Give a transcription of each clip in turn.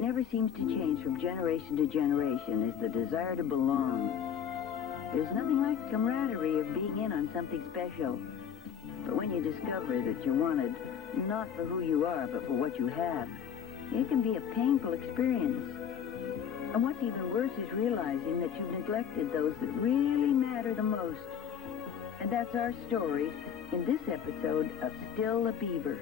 never seems to change from generation to generation is the desire to belong. There's nothing like the camaraderie of being in on something special. But when you discover that you're wanted, not for who you are, but for what you have, it can be a painful experience. And what's even worse is realizing that you've neglected those that really matter the most. And that's our story in this episode of Still a Beaver.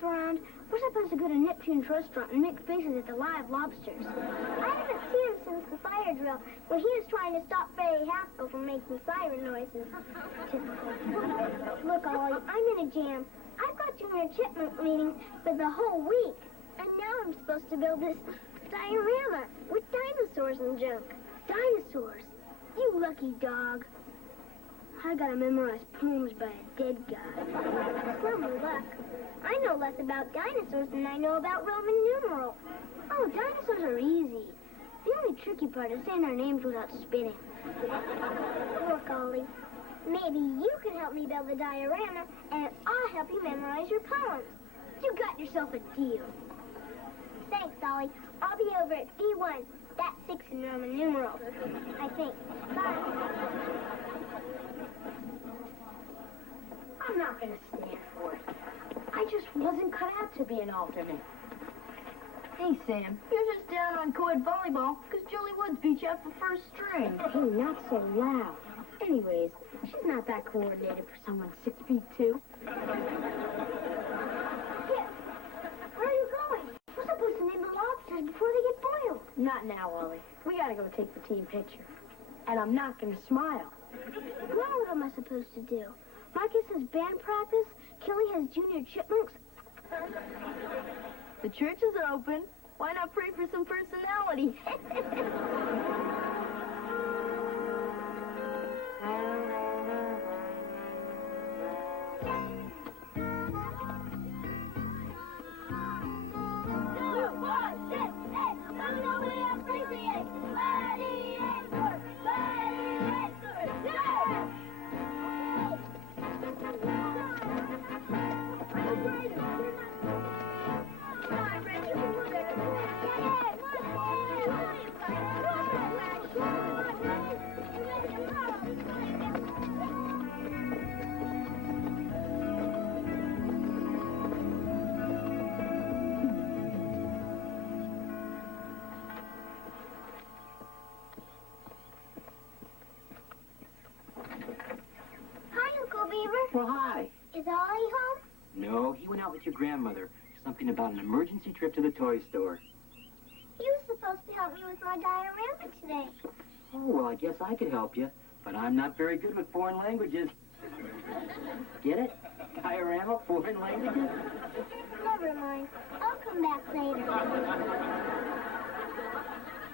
Around. We're supposed to go to Neptune's restaurant and make faces at the live lobsters. I haven't seen him since the fire drill, where he was trying to stop Barry Haskell from making siren noises. Look, Ollie, I'm in a jam. I've got Junior Chipmunk meeting for the whole week, and now I'm supposed to build this diorama with dinosaurs and junk. Dinosaurs? You lucky dog. I gotta memorize poems by a dead guy. It's not my luck. I know less about dinosaurs than I know about Roman numerals. Oh, dinosaurs are easy. The only tricky part is saying their names without spitting. Look, Ollie, maybe you can help me build the diorama, and I'll help you memorize your poems. You got yourself a deal. Thanks, Ollie. I'll be over at B1. That's 6 in Roman numerals, I think. Bye. I'm not going to stand for it. I just wasn't cut out to be an alternate. Hey, Sam, you're just down on co-ed volleyball because Julie Woods beat you up for first string. Hey, not so loud. Anyways, she's not that coordinated for someone 6'2". Where are you going? We're supposed to name the lobsters before they get boiled. Not now, Ollie. We got to go take the team picture. And I'm not going to smile. Well, what am I supposed to do? Marcus has band practice. Kelly has Junior Chipmunks. The churches are open. Why not pray for some personality? Well, hi. Is Ollie home? No, he went out with your grandmother. Something about an emergency trip to the toy store. He was supposed to help me with my diorama today. Oh, well, I guess I could help you, but I'm not very good with foreign languages. Get it? Diorama, foreign languages? Never mind. I'll come back later.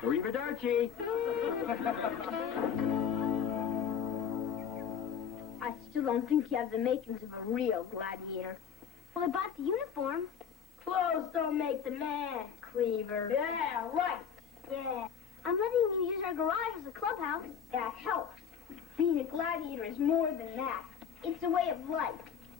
Arrivederci. I still don't think you have the makings of a real gladiator. Well, I bought the uniform. Clothes don't make the man, Cleaver. Yeah, right. Yeah. I'm letting you use our garage as a clubhouse. That helps. Being a gladiator is more than that. It's a way of life.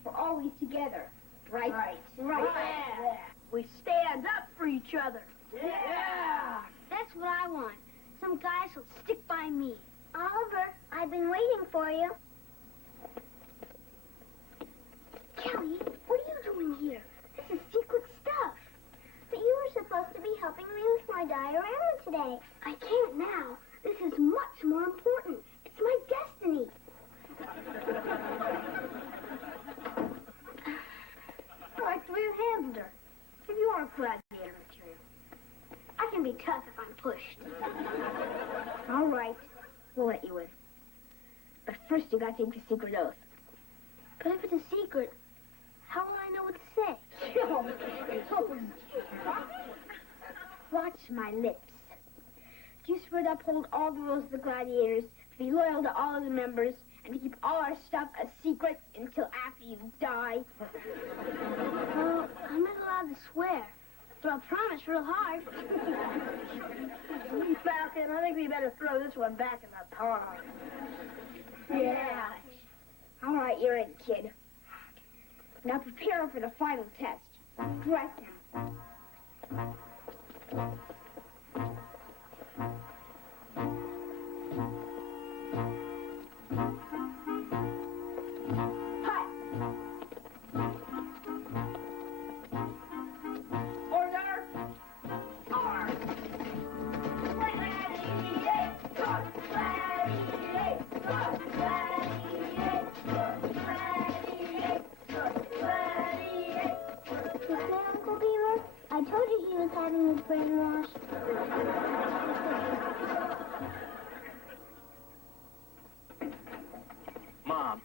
We're always together. Right? Right. Yeah. We stand up for each other. Yeah. That's what I want. Some guys who'll stick by me. Oliver, I've been waiting for you. Kelly, what are you doing here? This is secret stuff. But you were supposed to be helping me with my diorama today. I can't now. This is much more important. It's my destiny. All right, throw your hands at her. If you are gladiator material. I can be tough if I'm pushed. All right, we'll let you in. But first you got to take the secret oath. But if it's a secret, how will I know what to say? Watch my lips. Do you swear to uphold all the rules of the gladiators, to be loyal to all of the members, and to keep all our stuff a secret until after you die? Well, I'm not allowed to swear, but I'll promise real hard. Falcon, I think we better throw this one back in the pond. Yeah. All right, you're in, kid. Now prepare for the final test. Right now. Uncle Beaver, I told you he was having his brainwash. Mom,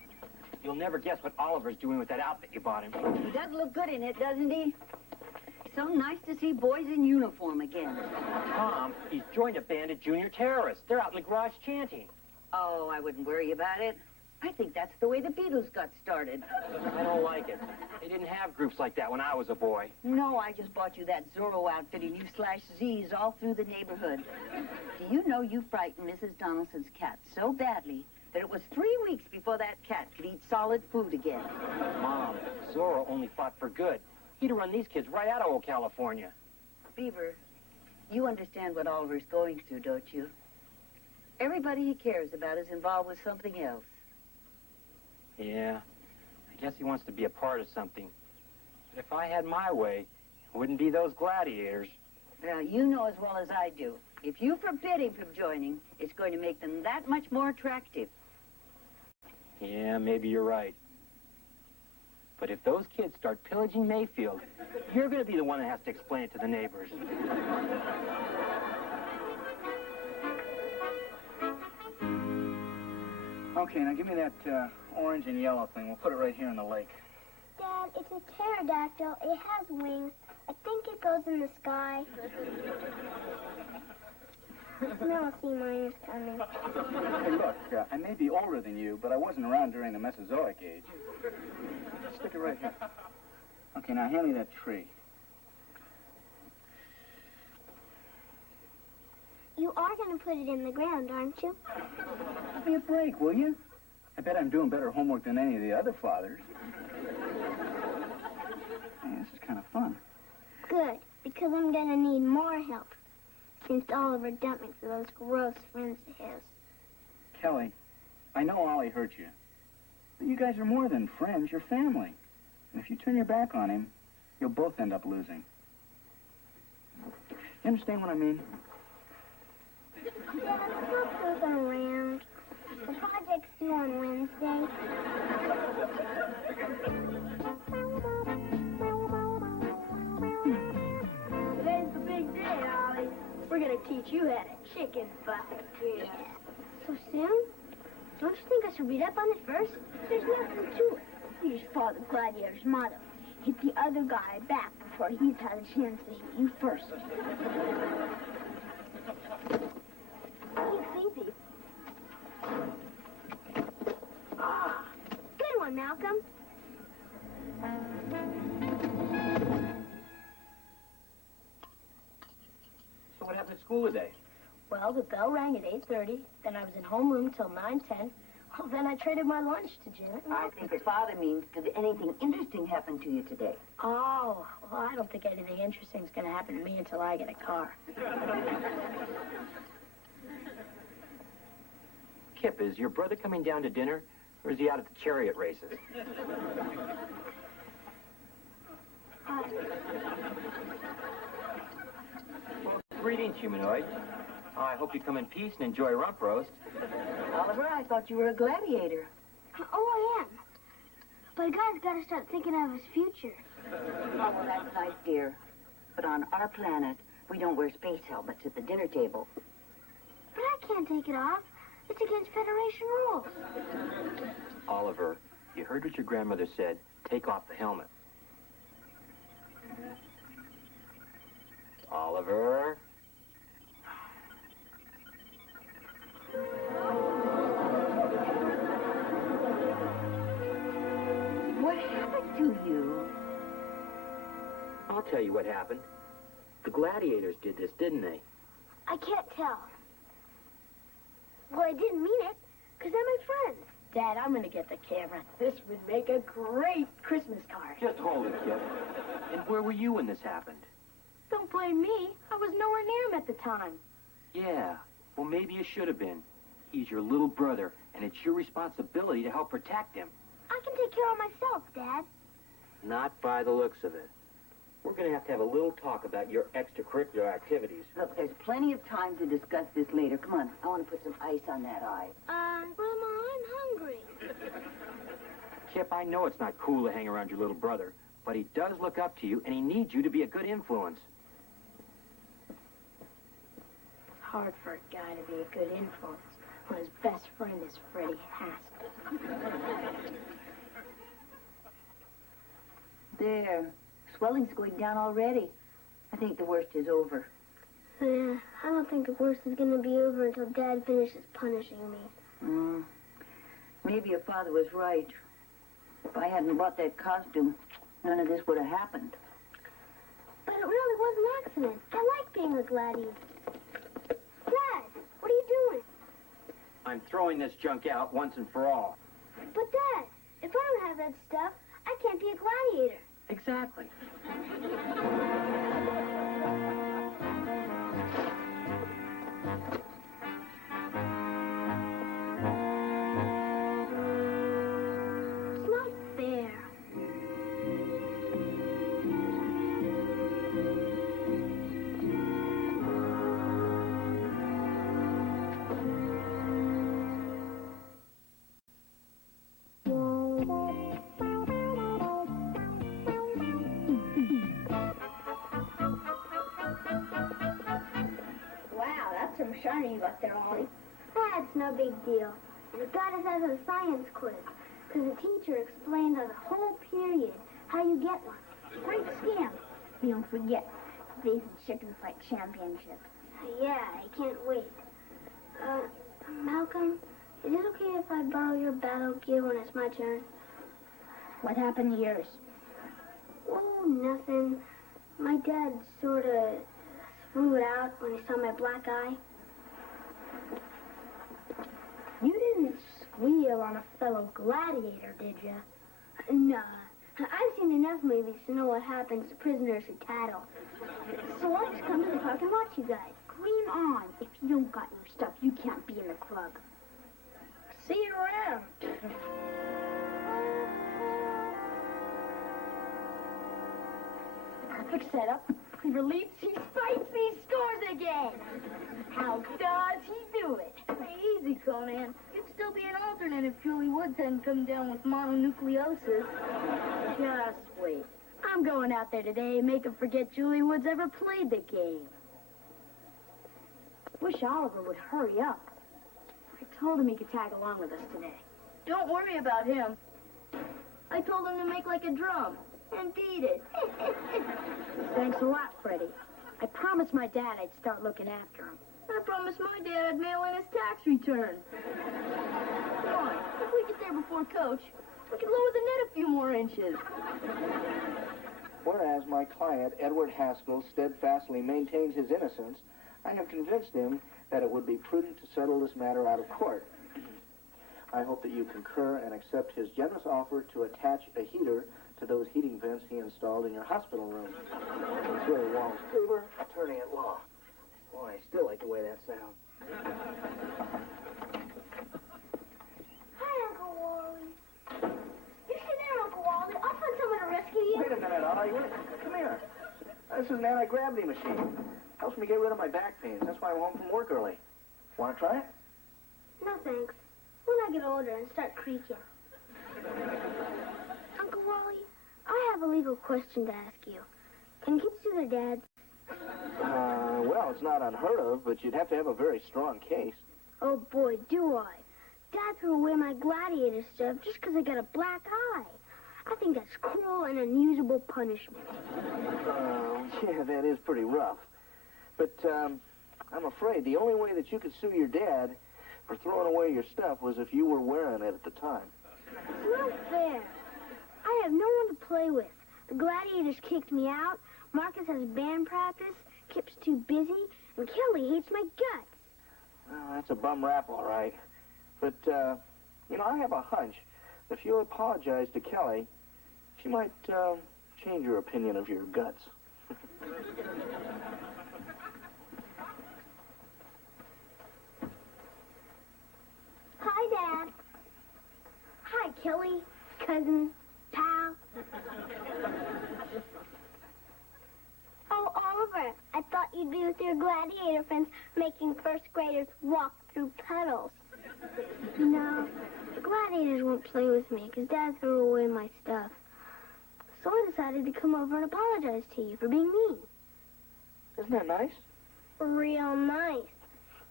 you'll never guess what Oliver's doing with that outfit you bought him. He does look good in it, doesn't he? So nice to see boys in uniform again. Mom, he's joined a band of junior terrorists. They're out in the garage chanting. Oh, I wouldn't worry about it. I think that's the way the Beatles got started. I don't like it. They didn't have groups like that when I was a boy. No, I just bought you that Zorro outfit and you slash Z's all through the neighborhood. Do you know you frightened Mrs. Donaldson's cat so badly that it was 3 weeks before that cat could eat solid food again? Mom, Zorro only fought for good. He'd run these kids right out of old California. Beaver, you understand what Oliver's going through, don't you? Everybody he cares about is involved with something else. Yeah, I guess he wants to be a part of something. But if I had my way, it wouldn't be those gladiators. Well, you know as well as I do. If you forbid him from joining, it's going to make them that much more attractive. Yeah, maybe you're right. But if those kids start pillaging Mayfield, you're going to be the one that has to explain it to the neighbors. Okay, now give me that orange and yellow thing. We'll put it right here in the lake. Dad, it's a pterodactyl. It has wings. I think it goes in the sky. No, sea miners coming. Hey, look, I may be older than you, but I wasn't around during the Mesozoic age. Stick it right here. Okay, now hand me that tree. You are going to put it in the ground, aren't you? Give me a break, will you? I bet I'm doing better homework than any of the other fathers. Hey, this is kind of fun. Good, because I'm going to need more help since Oliver dumped me for those gross friends of his. Kelly, I know Ollie hurt you. But you guys are more than friends. You're family. And if you turn your back on him, you'll both end up losing. You understand what I mean? Dad, stop poking around. The project's due on Wednesday. Today's the big day, Ollie. We're gonna teach you how to chicken fight. Yeah. So, Sam, don't you think I should read up on it first? There's nothing to it. You just follow the Gladiators' motto. Hit the other guy back before he's had a chance to hit you first. It's easy. Good one, Malcolm. So what happened at school today? Well, the bell rang at 8:30, then I was in homeroom till 9:10. Well, then I traded my lunch to Janet. I think her father means, did anything interesting happen to you today? Oh, well, I don't think anything interesting is going to happen to me until I get a car. Kip, is your brother coming down to dinner, or is he out at the chariot races? Well, greetings, humanoid. I hope you come in peace and enjoy rump roast. Oliver, I thought you were a gladiator. Oh, I am. But a guy's got to start thinking of his future. Oh, well, that's nice, dear. But on our planet, we don't wear space helmets at the dinner table. But I can't take it off. It's against Federation rules. Oliver, you heard what your grandmother said. Take off the helmet. Oliver? What happened to you? I'll tell you what happened. The Gladiators did this, didn't they? I can't tell. Well, I didn't mean it, because they're my friends. Dad, I'm going to get the camera. This would make a great Christmas card. Just hold it, Kip. And where were you when this happened? Don't blame me. I was nowhere near him at the time. Yeah, well, maybe you should have been. He's your little brother, and it's your responsibility to help protect him. I can take care of myself, Dad. Not by the looks of it. We're going to have a little talk about your extracurricular activities. Look, there's plenty of time to discuss this later. Come on, I want to put some ice on that eye. Grandma, I'm hungry. Kip, I know it's not cool to hang around your little brother, but he does look up to you, and he needs you to be a good influence. Hard for a guy to be a good influence when his best friend is Freddie Haskell. There. Swelling's going down already. I think the worst is over. Yeah, I don't think the worst is going to be over until Dad finishes punishing me. Maybe your father was right. If I hadn't bought that costume, none of this would have happened. But it really was an accident. I like being a gladiator. Dad, what are you doing? I'm throwing this junk out once and for all. But Dad, if I don't have that stuff, I can't be a gladiator. Exactly. It's not fair. Some shiny you got there, Ollie. That's no big deal. And it got us as a science quiz, because the teacher explained on the whole period how you get one. Great scam. You don't forget, today's the Chicken Fight Championship. Yeah, I can't wait. Malcolm, is it okay if I borrow your battle gear when it's my turn? What happened to yours? Oh, nothing. My dad sort of threw it out when he saw my black eye. You didn't squeal on a fellow gladiator, did you? Nah. I've seen enough movies to know what happens to prisoners who tattle. So why don't you come to the park and watch you guys? Cream on. If you don't got your stuff, you can't be in the club. See you around. Perfect setup. Beaver leaps, he fights, he scores again. How does he do it? Easy, Conan. It's still be an alternate if Julie Woods hadn't come down with mononucleosis. Just wait. I'm going out there today and make him forget Julie Woods ever played the game. Wish Oliver would hurry up. I told him he could tag along with us today. Don't worry about him. I told him to make like a drum and beat it. Thanks a lot, Freddie. I promised my dad I'd start looking after him. I promised my dad I'd mail in his tax return. Come on, if we get there before Coach, we can lower the net a few more inches. Whereas my client, Edward Haskell, steadfastly maintains his innocence, I have convinced him that it would be prudent to settle this matter out of court. I hope that you concur and accept his generous offer to attach a heater to those heating vents he installed in your hospital room. Sincerely, Wallace Beaver, attorney at law. Boy, I still like the way that sounds. Hi, Uncle Wally. You sit there, Uncle Wally. I'll find someone to rescue you. Wait a minute, Ollie. Come here. This is an anti-gravity machine. Helps me get rid of my back pains. That's why I'm home from work early. Want to try it? No, thanks. When I get older and start creaking. Uncle Wally, I have a legal question to ask you. Can kids do their dads? Well, it's not unheard of, but you'd have to have a very strong case. Oh, boy, do I. Dad threw away my Gladiator stuff just because I got a black eye. I think that's cruel and unusable punishment. Yeah, that is pretty rough. But, I'm afraid the only way that you could sue your dad for throwing away your stuff was if you were wearing it at the time. It's not fair. I have no one to play with. The Gladiators kicked me out. Marcus has band practice. Kip's too busy. And Kelly hates my guts. Well, that's a bum rap, all right. But, I have a hunch that if you apologize to Kelly, she might, change your opinion of your guts. Hi, Dad. Hi, Kelly. Cousin. Pal. Oh, Oliver, I thought you'd be with your Gladiator friends making first graders walk through puddles. No, the Gladiators won't play with me because Dad threw away my stuff. So I decided to come over and apologize to you for being mean. Isn't that nice? Real nice.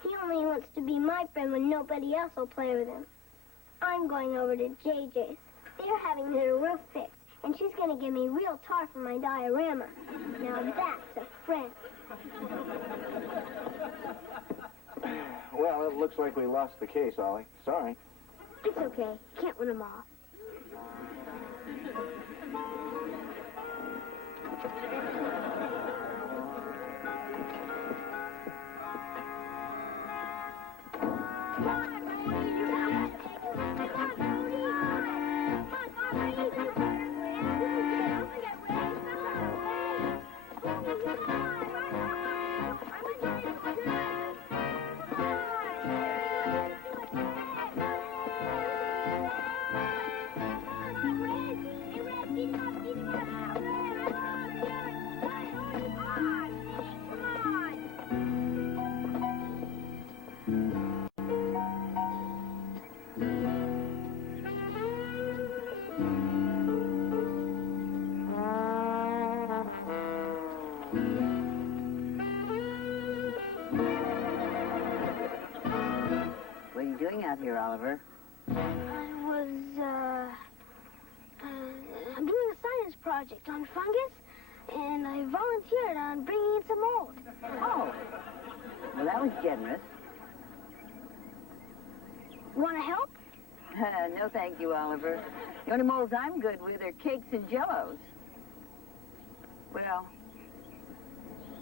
He only wants to be my friend when nobody else will play with him. I'm going over to JJ's. They're having their roof fixed, and she's going to give me real tar for my diorama. Now that's a friend. Well, it looks like we lost the case, Ollie. Sorry. It's okay. Can't win them all. What are you doing out here, Oliver? I'm doing a science project on fungus, and I volunteered on bringing in some mold. Oh, well, that was generous. Want to help? No, thank you, Oliver. The only molds I'm good with are cakes and jellos. Well,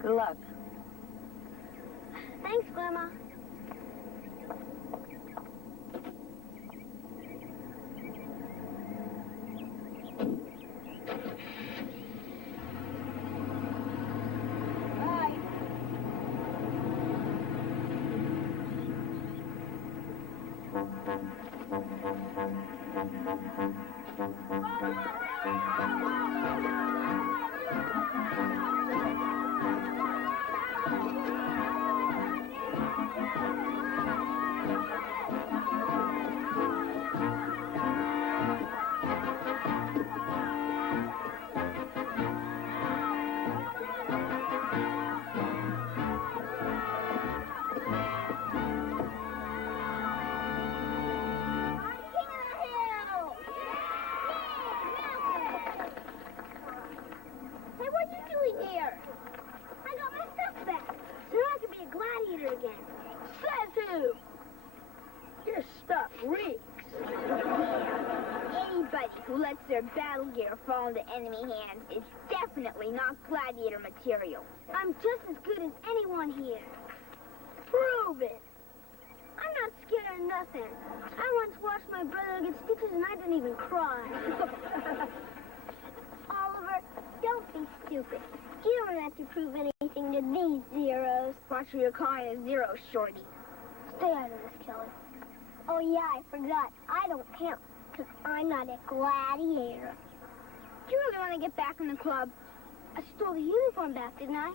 good luck. Thanks, Grandma. gladiator again. Says who? Your stuff reeks. Anybody who lets their battle gear fall into enemy hands is definitely not gladiator material. I'm just as good as anyone here. Prove it. I'm not scared of nothing. I once watched my brother get stitches and I didn't even cry. Oliver, don't be stupid. You don't have to prove anything to these zeros. Watch where you're calling a zero, Shorty. Stay out of this, Kelly. Oh, yeah, I forgot. I don't count, because I'm not a gladiator. Do you really want to get back in the club? I stole the uniform back, didn't I?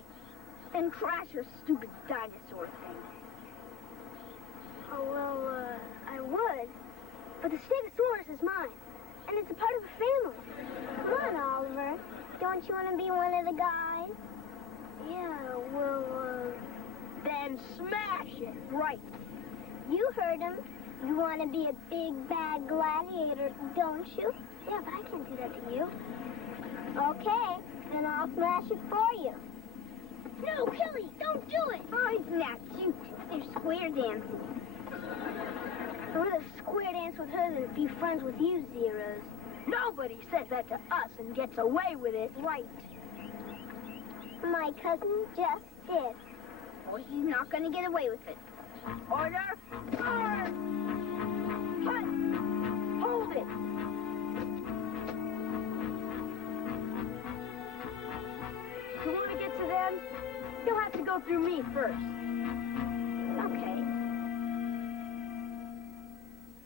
Then crash your stupid dinosaur thing. Oh, well, I would. But the Stegosaurus is mine, and it's a part of the family. Come on, Oliver. Don't you want to be one of the guys? Yeah, well, Then smash it. right. You heard him. You want to be a big, bad gladiator, don't you? Yeah, but I can't do that to you. Okay, then I'll smash it for you. No, Kelly, don't do it. Oh, isn't that cute? They're square dancing. I'd rather square dance with her than be friends with you, Zeros. Nobody says that to us and gets away with it. Right. My cousin just did. Well, he's not going to get away with it. Order! Order! Cut! Hold it! If you want to get to them, you'll have to go through me first. Okay.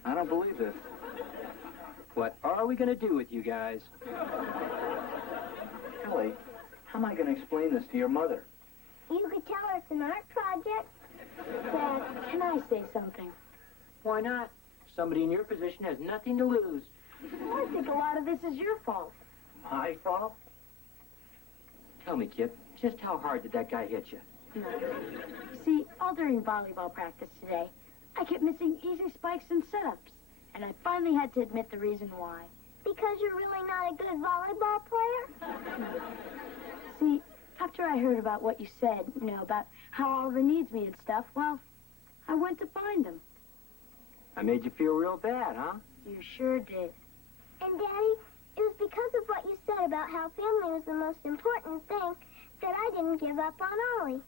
I don't believe this. What are we going to do with you guys? Kelly, how am I going to explain this to your mother? You could tell her it's an art project. Dad, can I say something? Why not? Somebody in your position has nothing to lose. I think a lot of this is your fault. My fault? Tell me, Kip, just how hard did that guy hit you? No. See, all during volleyball practice today, I kept missing easy spikes and setups. And I finally had to admit the reason why. Because you're really not a good volleyball player? See, after I heard about what you said, about how Oliver needs me and stuff, well, I went to find him. I made you feel real bad, huh? You sure did. And, Daddy, it was because of what you said about how family was the most important thing that I didn't give up on Ollie.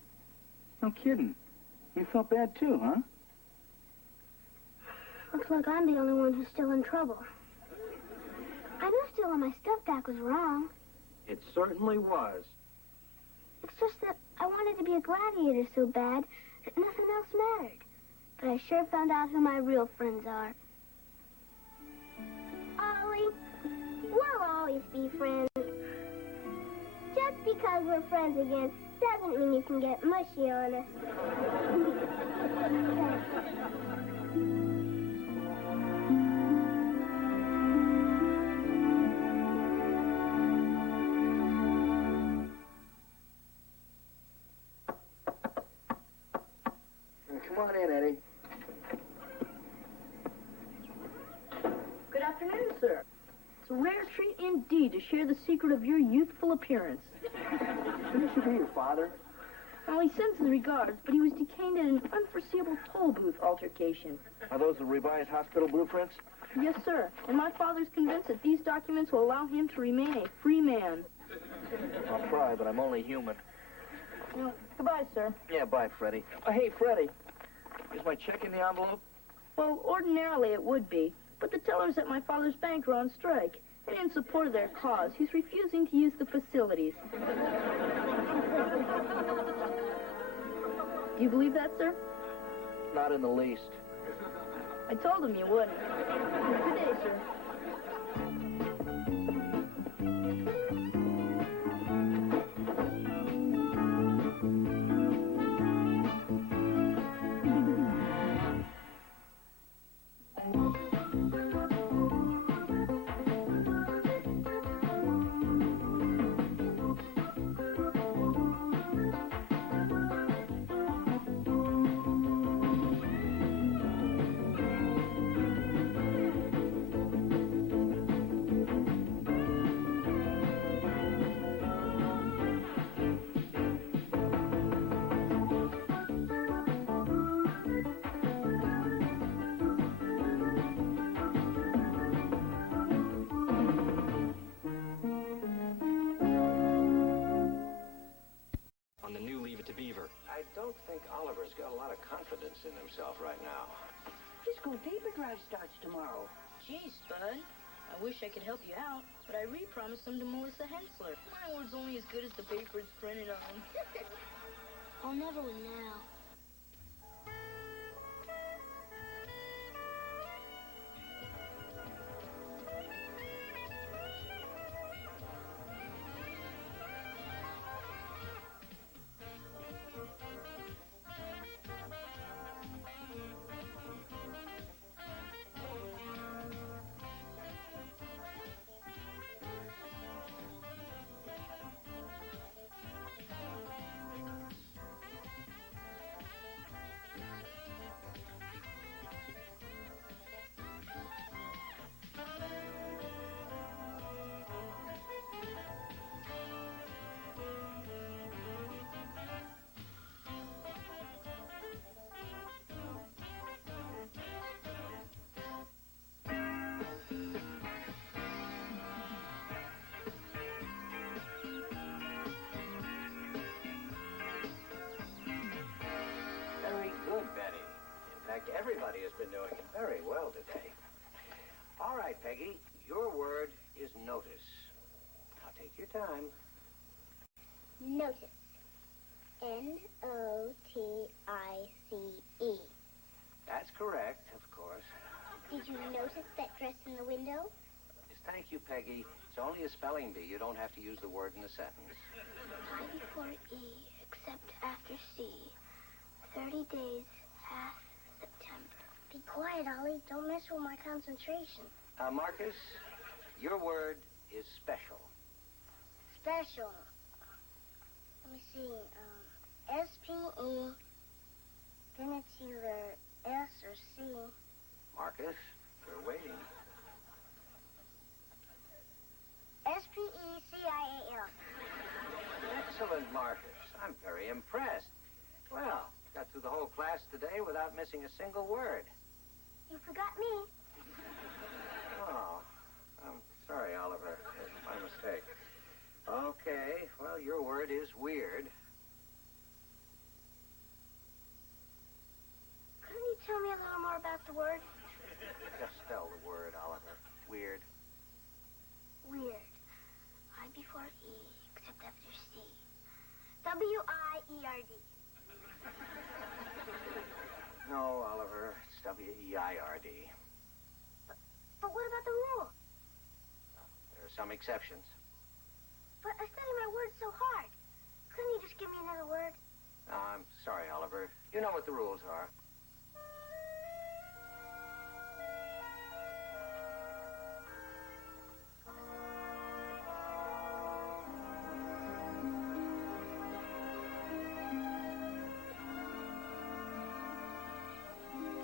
No kidding. You felt bad too, huh? Looks like I'm the only one who's still in trouble. I know stealing my stuff back was wrong. It certainly was. It's just that I wanted to be a gladiator so bad that nothing else mattered. But I sure found out who my real friends are. Ollie, we'll always be friends. Just because we're friends again doesn't mean you can get mushy on us. Come on in, Eddie. Good afternoon, sir. It's a rare treat indeed to share the secret of your youthful appearance. Shouldn't you be your father? Well, he sends his regards, but he was detained in an unforeseeable toll booth altercation. Are those the revised hospital blueprints? Yes, sir. And my father's convinced that these documents will allow him to remain a free man. I'll try, but I'm only human. Well, goodbye, sir. Yeah, bye, Freddie. Hey, Freddie. Is my check in the envelope? Well, ordinarily it would be, but the tellers at my father's bank are on strike. And in support of their cause, he's refusing to use the facilities. Do you believe that, sir? Not in the least. I told him you would. Good day, sir. interested in himself right now? His school paper drive starts tomorrow. Gee, Spud. I wish I could help you out, but I re-promised them to Melissa Hensler. My word's only as good as the paper it's printed on. I'll never win now. Very good, Betty. In fact, everybody has been doing very well today. All right, Peggy, your word is notice. Now take your time. Notice. N-O-T-I-C-E. That's correct, of course. Did you notice that dress in the window? Yes, thank you, Peggy. It's only a spelling bee. You don't have to use the word in a sentence. I before E, except after C. 30 days, half September. Be quiet, Ollie. Don't mess with my concentration. Marcus, your word is special. Special. Let me see. S-P-E. Then it's either S or C. Marcus, we're waiting. S-P-E-C-I-A-L. Excellent, Marcus. I'm very impressed. Well, got through the whole class today without missing a single word. You forgot me. Oh, I'm sorry, Oliver. It's my mistake. Okay, well, your word is weird. Couldn't you tell me a little more about the word? Just spell the word, Oliver. Weird. Weird. I before E, except after C. W-I-E-R-D. No, Oliver, it's W-E-I-R-D. But what about the rule? There are some exceptions. But I study my words so hard. Couldn't you just give me another word? No, I'm sorry, Oliver. You know what the rules are.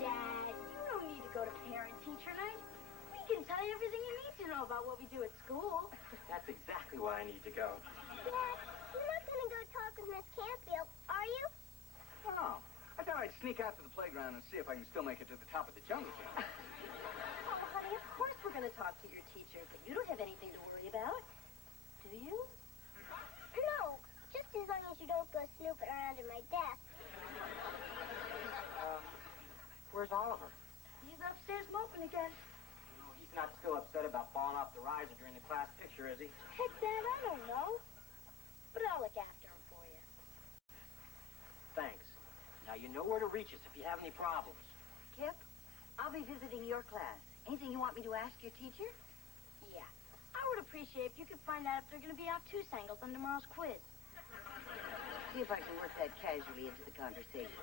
Dad, you don't need to go to parent-teacher night. We can tell you everything you need to know about what we do at school. That's exactly why I need to go. Dad, you're not going to go talk with Miss Canfield, are you? Oh, I thought I'd sneak out to the playground and see if I can still make it to the top of the jungle gym. Oh, honey, of course we're going to talk to your teacher, but you don't have anything to worry about, do you? No, just as long as you don't go snooping around in my desk. Where's Oliver? He's upstairs moping again. No, he's not still upset about falling off the riser during the class picture, is he? Heck, Dad, I don't know. But I'll look after him for you. Thanks. Now you know where to reach us if you have any problems. Kip, I'll be visiting your class. Anything you want me to ask your teacher? Yeah. I would appreciate if you could find out if they're going to be out two sangles on tomorrow's quiz. See if I can work that casually into the conversation.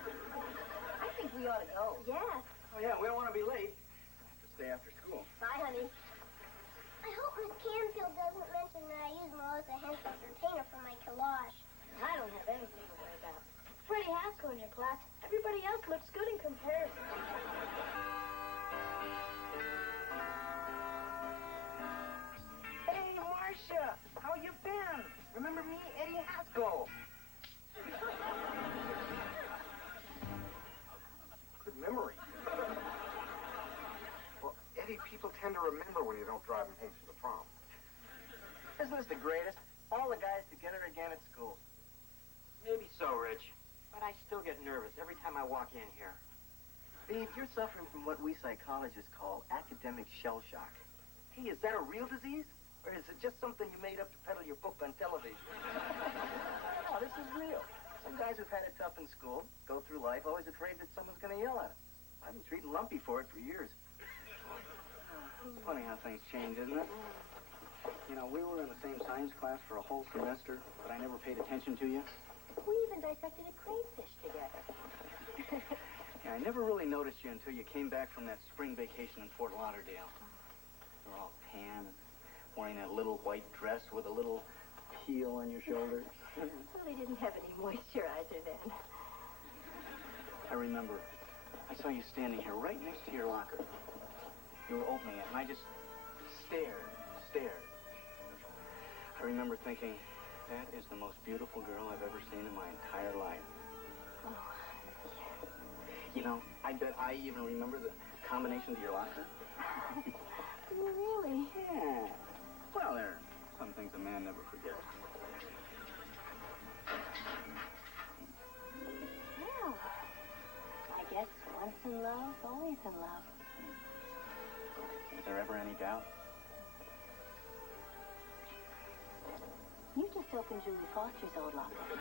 I think we ought to go. Yes. Oh, yeah, we don't want to be late. I have to stay after school. Bye, honey. I hope Miss Canfield doesn't mention that I use Melissa Hensler's retainer for my collage. I don't have anything to worry about. Freddie Haskell in your class. Everybody else looks good in comparison. Hey, Marcia, how you been? Remember me, Eddie Haskell? Good memory. Well, Eddie, people tend to remember when you don't drive them home from the prom. Isn't this the greatest? All the guys together again at school. Maybe so, Rich. But I still get nervous every time I walk in here. Beaver, you're suffering from what we psychologists call academic shell shock. Hey, is that a real disease? Or is it just something you made up to peddle your book on television? No, this is real. Some guys who've had it tough in school go through life always afraid that someone's going to yell at them. I've been treating Lumpy for it for years. It's funny how things change, isn't it? You know, we were in the same science class for a whole semester, but I never paid attention to you. We even dissected a crayfish together. Yeah, I never really noticed you until you came back from that spring vacation in Fort Lauderdale. You were all tan and wearing that little white dress with a little peel on your shoulder. Well, they didn't have any moisturizer then. I remember. I saw you standing here right next to your locker. You were opening it, and I just stared. I remember thinking, that is the most beautiful girl I've ever seen in my entire life. Oh. You know, I bet I even remember the combination to your locker. Really? Yeah. Well, there are some things a man never forgets. Well, I guess once in love, always in love. Is there ever any doubt? You just opened Julie Foster's old locker.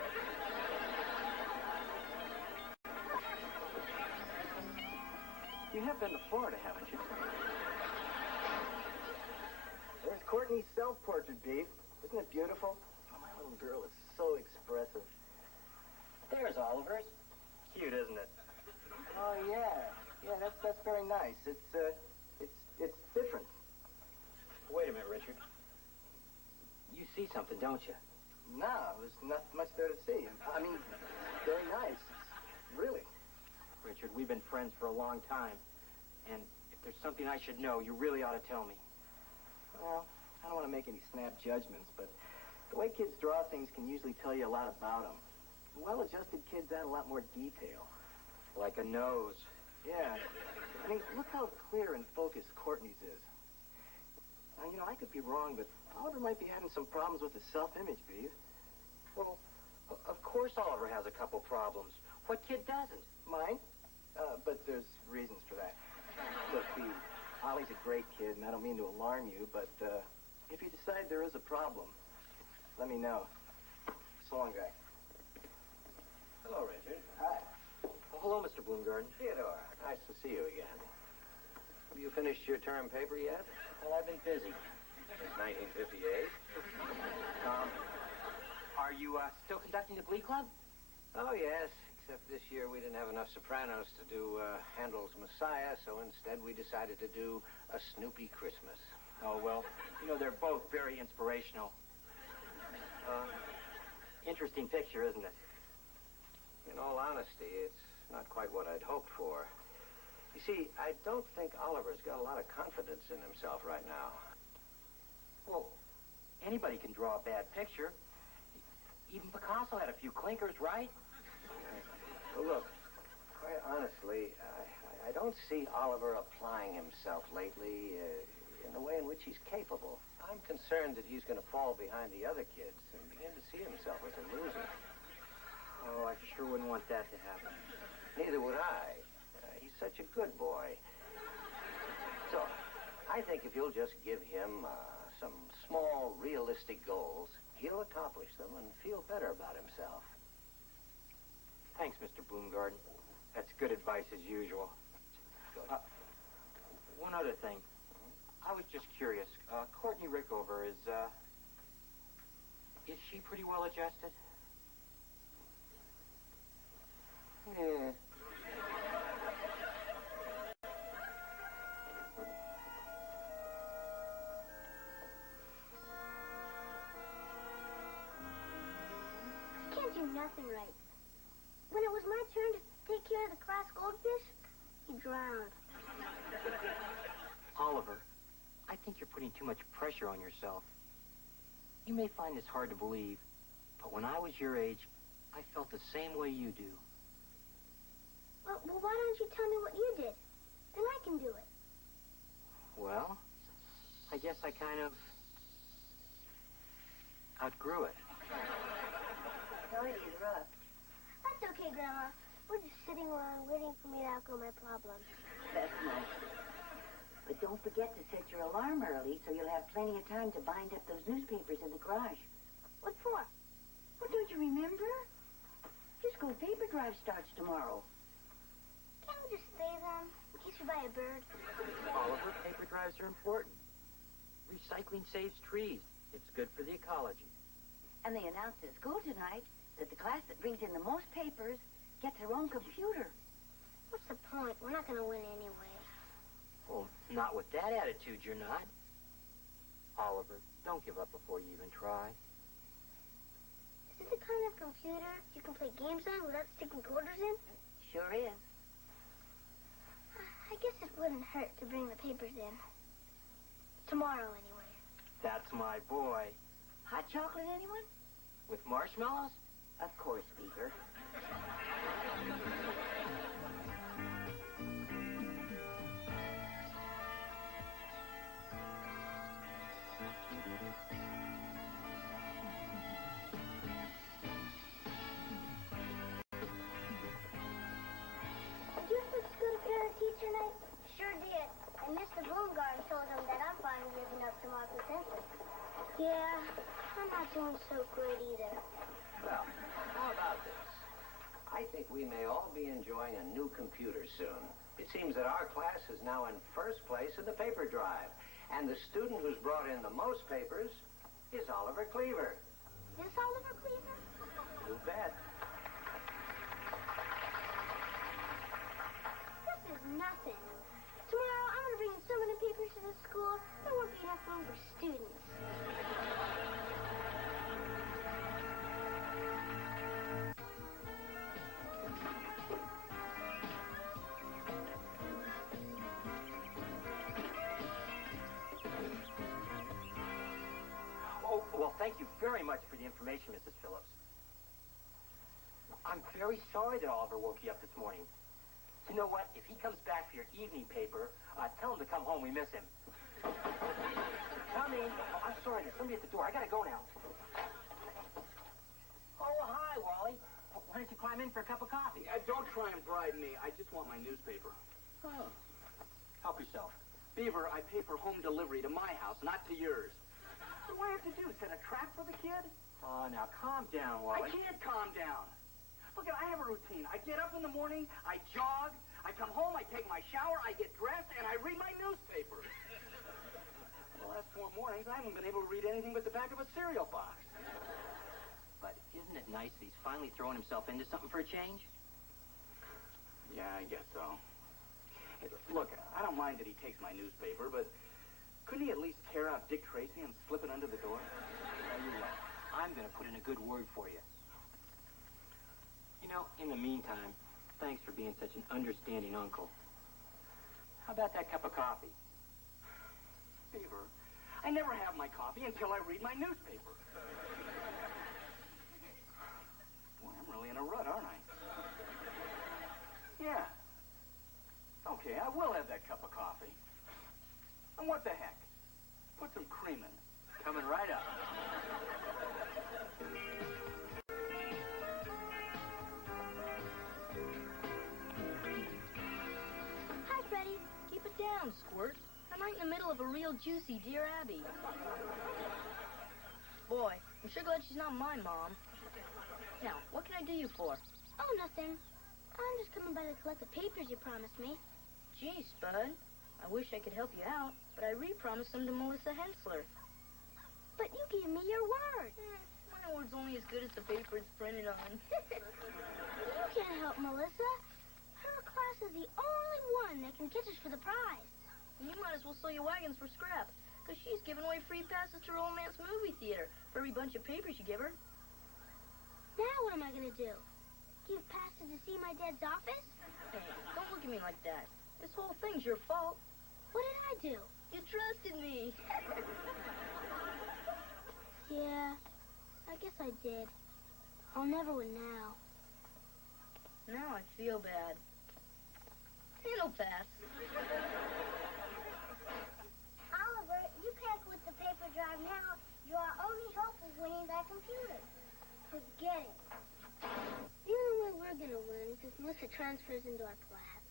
You have been to Florida, haven't you? There's Courtney's self-portrait, Beaver. Isn't it beautiful? Oh, my little girl is so expressive. There's Oliver's. Cute, isn't it? Oh, yeah. Yeah, that's very nice. It's different. Wait a minute, Richard. You see something, don't you? No, there's not much there to see. I mean, very nice. Really. Richard, we've been friends for a long time. And if there's something I should know, you really ought to tell me. Well, I don't want to make any snap judgments, but the way kids draw things can usually tell you a lot about them. Well-adjusted kids add a lot more detail. Like a nose. Yeah. I mean, look how clear and focused Courtney's is. Now, you know, I could be wrong, but Oliver might be having some problems with his self-image, Beaver. Well, of course Oliver has a couple problems. What kid doesn't? Mine? But there's reasons for that. Look, Beaver, Ollie's a great kid, and I don't mean to alarm you, but if you decide there is a problem, let me know. So long, guy. Hello, Richard. Hi. Well, hello, Mr. Bloomgarden. Theodore, nice to see you again. Have you finished your term paper yet? Well, I've been busy. Since 1958? Are you still conducting the Glee Club? Oh, yes. Except this year we didn't have enough sopranos to do Handel's Messiah, so instead we decided to do A Snoopy Christmas. Oh, well, you know, they're both very inspirational. Interesting picture, isn't it? In all honesty, it's not quite what I'd hoped for. You see, I don't think Oliver's got a lot of confidence in himself right now. Well, anybody can draw a bad picture. Even Picasso had a few clinkers, right? Well, look, quite honestly, I don't see Oliver applying himself lately in the way in which he's capable. I'm concerned that he's going to fall behind the other kids and begin to see himself as a loser. Oh, I sure wouldn't want that to happen. Neither would I. He's such a good boy. So, I think if you'll just give him some small, realistic goals, he'll accomplish them and feel better about himself. Thanks, Mr. Bloomgarden. That's good advice as usual. One other thing. I was just curious. Courtney Rickover is she pretty well adjusted? Yeah. Can't do nothing right. When it was my turn to take care of the class goldfish, he drowned. Oliver, I think you're putting too much pressure on yourself. You may find this hard to believe, but when I was your age, I felt the same way you do. Well, why don't you tell me what you did? Then I can do it. Well, I guess I kind of outgrew it. No, it is rough. That's okay, Grandma. We're just sitting around waiting for me to outgrow my problems. That's nice. But don't forget to set your alarm early so you'll have plenty of time to bind up those newspapers in the garage. What for? Well, don't you remember? School paper drive starts tomorrow. Can't we just stay then, in case we buy a bird? Oliver, paper drives are important. Recycling saves trees. It's good for the ecology. And they announced at school tonight that the class that brings in the most papers gets their own computer. What's the point? We're not going to win anyway. Well, not with that attitude, you're not. Oliver, don't give up before you even try. Is it the kind of computer you can play games on without sticking quarters in? Sure is. I guess it wouldn't hurt to bring the papers in. Tomorrow, anyway. That's my boy. Hot chocolate, anyone? With marshmallows? Of course, Beaver. Did you supposed to go to parent-teacher night? Sure did. And Mr. Bloomgarden told him that I'm finally living up to my potential. Yeah, I'm not doing so great either. Well, how about this? I think we may all be enjoying a new computer soon. It seems that our class is now in first place in the paper drive. And the student who's brought in the most papers is Oliver Cleaver. This Oliver Cleaver? You bet. This is nothing. Tomorrow, I'm going to bring in so many papers to the school, there won't be enough room for students. Oh, well, thank you very much for the information, Mrs. Phillips. I'm very sorry that Oliver woke you up this morning. You know what? If he comes back for your evening paper, tell him to come home. We miss him. Coming. Oh, I'm sorry. There's somebody at the door. I gotta go now. Oh, hi, Wally. Why don't you climb in for a cup of coffee? Don't try and bribe me. I just want my newspaper. Oh. Help yourself. Beaver, I pay for home delivery to my house, not to yours. What do I have to do? Set a trap for the kid? Oh, now calm down, Wally. I can't calm down. Look, I have a routine. I get up in the morning, I jog, I come home, I take my shower, I get dressed, and I read my newspaper. The last 4 mornings, I haven't been able to read anything but the back of a cereal box. But isn't it nice that he's finally throwing himself into something for a change? Yeah, I guess so. Hey, look, I don't mind that he takes my newspaper, but couldn't he at least tear out Dick Tracy and slip it under the door? Tell you what, I'm going to put in a good word for you. You know, in the meantime, thanks for being such an understanding uncle. How about that cup of coffee? Beaver, I never have my coffee until I read my newspaper. Boy, I'm really in a rut, aren't I? Yeah. Okay, I will have that cup of coffee. And what the heck? Put some cream in. Coming right up. Hi, Freddie. Keep it down, Squirt. I'm right in the middle of a real juicy Dear Abby. Boy, I'm sure glad she's not my mom. Now, what can I do you for? Oh, nothing. I'm just coming by to collect the papers you promised me. Gee, Spud. I wish I could help you out, but I re-promised them to Melissa Hensler. But you gave me your word. My word's only as good as the paper it's printed on. You can't help Melissa. Her class is the only one that can catch us for the prize. You might as well sell your wagons for scrap, because she's giving away free passes to Romance Movie Theater for every bunch of papers you give her. Now what am I going to do? Give passes to see my dad's office? Hey, don't look at me like that. This whole thing's your fault. What did I do? You trusted me. Yeah, I guess I did. I'll never win now. Now I feel bad. It'll pass. Oliver, you can't quit the paper drive now. Your only hope is winning that computer. Forget it. The only way we're going to win is if Miss Melissa transfers into our class.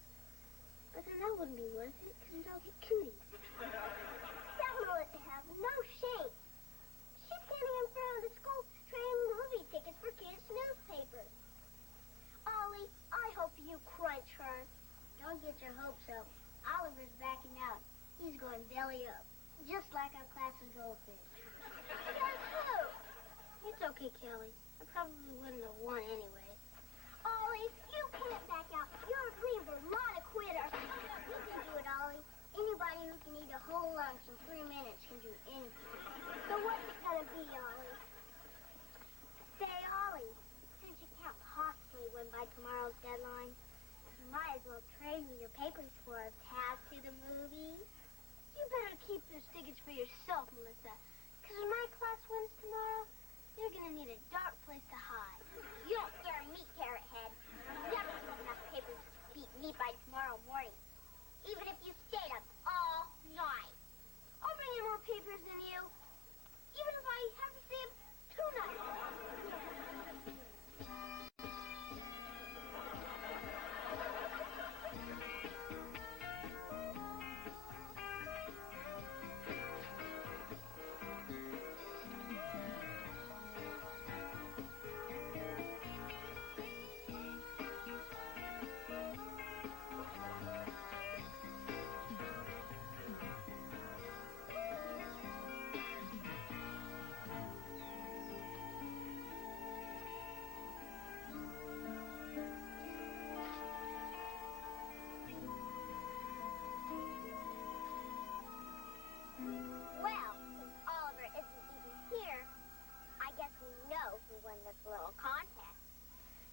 But then that wouldn't be worth it, because we'd all get cooties. That Melissa has no shame. She's standing in front of the school trading movie tickets for kids' newspapers. Ollie, I hope you crunch her. Don't get your hopes up. Oliver's backing out. He's going belly up, just like our class's goldfish. That's true. It's okay, Kelly. I probably wouldn't have won anyway. Ollie, you can't back out. You're a Beaver, not a quitter. You can do it, Ollie. Anybody who can eat a whole lunch in 3 minutes can do anything. So what's it gonna be, Ollie? Say, Ollie, since you can't possibly win by tomorrow's deadline, you might as well trade me your papers for a pass to the movies. You better keep those tickets for yourself, Melissa. Because when my class wins tomorrow, you're gonna need a dark place to hide. You don't scare me, Carrot Head. You never have enough papers to beat me by tomorrow morning. Even if you stayed up all night. I'll bring in more papers than you. Even if I have to stay up 2 nights. Well, since Oliver isn't even here, I guess we know who won this little contest.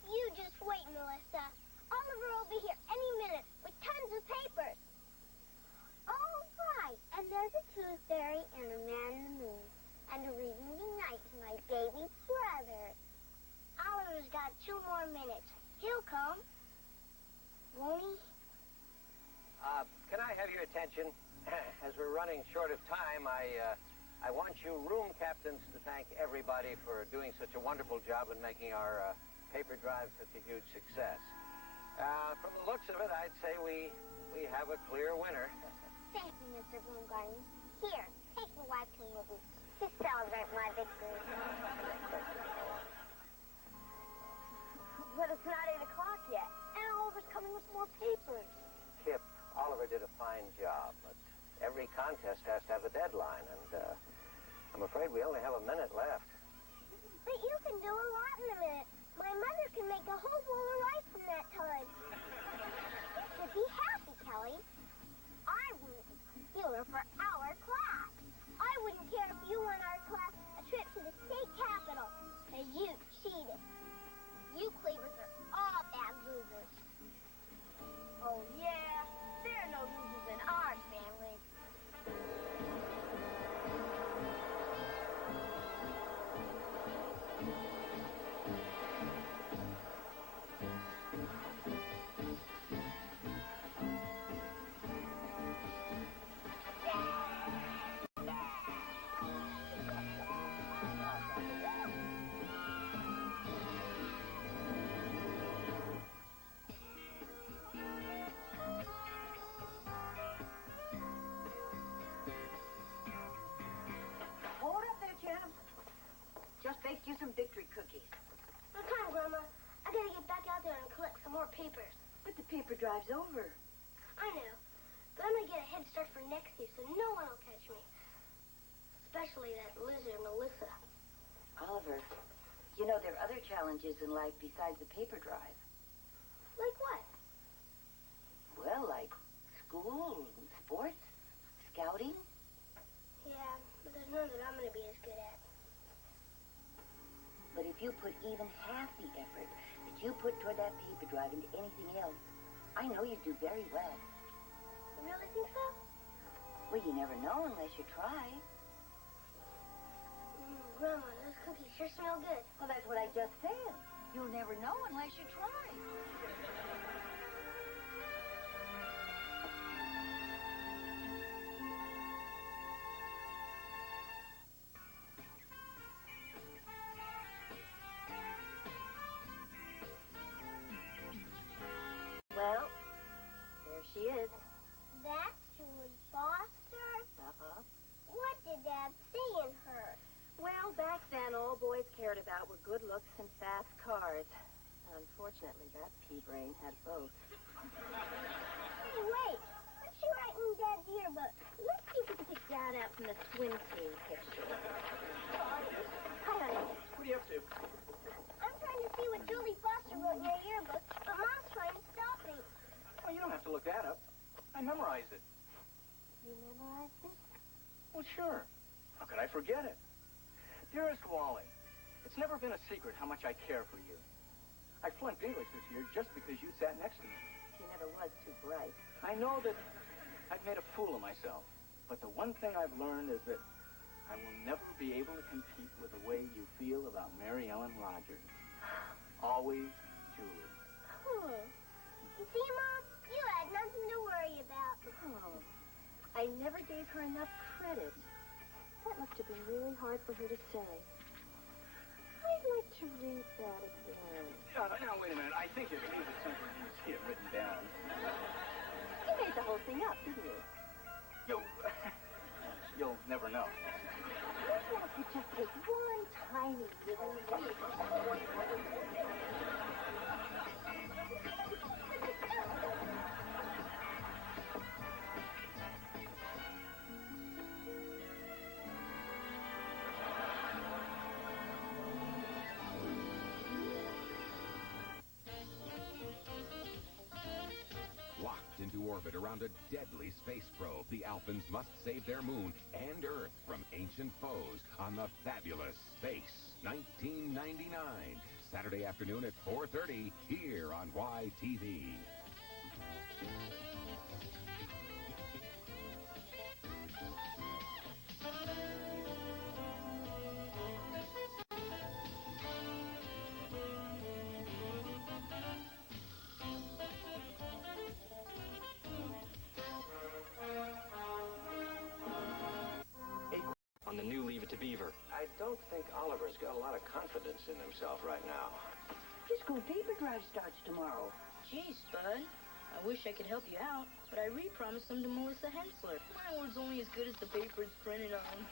You just wait, Melissa. Oliver will be here any minute with tons of papers. Oh, right. And there's a tooth fairy and a man in the moon. And a reading goodnight to my baby brother. Oliver's got 2 more minutes. He'll come. Won't he? Can I have your attention? As we're running short of time, I want you room captains to thank everybody for doing such a wonderful job in making our paper drive such a huge success. From the looks of it, I'd say we have a clear winner. Thank you, Mr. Bloomgarden. Here, take your wife to a movie to celebrate my victory. But it's not 8 o'clock yet, and Oliver's coming with more papers. Kip, Oliver did a fine job, but every contest has to have a deadline, and I'm afraid we only have a minute left. But you can do a lot in a minute. My mother can make a whole bowl of rice in that time. You should be happy, Kelly. I wouldn't be concealer for our class. I wouldn't care if you won our class a trip to the state capitol, because you cheated. You Cleavers are all bad losers. Oh, yeah? There are no losers in our family. Hold up there, champ. Just baked you some victory cookies. No time, Grandma. I gotta get back out there and collect some more papers. But the paper drive's over. I know. But I'm gonna get a head start for next year so no one will catch me. Especially that lizard, Melissa. Oliver, you know there are other challenges in life besides the paper drive. Like what? Well, like school, sports, scouting. Yeah, but there's none that I'm gonna be as good at. But if you put even half the effort that you put toward that paper drive into anything else, I know you'd do very well. You really think so? Well, you never know unless you try. Grandma, those cookies sure smell good. Well, that's what I just said. You'll never know unless you try. Fortunately, that pea brain had both. Hey, wait. What's she writing in Dad's yearbook? Let's see if we can pick Dad out from the swim team picture. Hi, honey. What are you up to? I'm trying to see what Julie Foster wrote in your yearbook, but Mom's trying to stop me. Well, you don't have to look that up. I memorized it. You memorized it? Well, sure. How could I forget it? Dearest Wally, it's never been a secret how much I care for you. I flunked English this year just because you sat next to me. He never was too bright. I know that I've made a fool of myself, but the one thing I've learned is that I will never be able to compete with the way you feel about Mary Ellen Rogers. Always, Julie. You see, Mom? You had nothing to worry about. Oh, I never gave her enough credit. That must have been really hard for her to say. I'd like to read that again. Now, wait a minute. I think it's even simpler than you see it written down. You made the whole thing up, didn't you? You'll never know. What if you just take one tiny little leap? Locked into orbit around a deadly space probe, the Alphans must save their moon and Earth from ancient foes on the fabulous Space 1999. Saturday afternoon at 4:30 here on YTV. On the new Leave It to Beaver. I don't think Oliver's got a lot of confidence in himself right now. His school paper drive starts tomorrow. Gee, Spud. I wish I could help you out, but I re-promised them to Melissa Hensler. My word's only as good as the paper it's printed on.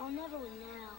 I'll never win now.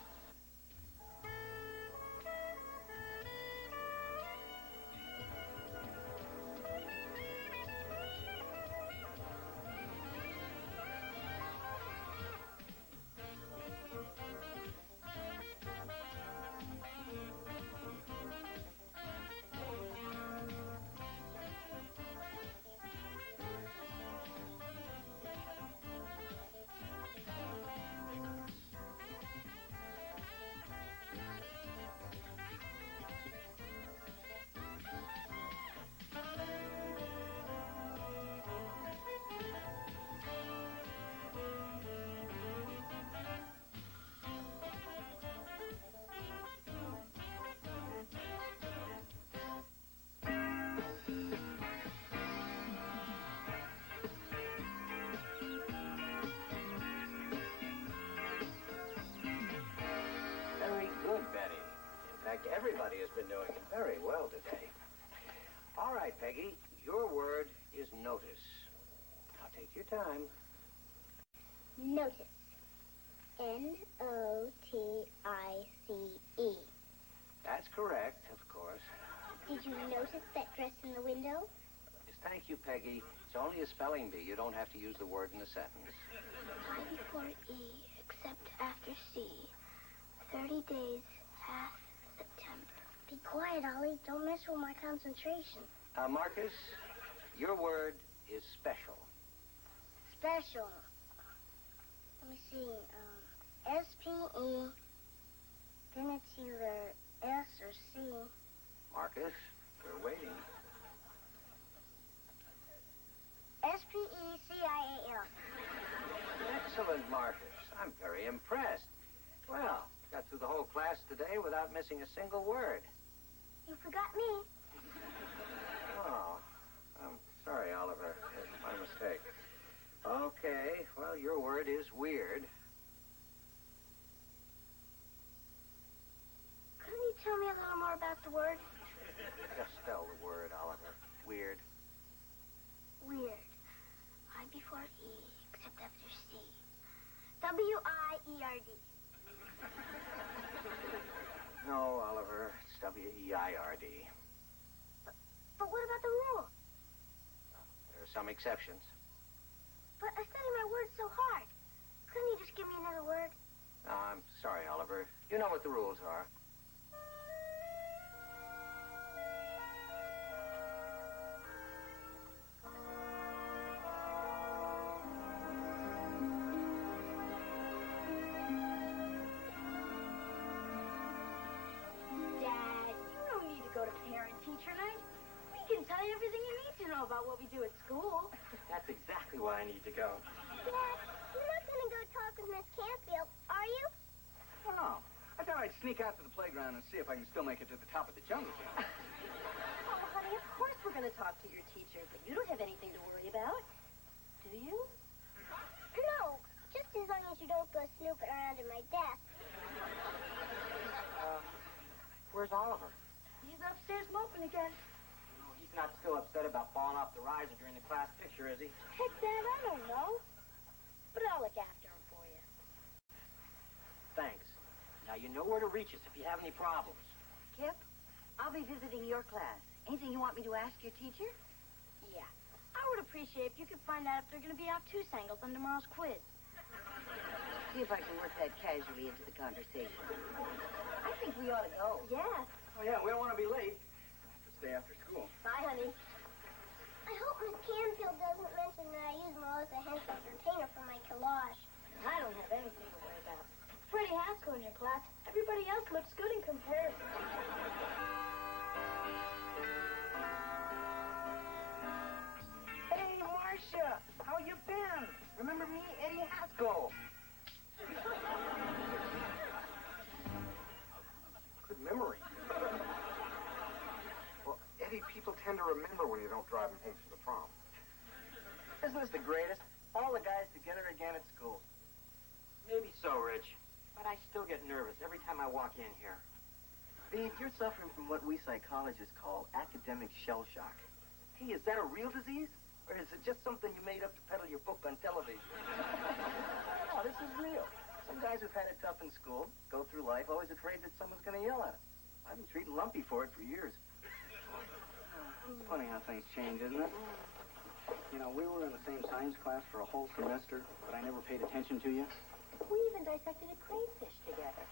Very good, Betty. In fact, everybody has been doing very well today. All right, Peggy, your word is notice. Now take your time. Notice. N-O-T-I-C-E. That's correct, of course. Did you notice that dress in the window? Yes, thank you, Peggy. It's only a spelling bee. You don't have to use the word in a sentence. I before E, except after C. 30 days, half September. Be quiet, Ollie. Don't mess with my concentration. Marcus, your word is special. Special. Let me see. S-P-E. Then it's either S or C. Marcus, we're waiting. S-P-E-C-I-A-L. Excellent, Marcus. I'm very impressed. Well, got through the whole class today without missing a single word. You forgot me. Oh, I'm sorry, Oliver. That's my mistake. Okay, well, your word is weird. Couldn't you tell me a little more about the word? Just spell the word, Oliver. Weird. Weird. I before E, except after C. W-I-E-R-D. No, Oliver, it's W-E-I-R-D. But what about the rule? There are some exceptions. But I study my words so hard. Couldn't you just give me another word? I'm sorry, Oliver. You know what the rules are. Dad, you don't need to go to parent-teacher night. We can tell you everything you need to know about what we do at school. That's exactly why I need to go. Dad, you're not going to go talk with Miss Canfield, are you? Oh, I thought I'd sneak out to the playground and see if I can still make it to the top of the jungle gym. Oh, honey, of course we're going to talk to your teacher, but you don't have anything to worry about, do you? No, just as long as you don't go snooping around in my desk. Where's Oliver? He's upstairs moping again. No, he's not still upset about falling off the riser during the class picture, is he? Heck, Dad, I don't know. But I'll look after him for you. Thanks. Now you know where to reach us if you have any problems. Kip, I'll be visiting your class. Anything you want me to ask your teacher? Yeah. I would appreciate if you could find out if they're going to be obtuse angles on tomorrow's quiz. See if I can work that casually into the conversation. I think we ought to go. Yeah. Oh, yeah, we don't want to be late. I have to stay after school. Bye, honey. I hope Miss Canfield doesn't mention that I use Melissa Hensley's retainer for my collage. I don't have anything to worry about. Freddie Haskell in your class. Everybody else looks good in comparison. Hey, Marcia, how you been? Remember me, Eddie Haskell? Good memory. Well, Eddie, people tend to remember when you don't drive them home from the prom. Isn't this the greatest? All the guys together again at school. Maybe so, Rich. But I still get nervous every time I walk in here. Beaver, you're suffering from what we psychologists call academic shell shock. Hey, is that a real disease? Or is it just something you made up to peddle your book on television? No, this is real. Some guys who've had it tough in school go through life always afraid that someone's going to yell at them. I've been treating Lumpy for it for years. It's funny how things change, isn't it? You know, we were in the same science class for a whole semester, but I never paid attention to you. We even dissected a crayfish together.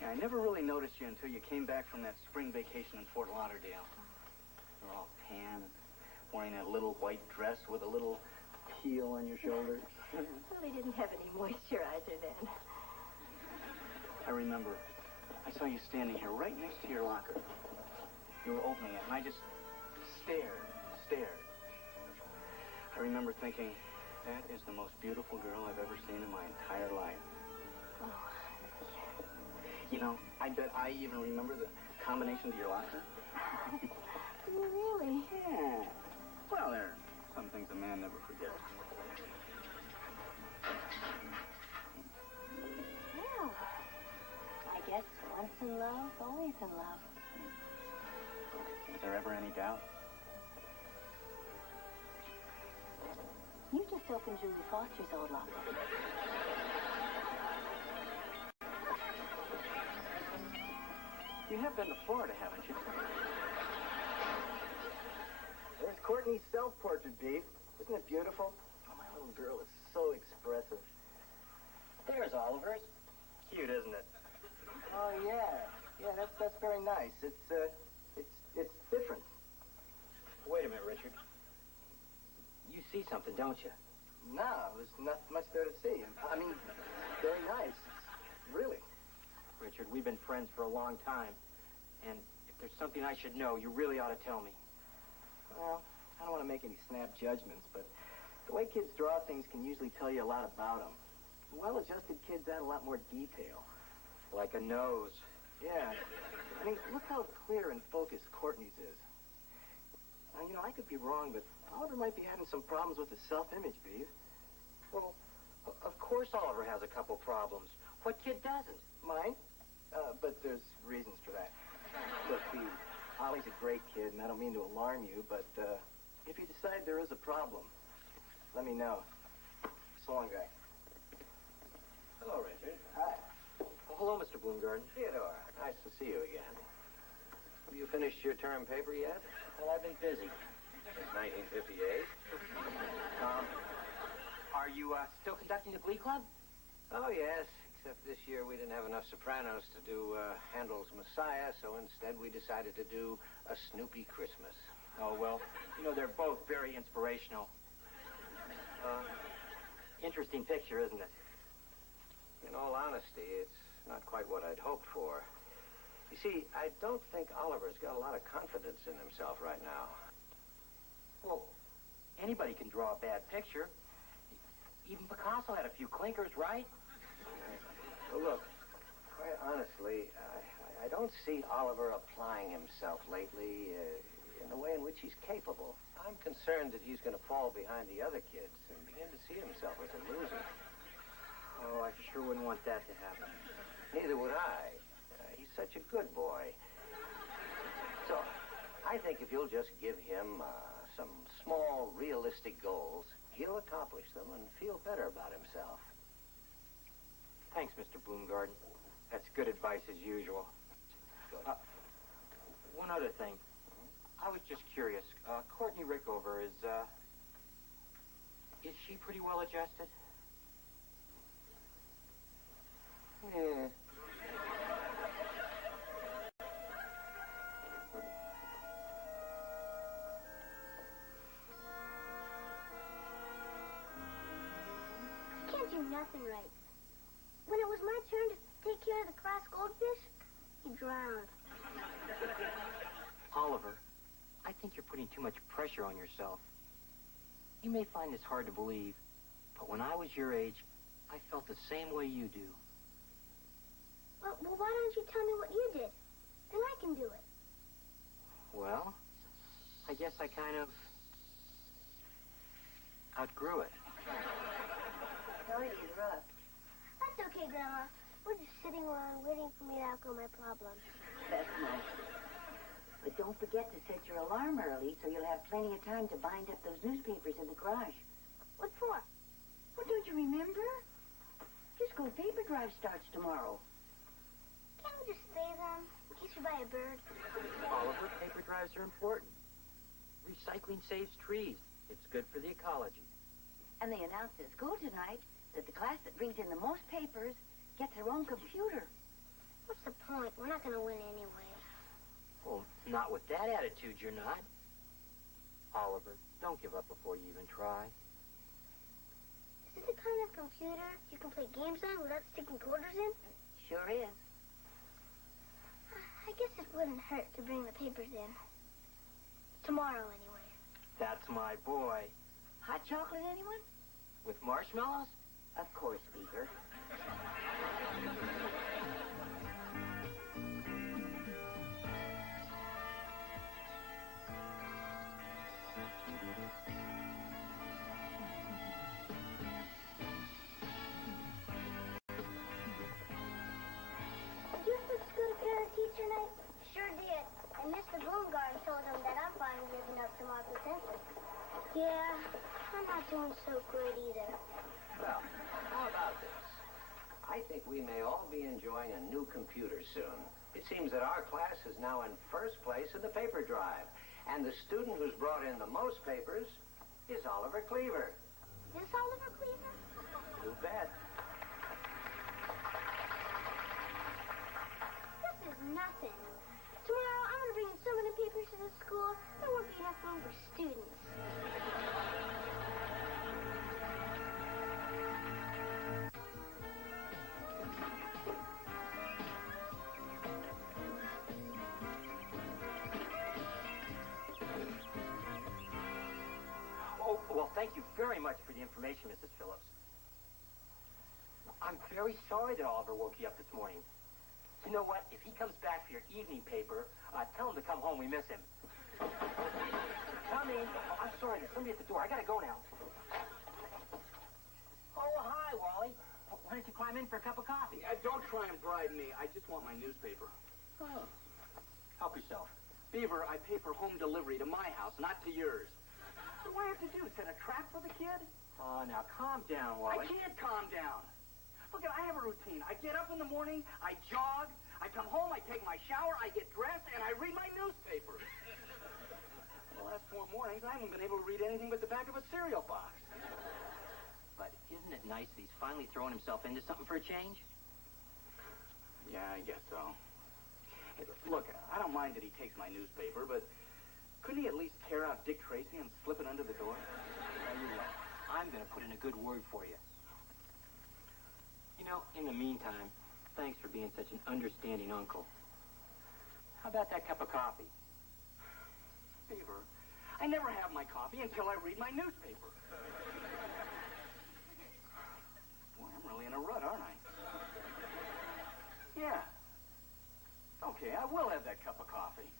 Yeah, I never really noticed you until you came back from that spring vacation in Fort Lauderdale. You were all tan and wearing that little white dress with a little peel on your shoulder. Well, they didn't have any moisturizer then. I remember. I saw you standing here right next to your locker. You were opening it, and I just stared. I remember thinking, that is the most beautiful girl I've ever seen in my entire life. Oh. You know, I bet I even remember the combination to your locker. Really? Yeah. Well, there are some things a man never forgets. Well, I guess once in love, always in love. Was there ever any doubt? You just opened Julie Foster's old locker. You have been to Florida, haven't you? There's Courtney's self-portrait, Beaver. Isn't it beautiful? Oh, my little girl is so expressive. There's Oliver's. Cute, isn't it? Oh, yeah. Yeah, that's very nice. It's different. Wait a minute, Richard. You see something, don't you? No, there's not much there to see. I mean, very nice. Really. Richard, we've been friends for a long time. And if there's something I should know, you really ought to tell me. Well, I don't want to make any snap judgments, but the way kids draw things can usually tell you a lot about them. Well-adjusted kids add a lot more detail. Like a nose. Yeah. I mean, look how clear and focused Courtney's is. Now, you know, I could be wrong, but Oliver might be having some problems with his self-image, Beaver. Well, of course Oliver has a couple problems. What kid doesn't? Mine? But there's reasons for that. Look, Beaver, Ollie's a great kid, and I don't mean to alarm you, but if you decide there is a problem, let me know. So long, guy. Hello, Richard. Hi. Oh, hello, Mr. Bloomgarden. Theodore, nice to see you again. You've finished your term paper yet? Well, I've been busy. Since 1958. Are you still conducting the Glee Club? Oh, yes. Except this year we didn't have enough sopranos to do Handel's Messiah, so instead we decided to do A Snoopy Christmas. Oh, well, you know, they're both very inspirational. Interesting picture, isn't it? In all honesty, it's not quite what I'd hoped for. You see, I don't think Oliver's got a lot of confidence in himself right now. Well, anybody can draw a bad picture. Even Picasso had a few clinkers, right? Well, look, quite honestly, I don't see Oliver applying himself lately in the way in which he's capable. I'm concerned that he's going to fall behind the other kids and begin to see himself as a loser. Oh, I sure wouldn't want that to happen. Neither would I. He's such a good boy. So, I think if you'll just give him some small, realistic goals, he'll accomplish them and feel better about himself. Thanks, Mr. Bloomgarden. That's good advice as usual. One other thing. I was just curious. Courtney Rickover, is she pretty well adjusted? Yeah. I can't do nothing right. When it was my turn to take care of the class goldfish, he drowned. Oliver, I think you're putting too much pressure on yourself. You may find this hard to believe, but when I was your age, I felt the same way you do. Well, why don't you tell me what you did? Then I can do it. Well, I guess I kind of outgrew it. Sorry to interrupt. That's okay, Grandma. We're just sitting around waiting for me to outgrow my problems. That's nice. But don't forget to set your alarm early so you'll have plenty of time to bind up those newspapers in the garage. What for? Well, don't you remember? Your school paper drive starts tomorrow. Can't we just save them in case we buy a bird? Oliver, paper drives are important. Recycling saves trees. It's good for the ecology. And they announced at school tonight that the class that brings in the most papers gets their own computer. What's the point? We're not going to win anyway. Well, not with that attitude, you're not. Oliver, don't give up before you even try. Is this the kind of computer you can play games on without sticking quarters in? Sure is. I guess it wouldn't hurt to bring the papers in. Tomorrow, anyway. That's my boy. Hot chocolate, anyone? With marshmallows? Of course, Beaver. Did you supposed to go to parent-teacher night? Sure did. And Mr. Bloomgarden told him that I'm finally living up to my potential. Yeah, I'm not doing so great either. Well, how about this? I think we may all be enjoying a new computer soon. It seems that our class is now in first place in the paper drive. And the student who's brought in the most papers is Oliver Cleaver. This Oliver Cleaver? You bet. This is nothing. Tomorrow, I'm going to bring in so many papers to the school, there won't be enough room for students. Oh, well, thank you very much for the information, Mrs. Phillips. I'm very sorry that Oliver woke you up this morning. You know what? If he comes back for your evening paper, tell him to come home. We miss him. Come in. Oh, I'm sorry. There's somebody at the door. I gotta go now. Oh, hi, Wally. Why don't you climb in for a cup of coffee? Don't try and bribe me. I just want my newspaper. Oh. Help yourself. Beaver, I pay for home delivery to my house, not to yours. What do I have to do? Set a trap for the kid? Oh, now calm down, I Wally. can't calm down. Look, I have a routine. I get up in the morning, I jog, I come home, I take my shower, I get dressed, and I read my newspaper. I haven't been able to read anything but the back of a cereal box. But isn't it nice that he's finally throwing himself into something for a change? Yeah, I guess so. Hey, look, I don't mind that he takes my newspaper, but couldn't he at least tear out Dick Tracy and slip it under the door? Tell you what, I'm going to put in a good word for you. You know, in the meantime, thanks for being such an understanding uncle. How about that cup of coffee? Beaver, I never have my coffee until I read my newspaper. Boy, I'm really in a rut, aren't I? Yeah. Okay, I will have that cup of coffee.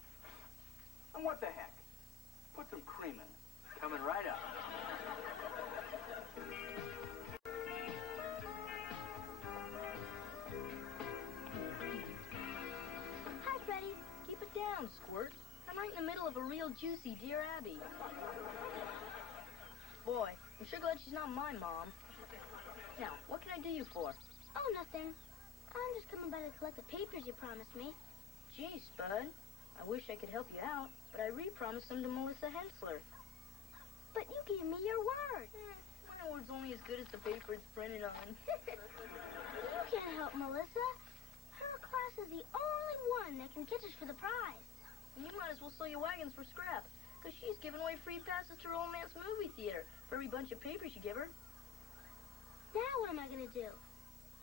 And what the heck? Put some cream in it. Coming right up. Hi, Freddie. Keep it down, Squirt. I'm right in the middle of a real juicy Dear Abby. Boy, I'm sure glad she's not my mom. Now, what can I do you for? Oh, nothing. I'm just coming by to collect the papers you promised me. Gee, Spud. I wish I could help you out, but I re-promised them to Melissa Hensler. But you gave me your word. My word's only as good as the paper it's printed on. You can't help Melissa. Her class is the only one that can catch us for the prize. You might as well sell your wagons for scrap, because she's giving away free passes to Romance Movie Theater for every bunch of papers you give her. Now what am I going to do?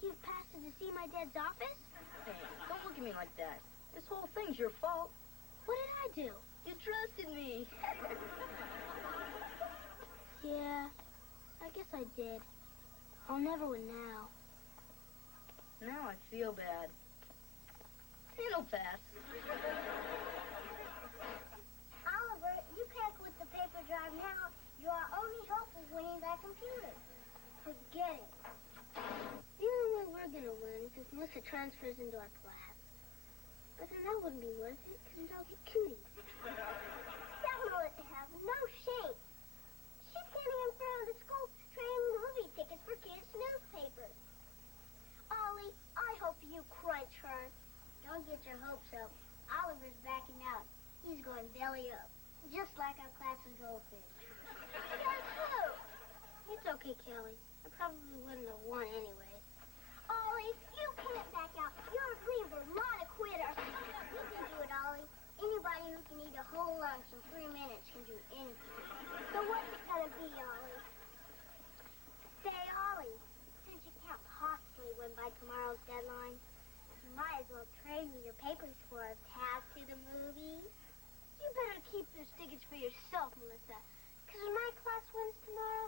Give passes to see my dad's office? Hey, don't look at me like that. This whole thing's your fault. What did I do? You trusted me. Yeah, I guess I did. I'll never win now. Now I feel bad. It'll pass. Oliver, you can't quit the paper drive now. Your only hope is winning that computer. Forget it. The only way we're going to win is if Melissa transfers into our class. But then that wouldn't be worth it, because I'll get cooties. That Melissa has no shame. She's standing in front of the school trading movie tickets for kids' newspapers. Ollie, I hope you crunch her. Don't get your hopes up. Oliver's backing out. He's going belly up, just like our class's goldfish. That's true. It's okay, Kelly. I probably wouldn't have won anyway. Ollie, you can't back out. You're a Beaver, not a quitter. You can do it, Ollie. Anybody who can eat a whole lunch in 3 minutes can do anything. So what's it gonna be, Ollie? Say, Ollie, since you can't possibly win by tomorrow's deadline, you might as well trade me your papers for a pass to the movies. You better keep those tickets for yourself, Melissa. Because when my class wins tomorrow,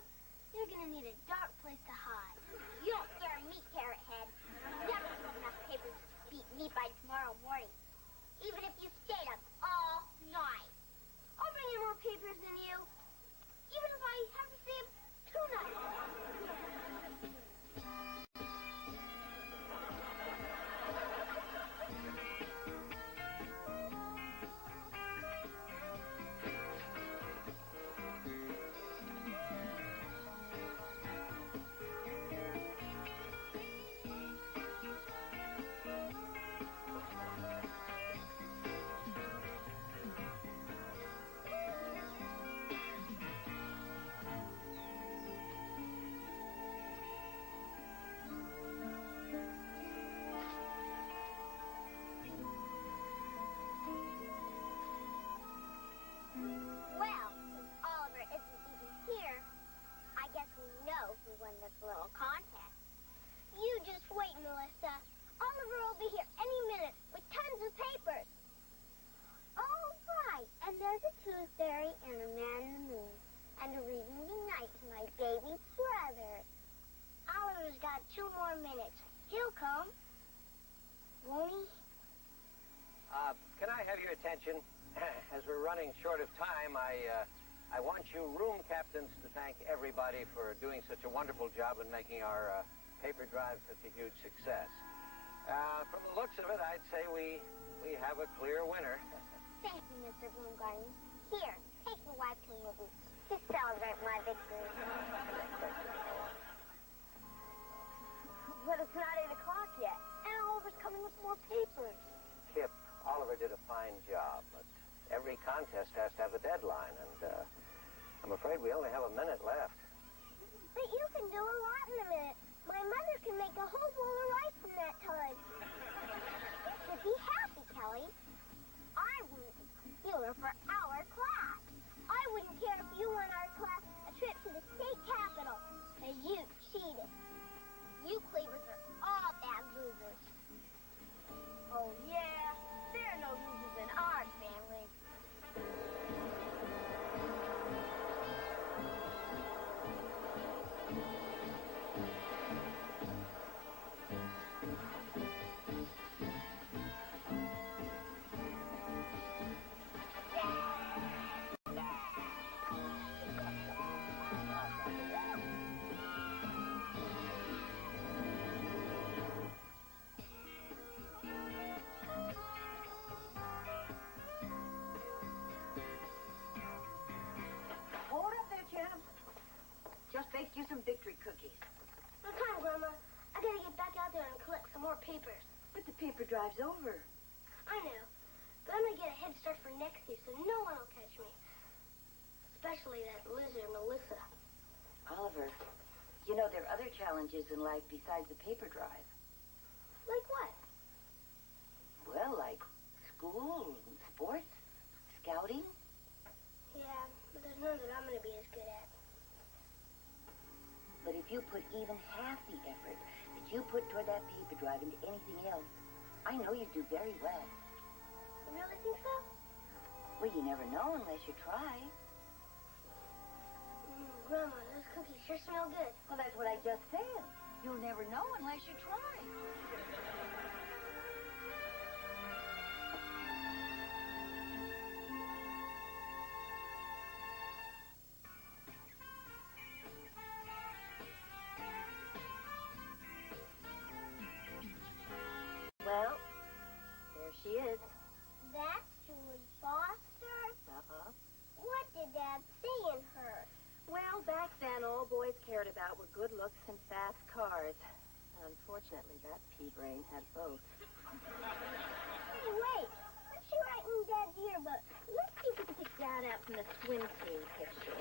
you're gonna need a dark place to hide. You don't scare me, Carrot Head. Never get enough papers to beat me by tomorrow morning. Even if you stayed up all night. I'll bring in more papers than you. Even if I have to stay up 2 nights. Well, since Oliver isn't even here, I guess we know who won this little contest. You just wait, Melissa. Oliver will be here any minute with tons of papers. All right, and there's a tooth fairy and a man in the moon. And a reading goodnight to my baby brother. Oliver's got 2 more minutes. He'll come. Won't he? Can I have your attention? As we're running short of time, I want you room captains to thank everybody for doing such a wonderful job in making our paper drive such a huge success. From the looks of it, I'd say we have a clear winner. Thank you, Mr. Bloomgarden. Here, take the webtoon movie to celebrate my victory. But it's not 8 o'clock yet, and Oliver's coming with more papers. Kip, Oliver did a fine job, but every contest has to have a deadline, and I'm afraid we only have a minute left. But you can do a lot in a minute. My mother can make a whole bowl of rice in that time. You should be happy, Kelly. I wouldn't. You were for our class. I wouldn't care if you won our class a trip to the state capitol. Because you cheated. You Cleavers are all bad losers. Oh, yeah? There are no losers in our family. Hold up there, champ. Just baked you some victory cookies. No time, Grandma. I gotta get back out there and collect some more papers. But the paper drive's over. I know. But I'm gonna get a head start for next year so no one will catch me. Especially that lizard, Melissa. Oliver, you know there are other challenges in life besides the paper drive. Like what? Well, like school, sports, scouting. Yeah, but there's none that I'm gonna be as good at. But if you put even half the effort that you put toward that paper drive into anything else, I know you'd do very well. You really think so? Well, you never know unless you try. Grandma, those cookies sure smell good. Well, that's what I just said. You'll never know unless you try. Well, there she is. That's Julie Foster? Uh-huh. What did Dad see in her? Well, back then, all boys cared about were good looks and fast cars. Unfortunately, that pea-brain had both. Hey, wait. What's she writing in Dad's yearbook? Let's see if we can pick that out from the swim team picture.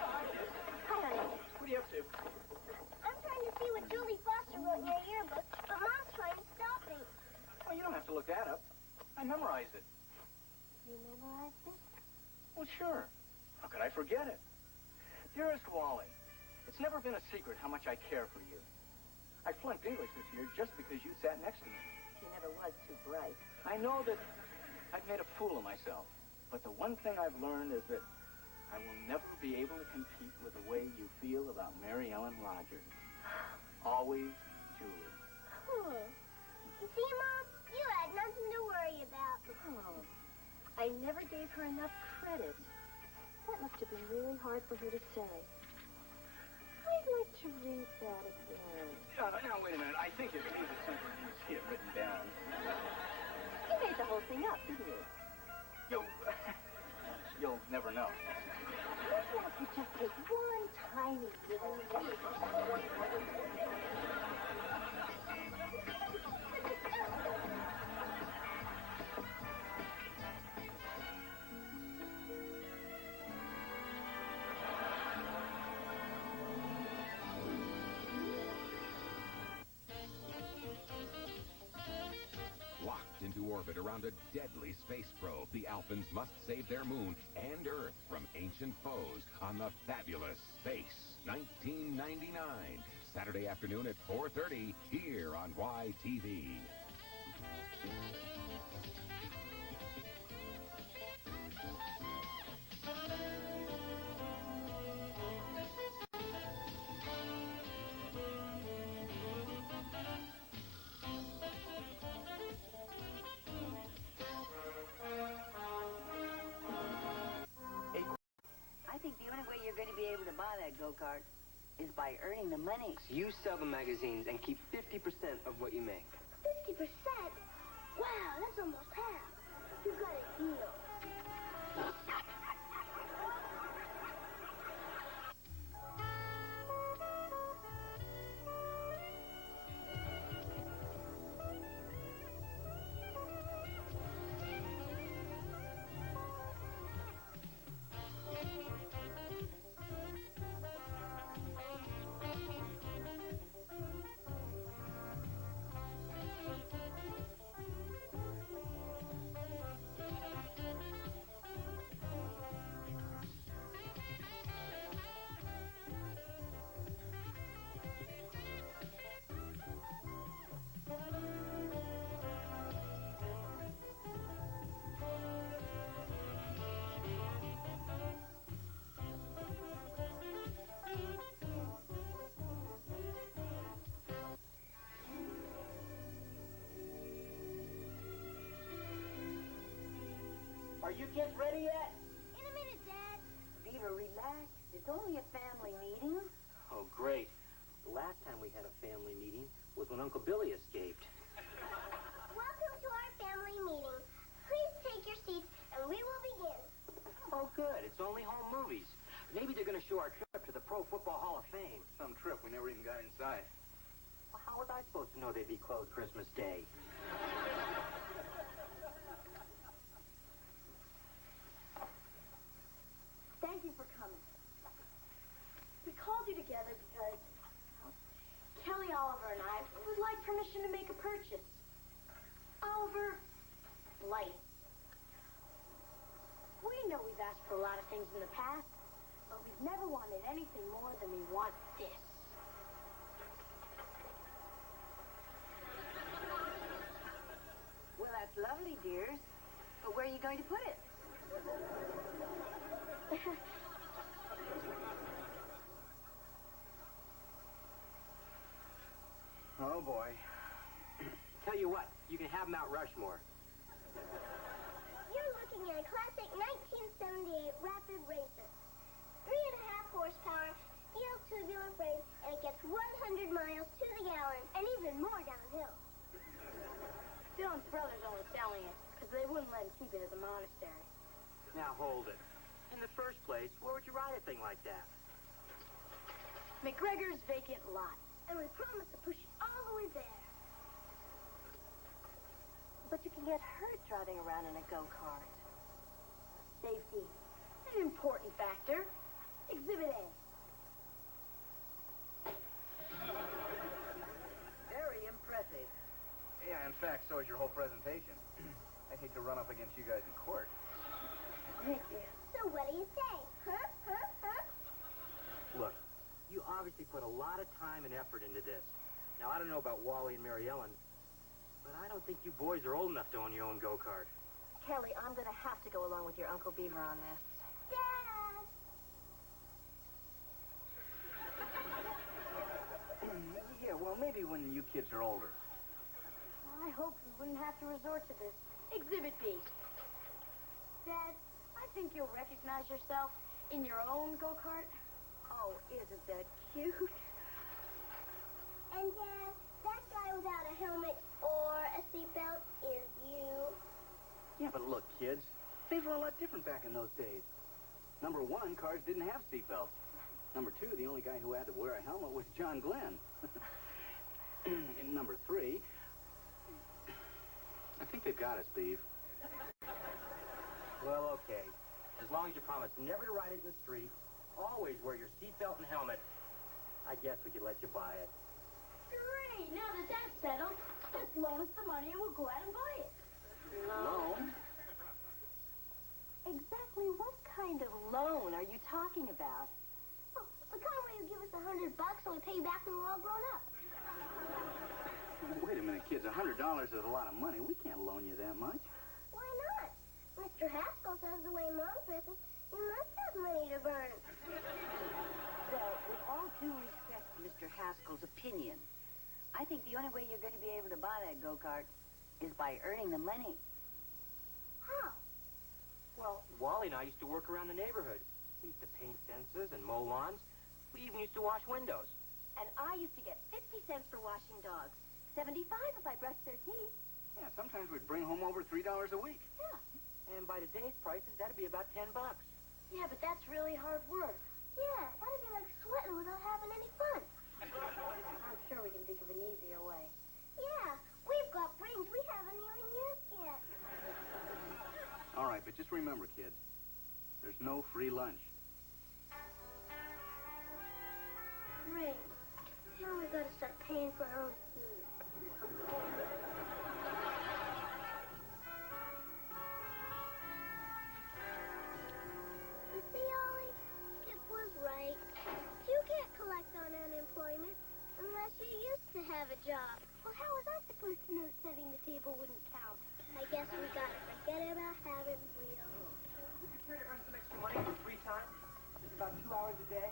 Hi, honey. What are you up to? I'm trying to see what Julie Foster wrote in her yearbook, but Mom's trying to stop me. Well, you don't have to look that up. I memorized it. You memorized it? Well, sure. How could I forget it? Dearest Wally, it's never been a secret how much I care for you. I flunked English this year just because you sat next to me. She never was too bright. I know that I've made a fool of myself, but the one thing I've learned is that I will never be able to compete with the way you feel about Mary Ellen Rogers. Always, Julie. You see, Mom? You had nothing to worry about. Oh, I never gave her enough credit. That must have been really hard for her to say. I'd like to read that again. Now, wait a minute. I think it's easy to see it written down. You made the whole thing up, didn't you? You'll never know. Maybe I could just take one tiny little leap. Locked into orbit around a deadly space probe, the Alphans must save their moon and Earth from ancient foes on the fabulous Space 1999. Saturday afternoon at 4:30 here on YTV. I think the only way you're going to be able to buy that go-kart is by earning the money. You sell the magazines and keep 50% of what you make. 50%? Wow, that's almost half. You got a deal. Are you kids ready yet? In a minute, Dad. Beaver, relax. It's only a family meeting. Oh, great. The last time we had a family meeting was when Uncle Billy escaped. Welcome to our family meeting. Please take your seats and we will begin. Oh, good. It's only home movies. Maybe they're going to show our trip to the Pro Football Hall of Fame. Some trip. We never even got inside. Well, how was I supposed to know they'd be closed Christmas Day? Thank you for coming. We called you together because Kelly, Oliver, and I would like permission to make a purchase. Oliver, Blight. We know we've asked for a lot of things in the past, but we've never wanted anything more than we want this. Well, that's lovely, dears. But where are you going to put it? Oh, boy. Tell you what, you can have Mount Rushmore. You're looking at a classic 1978 Rapid Racer. 3.5 horsepower, steel tubular frame, and it gets 100 miles to the gallon, and even more downhill. Dylan's brothers only selling it because they wouldn't let him keep it at the monastery. Now, hold it. In the first place, where would you ride a thing like that? McGregor's vacant lot. And we promise to push you all the way there. But you can get hurt driving around in a go-kart. Safety, an important factor. Exhibit A. Very impressive. Yeah, in fact, so is your whole presentation. I'd hate to run up against you guys in court. Thank you. So what do you say? Huh? Huh? Huh? Look, you obviously put a lot of time and effort into this. Now, I don't know about Wally and Mary Ellen, but I don't think you boys are old enough to own your own go-kart. Kelly, I'm going to have to go along with your Uncle Beaver on this. Dad! Yeah, well, maybe when you kids are older. I hope we wouldn't have to resort to this. Exhibit B. Dad, I think you'll recognize yourself in your own go-kart. Oh, isn't that cute? And Dad, that guy without a helmet or a seatbelt is you. Yeah, but look, kids, things were a lot different back in those days. Number one, cars didn't have seatbelts. Number two, the only guy who had to wear a helmet was John Glenn. And number three, I think they've got us, Beav. Well, okay. As long as you promise never to ride it in the street, always wear your seatbelt and helmet, I guess we could let you buy it. Great! Now that that's settled, just loan us the money and we'll go out and buy it. Loan? Exactly what kind of loan are you talking about? Oh, the kind where you give us $100 and we pay you back when we're all grown up. Wait a minute, kids. $100 is a lot of money. We can't loan you that much. Why not? Mr. Haskell says the way Mom's misses, you must have money to burn. Well, with all due respect to Mr. Haskell's opinion, I think the only way you're going to be able to buy that go-kart is by earning the money. How? Well, Wally and I used to work around the neighborhood. We used to paint fences and mow lawns. We even used to wash windows. And I used to get 50 cents for washing dogs. 75 if I brushed their teeth. Yeah, sometimes we'd bring home over $3 a week. Yeah. And by today's prices, that'd be about $10. Yeah, but that's really hard work. Yeah, that'd be like sweating without having any fun. I'm sure we can think of an easier way. Yeah, we've got brains we haven't even used yet. All right, but just remember, kids, there's no free lunch. Brains. Now we gotta start paying for our own food. You see, Ollie? It was right. You can't collect on unemployment unless you used to have a job. Well, how was I supposed to know setting the table wouldn't count? I guess we gotta forget about having real. Would you care to earn some extra money in your free time? Just about 2 hours a day?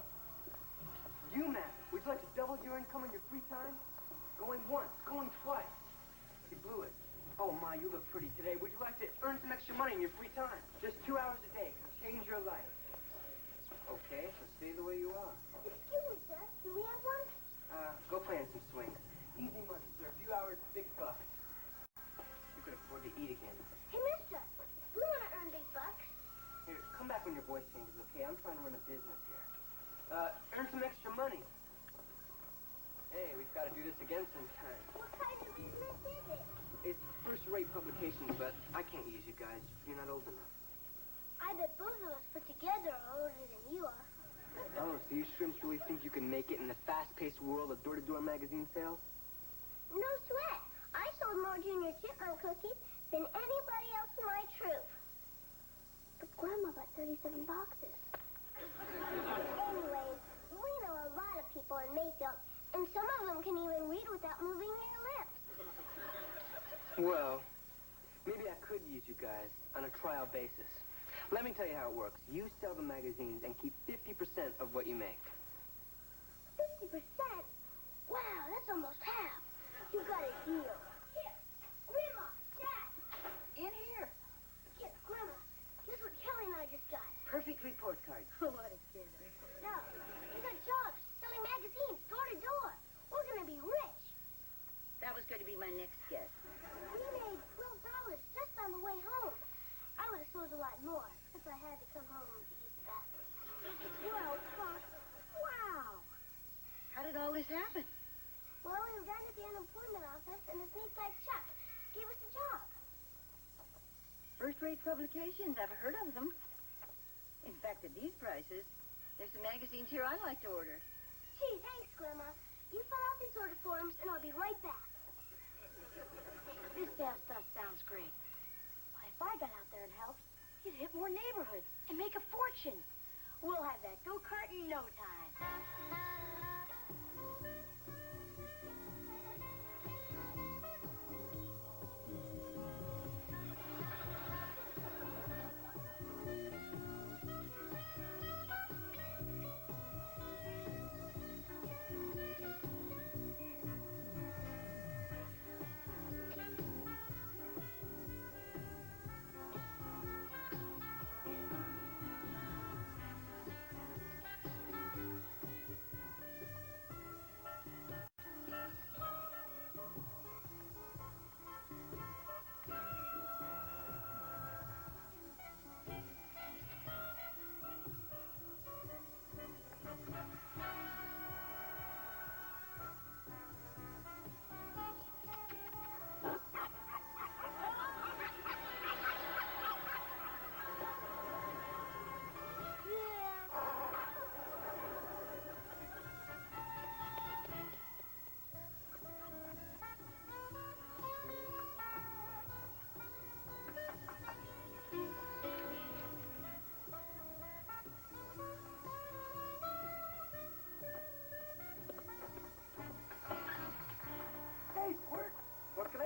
You, Matt, would you like to double your income in your free time? Going once, going twice. pretty today. Would you like to earn some extra money in your free time? Just 2 hours a day can change your life. Okay, so stay the way you are. Excuse me, sir. Can we have one? Go play in some swings. Easy money, sir. A few hours, big bucks. You can afford to eat again. Hey, mister. We want to earn big bucks. Here, come back when your voice changes, okay? I'm trying to run a business here. Earn some extra money. Hey, we've got to do this again sometime. What kind of business is it? It's first-rate publications, but I can't use you guys. You're not old enough. I bet both of us put together are older than you are. Oh, so you shrimps really think you can make it in the fast-paced world of door-to-door magazine sales? No sweat. I sold more Junior Chipmunk cookies than anybody else in my troop. But Grandma bought 37 boxes. Anyways, we know a lot of people in Mayfield, and some of them can even read without moving their lips. Well, maybe I could use you guys on a trial basis. Let me tell you how it works. You sell the magazines and keep 50% of what you make. 50%? Wow, that's almost half. You got a deal. Here, Grandma, Dad. In here. Here, Grandma, guess what Kelly and I just got? Perfect report card. What a kid. No, we got jobs selling magazines door to door. We're gonna be rich. That was going to be my next guess. We made $12 just on the way home. I would have sold a lot more if I had to come home to use the bathroom. $12. Wow. How did all this happen? Well, we were down at the unemployment office, and this neat guy Chuck gave us a job. First-rate publications. I've heard of them. In fact, at these prices, there's some magazines here I'd like to order. Gee, thanks, Grandma. You fill out these order forms, and I'll be right back. This sales stuff sounds great. Why, if I got out there and helped, You'd hit more neighborhoods and make a fortune. We'll have that go-kart in no time.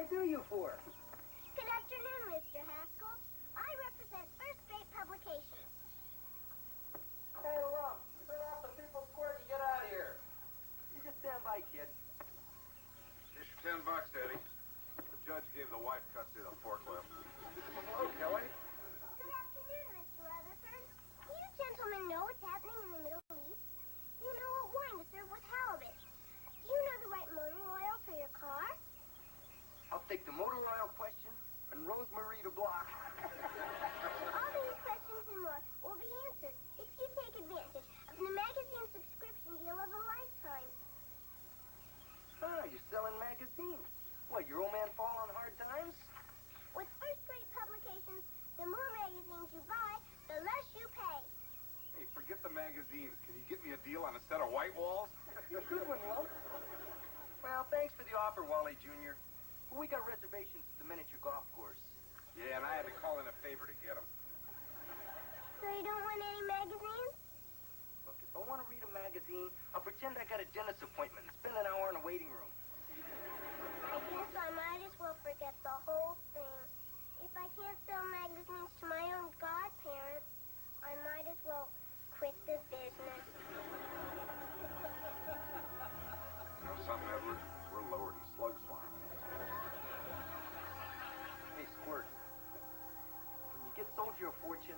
Do you for? Good afternoon, Mr. Haskell. I represent First Rate Publications. Hey, along. Fill out the people's square and get out of here. You just stand by, kid. Here's your $10, Eddie. The judge gave the wife custody of the forklift. Hello, Kelly. Good afternoon, Mr. Rutherford. Do you gentlemen know what's happening in the Middle East? Do you know what wine to serve with halibut? Do you know the right motor oil for your car? I'll take the motor oil question and Rosemary to block. All these questions and more will be answered if you take advantage of the magazine subscription deal of a lifetime. Ah, you're selling magazines. What, your old man fall on hard times? With First Rate Publications, the more magazines you buy, the less you pay. Hey, forget the magazines. Can you get me a deal on a set of white walls? Good one, Lump. Well, thanks for the offer, Wally Jr. We got reservations at the miniature golf course. Yeah, and I had to call in a favor to get them. So you don't want any magazines? Look, if I want to read a magazine, I'll pretend I got a dentist appointment and spend an hour in a waiting room. I guess I might as well forget the whole thing. If I can't sell magazines to my own godparents, I might as well quit the business. You know something, Edward? We're lower than slug slime. Hey, Squirt, you a fortune.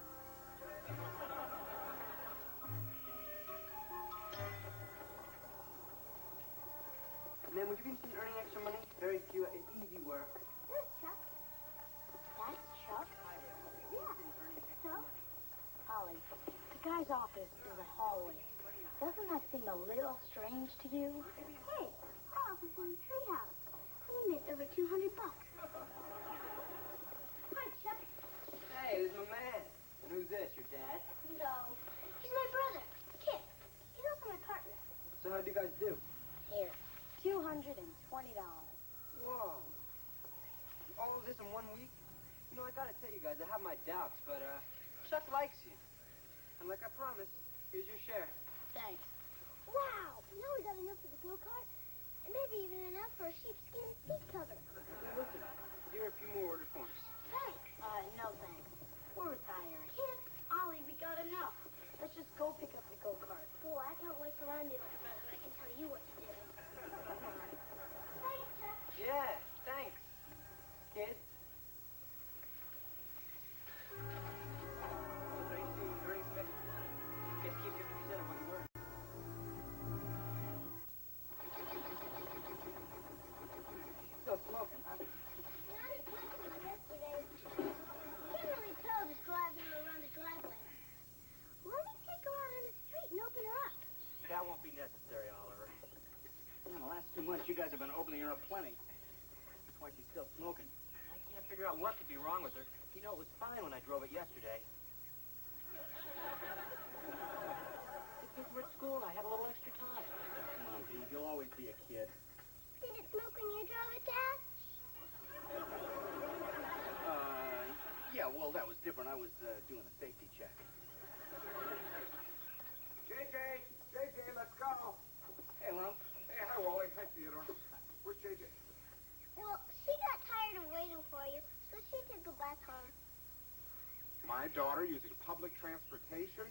Man, would you be interested in earning extra money? Very few, easy work. There's Chuck. That's Chuck? Yeah. So? Ollie, the guy's office is a hallway. Doesn't that seem a little strange to you? Hey, our office is in the treehouse. We made over $200. Hi, Chuck. Hey, who's my man? And who's this, your dad? No. He's my brother, Kip. He's also my partner. So how'd you guys do? Here, $220. Whoa. All of this in 1 week? You know, I gotta tell you guys, I have my doubts, but, Chuck likes you. And like I promised, here's your share. Thanks. Wow. Now we got enough for the go-kart, and maybe even enough for a sheepskin seat cover. Listen, here are a few more order forms. Thanks. No thanks. We're retiring. Kip. Ollie, we got enough. Let's just go pick up the go-kart. Boy, I can't wait till I'm the older brother and I can tell you what to do. Thanks, Chuck. Yeah, thanks, kid. Very soon, very special. Just keep 50% of what you earn. Still smoking, huh? Not as much as yesterday. Can't really tell just driving her around the driveway. Let me take her out on the street and open her up. That won't be necessary, Oliver. In the last 2 months, you guys have been opening her up plenty. That's why she's still smoking. I can't figure out what could be wrong with her. You know, it was fine when I drove it yesterday. The kids were at school and I had a little extra time. Come on, Beaver, you'll always be a kid. Did it smoke when you drove it, Dad? Yeah, well, that was different. I was doing a safety check. JJ, let's go. Hey, Lump. Hey, hi, Wally. Hi, Theodore. Where's JJ? Well, she got tired of waiting for you, so she took go back home. My daughter using public transportation?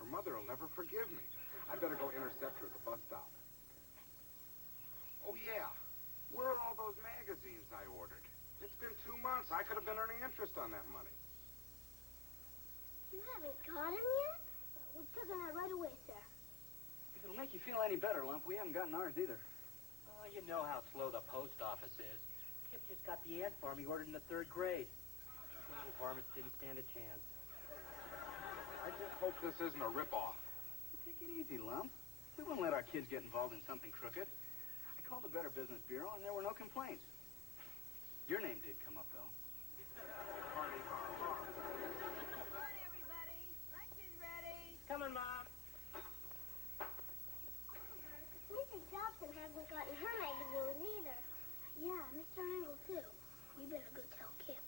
Her mother will never forgive me. I better go intercept her at the bus stop. Oh, yeah. Where are all those magazines I ordered? It's been 2 months. I could have been earning interest on that money. You haven't got him yet? We'll check on that right away, sir. If it'll make you feel any better, Lump, we haven't gotten ours either. Oh, you know how slow the post office is. Kip just got the ant farm he ordered in the 3rd grade. Little varmints didn't stand a chance. I just hope this isn't a ripoff. Take it easy, Lump. We wouldn't let our kids get involved in something crooked. I called the Better Business Bureau, and there were no complaints. Your name did come up, though. Party hard. Come on, everybody. Lunch is ready. Coming, Mom. Mrs. Dobson hasn't gotten her magazine either. Yeah, Mr. Angle, too. We better go tell Kip.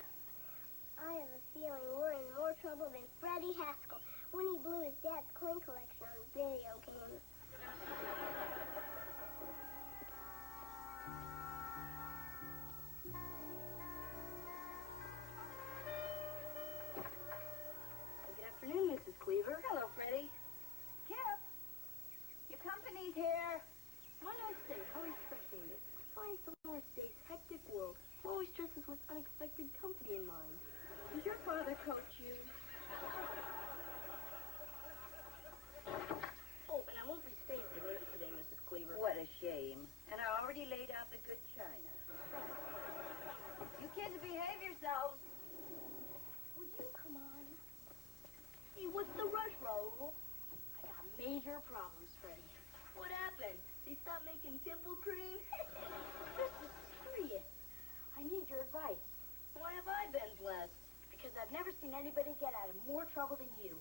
I have a feeling we're in more trouble than Freddie Haskell when he blew his dad's coin collection on video games. Good afternoon, Mrs. Cleaver. Hello, Freddie. Kip, your company's here. Why not say how refreshing it is to find someone in today's hectic world who always dresses with unexpected company in mind. Does your father coach you? Oh, and I won't be staying late today, Mrs. Cleaver. What a shame. And I already laid out the good china. You kids behave yourselves. Would you come on? Hey, what's the rush, Raoul? I got major problems, Freddie. What happened? They stopped making pimple cream? This is serious. I need your advice. Why have I been blessed? Because I've never seen anybody get out of more trouble than you.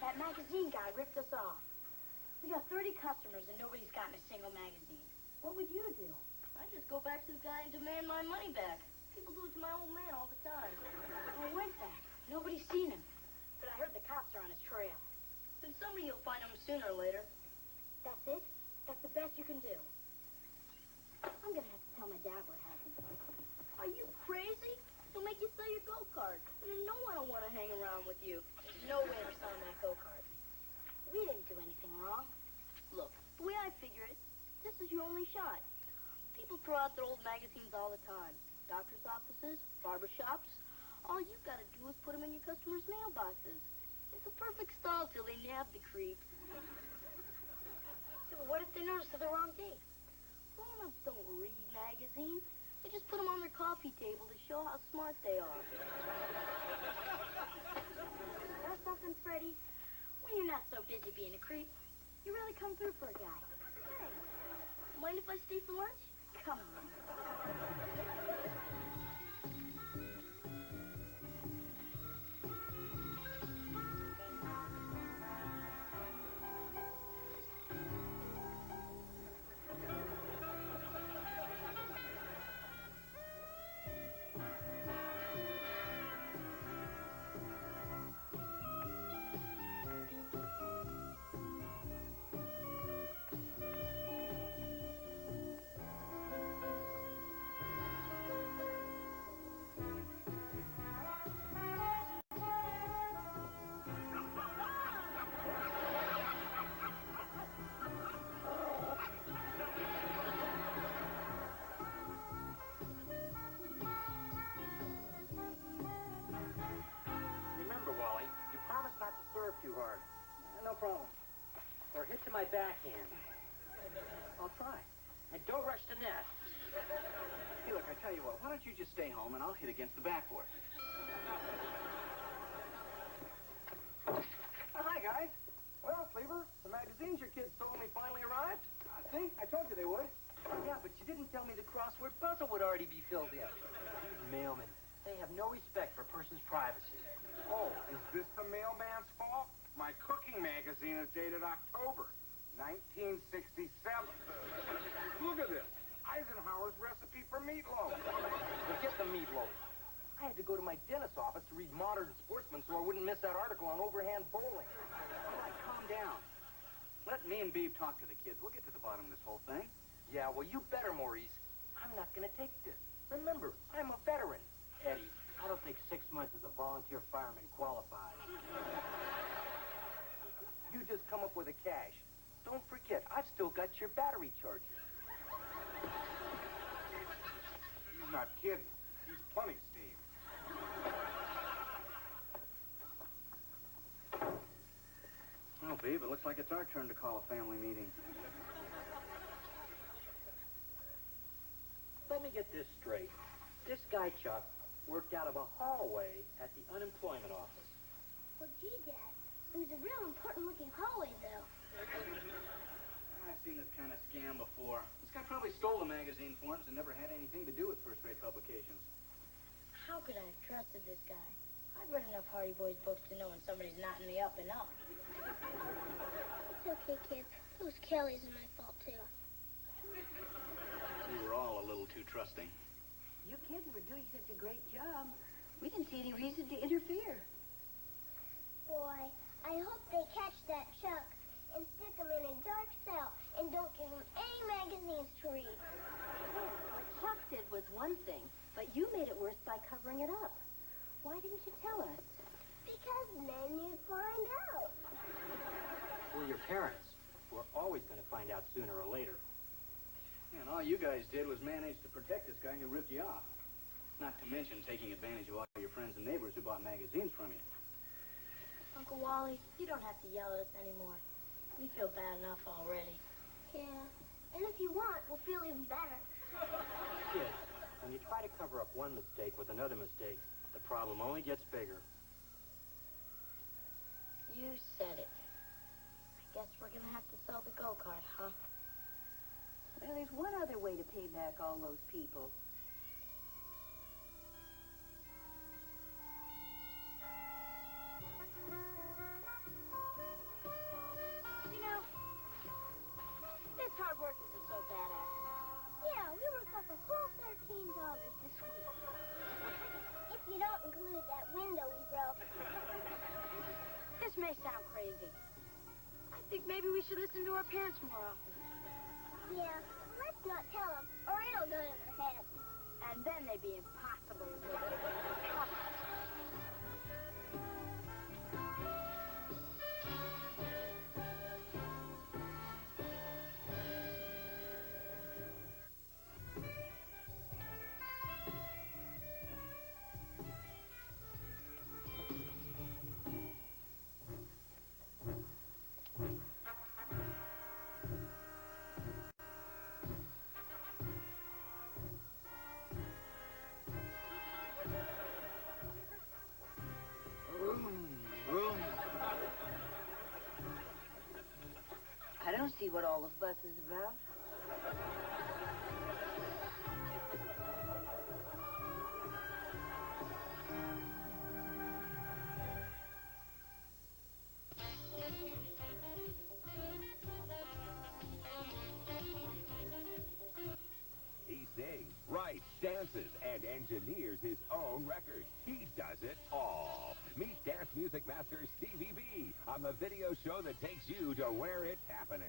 That magazine guy ripped us off. We got 30 customers and nobody's gotten a single magazine. What would you do? I just go back to the guy and demand my money back. People do it to my old man all the time. I went back. Nobody's seen him. But I heard the cops are on his trail. Then somebody will find him sooner or later. That's it? That's the best you can do. I'm gonna have to tell my dad what happened. Are you crazy? He'll make you sell your go-kart. And then no one will want to hang around with you. There's no way we're selling that go-kart. We didn't do anything wrong. Look, the way I figure it, this is your only shot. People throw out their old magazines all the time. Doctor's offices, barber shops, All you gotta do is put them in your customers' mailboxes. It's a perfect stall till they nab the creep. Yeah, but what if they notice the wrong date? Grown-ups don't read magazines. They just put them on their coffee table to show how smart they are. You know something, Freddie? When you're not so busy being a creep, you really come through for a guy. Hey, mind if I stay for lunch? Come on. Too hard. No problem. Or hit to my backhand. I'll try. And don't rush the net. Hey, look, I tell you what, why don't you just stay home and I'll hit against the backboard? Hi, guys. Well, Beaver, the magazines your kids told me finally arrived. See? I told you they would. Yeah, but you didn't tell me the crossword puzzle would already be filled in. These mailmen, they have no respect for a person's privacy. Oh, is this the mailman's fault? My cooking magazine is dated October 1967. Look at this. Eisenhower's recipe for meatloaf. Forget the meatloaf. I had to go to my dentist's office to read Modern Sportsman so I wouldn't miss that article on overhand bowling. All right, calm down. Let me and Beav talk to the kids. We'll get to the bottom of this whole thing. Yeah, well, you better, Maurice. I'm not going to take this. Remember, I'm a veteran. Eddie, I don't think 6 months as a volunteer fireman qualifies. You just come up with the cash. Don't forget, I've still got your battery charger. He's not kidding. He's plenty steam. Well, Beav, it looks like it's our turn to call a family meeting. Let me get this straight. This guy, Chuck, worked out of a hallway at the unemployment office. Well, gee, Dad, it was a real important-looking hallway, though. I've seen this kind of scam before. This guy probably stole the magazine forms and never had anything to do with first-rate publications. How could I have trusted this guy? I've read enough Hardy Boys books to know when somebody's knotting me up and up. It's okay, kids. It was Kelly's and my fault, too. We were all a little too trusting. You kids were doing such a great job. We didn't see any reason to interfere. Boy, I hope they catch that Chuck and stick him in a dark cell and don't give him any magazines to read. What Chuck did was one thing, but you made it worse by covering it up. Why didn't you tell us? Because then you'd find out. Well, your parents were always going to find out sooner or later. And all you guys did was manage to protect this guy who ripped you off. Not to mention taking advantage of all your friends and neighbors who bought magazines from you. Uncle Wally, you don't have to yell at us anymore. We feel bad enough already. Yeah, and if you want, we'll feel even better. Kids, when you try to cover up one mistake with another mistake, the problem only gets bigger. You said it. I guess we're gonna have to sell the go-kart, huh? Well, there's one other way to pay back all those people. You know, this hard work isn't so bad after all. Yeah, we worked up a whole $13 this week. If you don't include that window we broke. This may sound crazy. I think maybe we should listen to our parents more often. Yeah, let's not tell them, or it'll go to their heads. And then they'd be impossible to live with. see what all the fuss is about. He sings, writes, dances, and engineers his own records. He does it all. Meet dance music master Stevie B on the video show that takes you to where it's happening.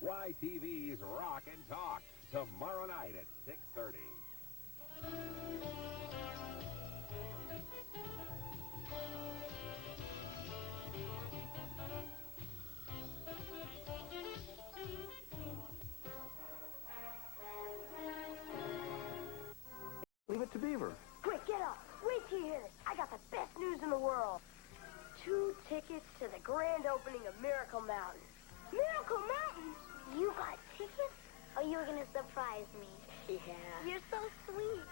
YTV's Rock and Talk, tomorrow night at 6:30. Leave it to Beaver. Quick, get up. Wait till you hear this. I got the best news in the world. 2 tickets to the grand opening of Miracle Mountain. Miracle Mountain? You got tickets? Or you were going to surprise me? Yeah. You're so sweet.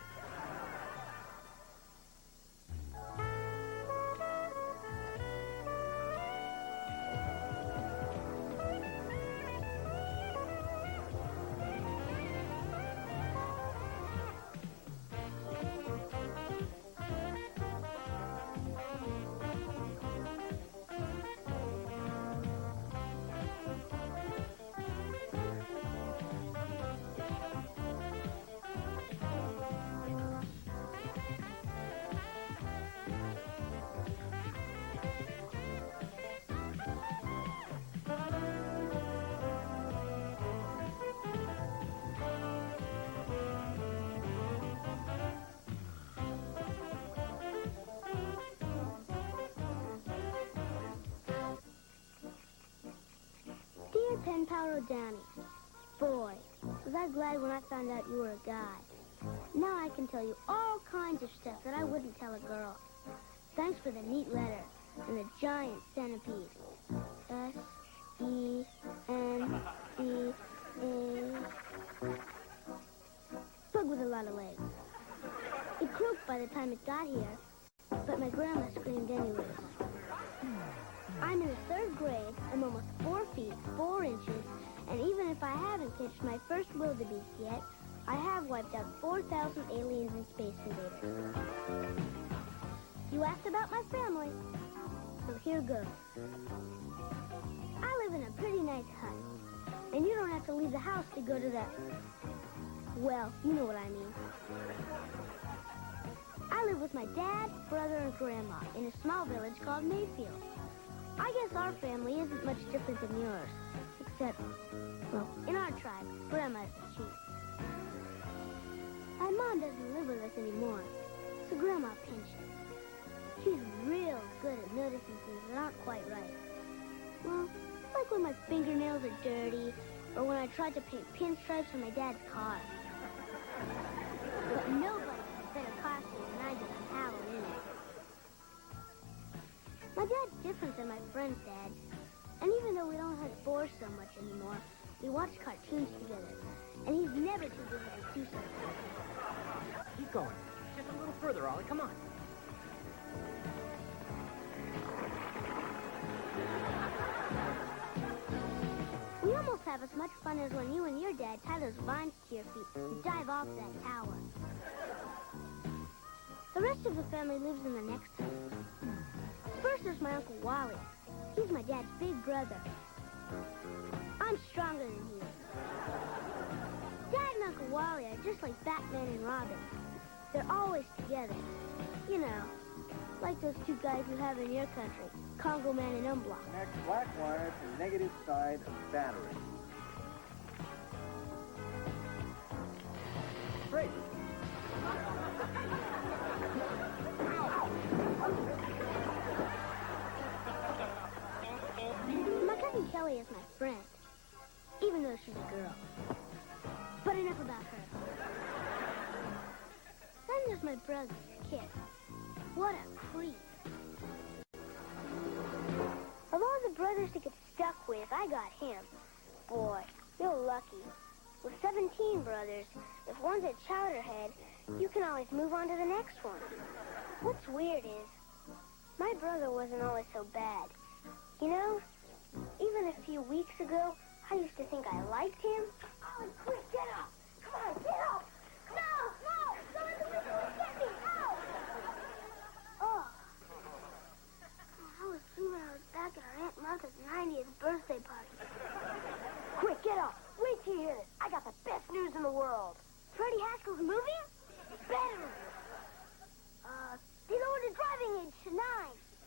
Dear Pen Pal Danny, boy, was I glad when I found out you were a guy. Now I can tell you all kinds of stuff that I wouldn't tell a girl. Thanks for the neat letter and the giant centipede. S-E-N-T-A. Bug with a lot of legs. It croaked by the time it got here, but my grandma screamed anyways. I'm in the 3rd grade. I'm almost 4 feet, 4 inches, and even if I haven't pitched my first wildebeest yet, I have wiped out 4,000 aliens and space invaders. You asked about my family, so here goes. I live in a pretty nice hut, and you don't have to leave the house to go to the... Well, you know what I mean. I live with my dad, brother, and grandma in a small village called Mayfield. I guess our family isn't much different than yours, except, well, in our tribe, Grandma's the chief. My mom doesn't live with us anymore, so Grandma pinches. She's real good at noticing things that aren't quite right. Well, like when my fingernails are dirty, or when I tried to paint pinstripes on my dad's car. But nobody has better costume than I do on Halloween. My dad's different than my friend's dad. And even though we don't hunt boars so much anymore, we watch cartoons together. And he's never too busy to do something. Keep going. Just a little further, Ollie. Come on. We almost have as much fun as when you and your dad tie those vines to your feet and dive off that tower. The rest of the family lives in the next house. First, there's my Uncle Wally. He's my dad's big brother. I'm stronger than he is. Dad and Uncle Wally are just like Batman and Robin. They're always together. You know, like those 2 guys you have in your country, Congo Man and Umblock. Connect black wire to negative side of battery. Great. My cousin Kelly is my friend, even though she's a girl. But enough about her. Then there's my brother, Kit. What a creep. Of all the brothers to get stuck with, I got him. Boy, you're lucky. With 17 brothers, if one's a chowderhead, you can always move on to the next one. What's weird is, my brother wasn't always so bad. You know, even a few weeks ago, I used to think I liked him. Ollie, quick, get up! Come on, get up! No! Don't let the wind get me! No! Oh. I was dreaming I was back at our Aunt Martha's 90th birthday party. Quick, get up! Wait till you hear this. I got the best news in the world. Freddie Haskell's moving? Better! They lowered the driving age to 9.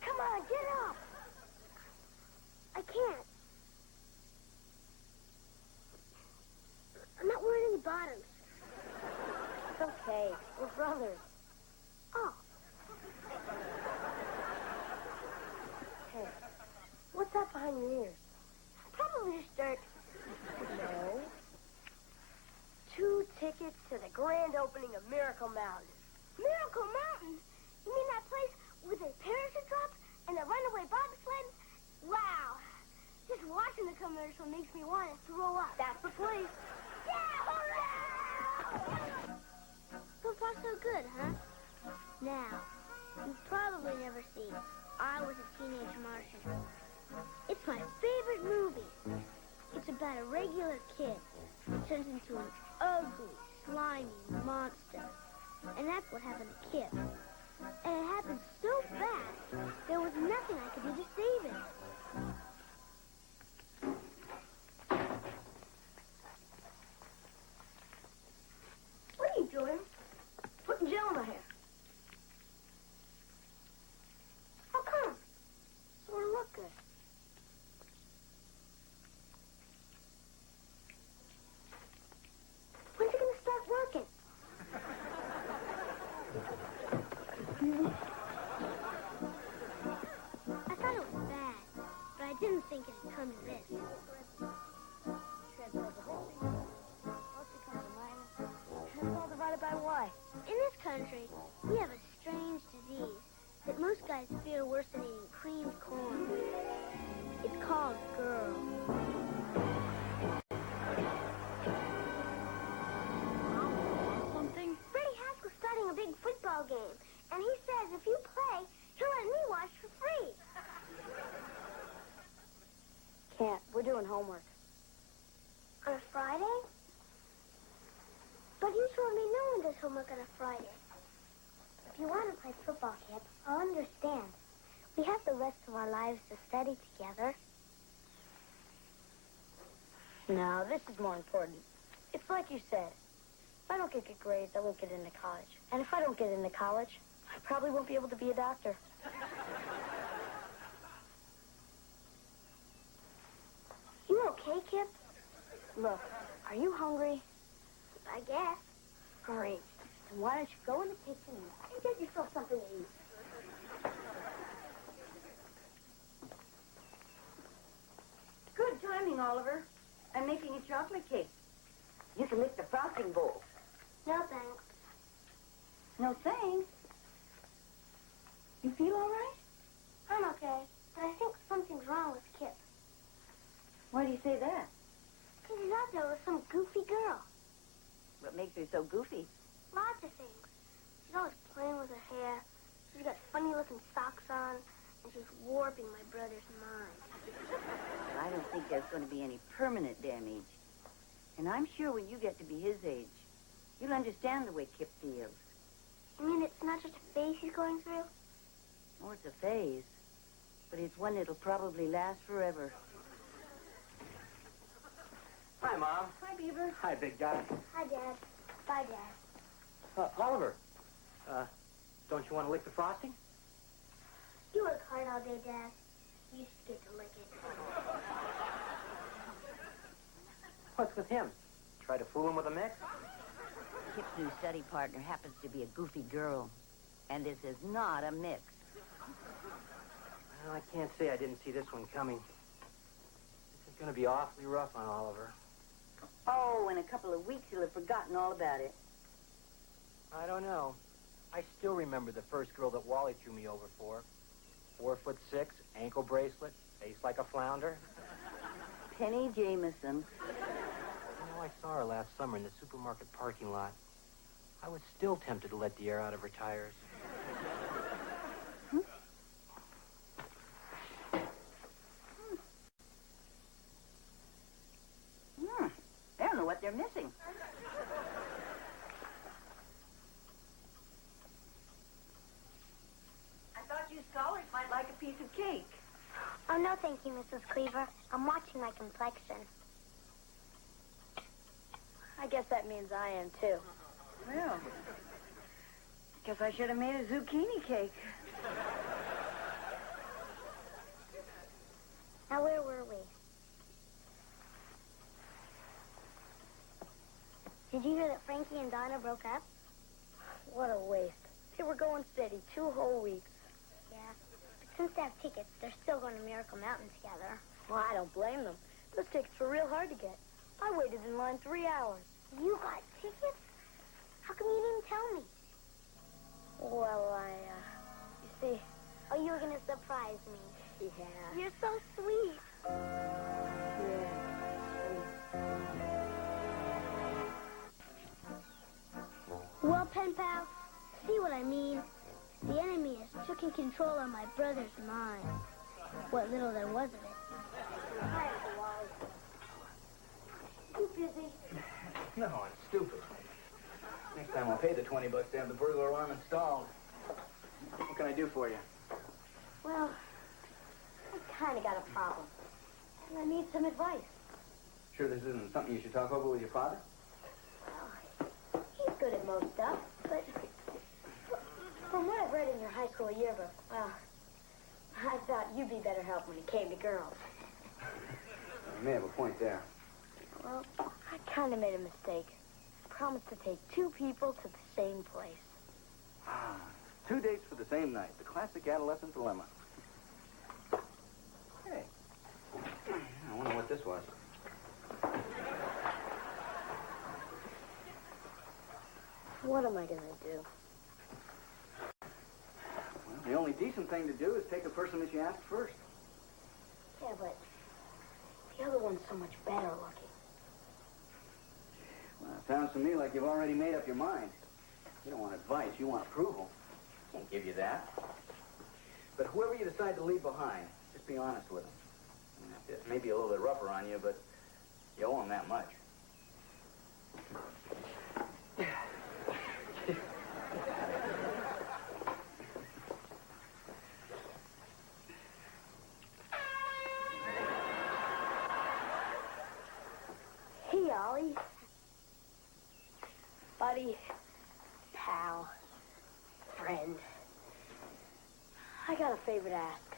Come on, get up! I can't. I'm not wearing any bottoms. It's okay. We're brothers. Oh. Hey, what's that behind your ears? Probably just dirt. No. 2 tickets to the grand opening of Miracle Mountain. Miracle Mountain? You mean that place with the parachute drops and the runaway bobsled? Wow. Just watching the commercial makes me want to throw up. That's the place. Yeah, hooray! So far, so good, huh? Now, you've probably never seen I Was a Teenage Martian. It's my favorite movie. It's about a regular kid who turns into an ugly, slimy monster. And that's what happened to Kip. And it happened so fast, there was nothing I could do to save him. What are you doing? Putting gel in my hair. How come? So it'll look good. When's it going to start working? I thought it was bad, but I didn't think it'd come to this. It's all divided by Y. In this country, we have a strange disease that most guys fear worse than eating creamed corn. It's called girl. Something? Freddie Haskell's starting a big football game, and he says if you play, he'll let me watch for free. Can't. We're doing homework. On a Friday? But you told me no one does homework on a Friday. If you want to play football, Kip, I'll understand. We have the rest of our lives to study together. No, this is more important. It's like you said. If I don't get good grades, I won't get into college. And if I don't get into college, I probably won't be able to be a doctor. You okay, Kip? Look, are you hungry? I guess. Great. Then why don't you go in the kitchen and get yourself something to eat? Good timing, Oliver. I'm making a chocolate cake. You can lick the frosting bowl. No, thanks. No thanks. You feel all right? I'm okay, but I think something's wrong with Kip. Why do you say that? Because he's out there with some goofy girl. What makes her so goofy? Lots of things. She's always playing with her hair. She's got funny-looking socks on, and she's warping my brother's mind. I don't think there's going to be any permanent damage. And I'm sure when you get to be his age, you'll understand the way Kip feels. You mean it's not just a phase he's going through? Oh, it's a phase. But it's one that'll probably last forever. Hi, Mom. Hi, Beaver. Hi, big guy. Hi, Dad. Bye, Dad. Oliver, don't you want to lick the frosting? You work hard all day, Dad. You just get to lick it. What's with him? Try to fool him with a mix? Kip's new study partner happens to be a goofy girl. And this is not a mix. Well, I can't say I didn't see this one coming. This is going to be awfully rough on Oliver. Oh, in a couple of weeks he'll have forgotten all about it. I don't know. I still remember the first girl that Wally threw me over for. 4'6", ankle bracelet, face like a flounder. Penny Jameson. You know, I saw her last summer in the supermarket parking lot. I was still tempted to let the air out of her tires. piece of cake. Oh, no, thank you, Mrs. Cleaver. I'm watching my complexion. I guess that means I am, too. Well, guess I should have made a zucchini cake. Now, where were we? Did you hear that Frankie and Donna broke up? What a waste. They were going steady 2 whole weeks. Yeah. But since they have tickets, they're still going to Miracle Mountain together. Well, I don't blame them. Those tickets were real hard to get. I waited in line 3 hours. You got tickets? How come you didn't tell me? Well, you see... Oh, you were going to surprise me. Yeah. You're so sweet. Yeah, Well, pen pal, see what I mean? The enemy has taken control of my brother's mind. What little there was of it. Hi, Uncle Wally. You busy? No, I'm stupid. Next time I'll pay the $20 to have the burglar alarm installed. What can I do for you? Well, I kind of got a problem. And I need some advice. Sure this isn't something you should talk over with your father? Well, he's good at most stuff, but from what I've read in your high school yearbook, well, I thought you'd be better help when it came to girls. You may have a point there. Well, I kind of made a mistake. I promised to take 2 people to the same place. 2 dates for the same night. The classic adolescent dilemma. Hey. I wonder what this was. What am I going to do? Well, the only decent thing to do is take the person that you asked first. Yeah, but the other one's so much better looking. Well, it sounds to me like you've already made up your mind. You don't want advice, you want approval. Can't give you that. But whoever you decide to leave behind, just be honest with them. It may be a little bit rougher on you, but you owe them that much. Hey, Ollie. Buddy. Pal. Friend. I got a favor to ask.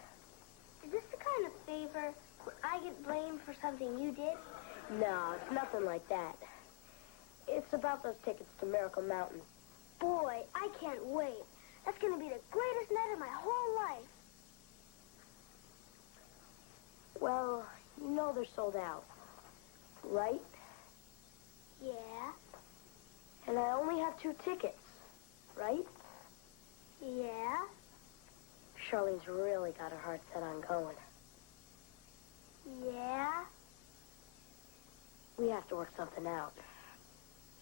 Is this the kind of favor where I get blamed for something you did? No, it's nothing like that. It's about those tickets to Miracle Mountain. Boy, I can't wait. That's going to be the greatest night of my whole life. Well, you know they're sold out, right? Yeah. And I only have 2 tickets, right? Yeah. Charlene's really got her heart set on going. Yeah. We have to work something out.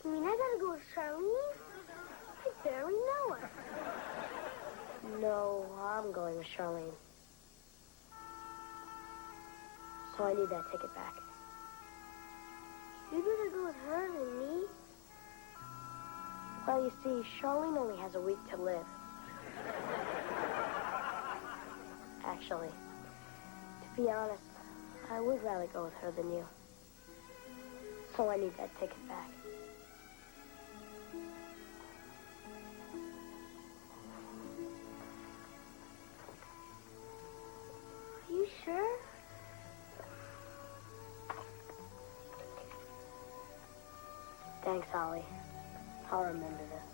You mean I gotta go with Charlene? I barely know her. No, I'm going with Charlene. So I need that ticket back. You'd rather go with her than me? Well, you see, Charlene only has a week to live. Actually, to be honest, I would rather go with her than you. So I need that ticket back. Are you sure? Thanks, Ollie. I'll remember this.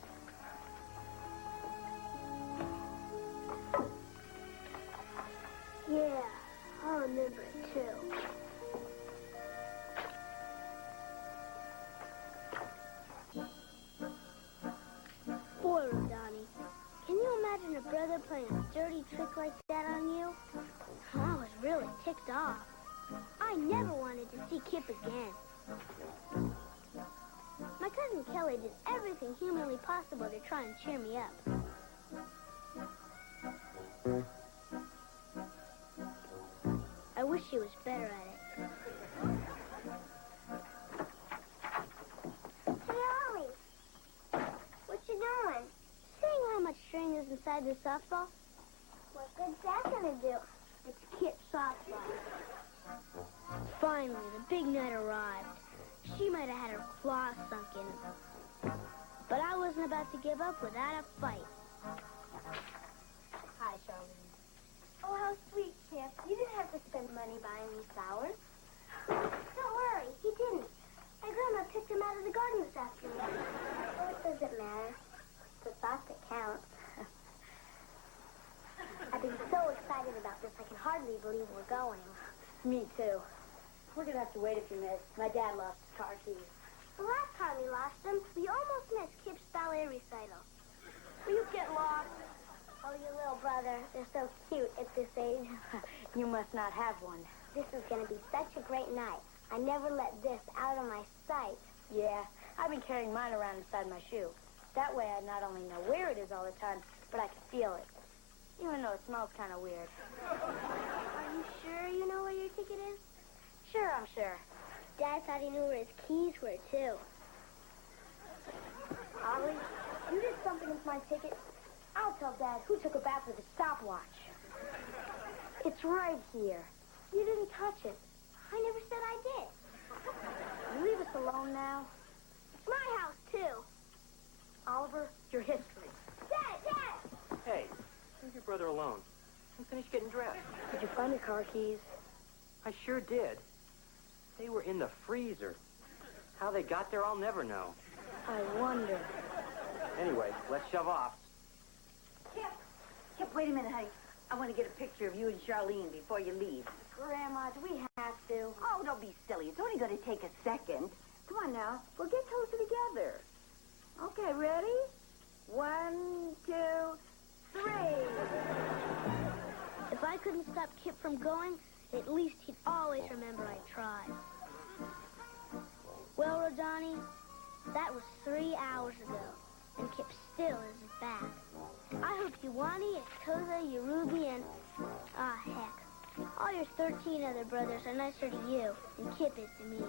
Yeah, I'll remember it too. Boy, Rodani, can you imagine a brother playing a dirty trick like that on you? I was really ticked off. I never wanted to see Kip again. My cousin Kelly did everything humanly possible to try and cheer me up. I wish she was better at it. Hey, Ollie. What you doing? Seeing how much string is inside the softball? What good's that gonna do? It's Kit softball. Finally, the big night arrived. She might have had her claws sunk in him. But I wasn't about to give up without a fight. Hi, Charlene. Oh, how sweet, Kip. You didn't have to spend money buying me flowers. Don't worry, he didn't. My grandma picked him out of the garden this afternoon. Well, it doesn't matter. It's the thought that counts. I've been so excited about this, I can hardly believe we're going. Me too. We're gonna have to wait a few minutes. My dad lost his car keys. The last time we lost him, we almost missed Kip's ballet recital. Will you get lost? Oh, your little brother. They're so cute at this age. You must not have one. This is going to be such a great night. I never let this out of my sight. Yeah, I've been carrying mine around inside my shoe. That way I not only know where it is all the time, but I can feel it. Even though it smells kind of weird. Are you sure you know where your ticket is? Sure, I'm sure. Dad thought he knew where his keys were, too. Ollie, you did something with my ticket. I'll tell Dad who took it back with the stopwatch. It's right here. You didn't touch it. I never said I did. You leave us alone now. It's my house, too. Oliver, your history. Dad! Dad! Hey, leave your brother alone. I'm finished getting dressed. Did you find the car keys? I sure did. They were in the freezer. How they got there, I'll never know. I wonder. Anyway, let's shove off. Kip, wait a minute, honey. I want to get a picture of you and Charlene before you leave. Grandma, do we have to? Oh, don't be silly. It's only going to take a second. Come on now. We'll get closer together. Okay, ready? 1, 2, 3. If I couldn't stop Kip from going, at least he'd always remember I tried. Well, Rodani, that was 3 hours ago, and Kip still isn't back. I hope Yuwani, Koza, Yorubi, and... heck. All your 13 other brothers are nicer to you than Kip is to me.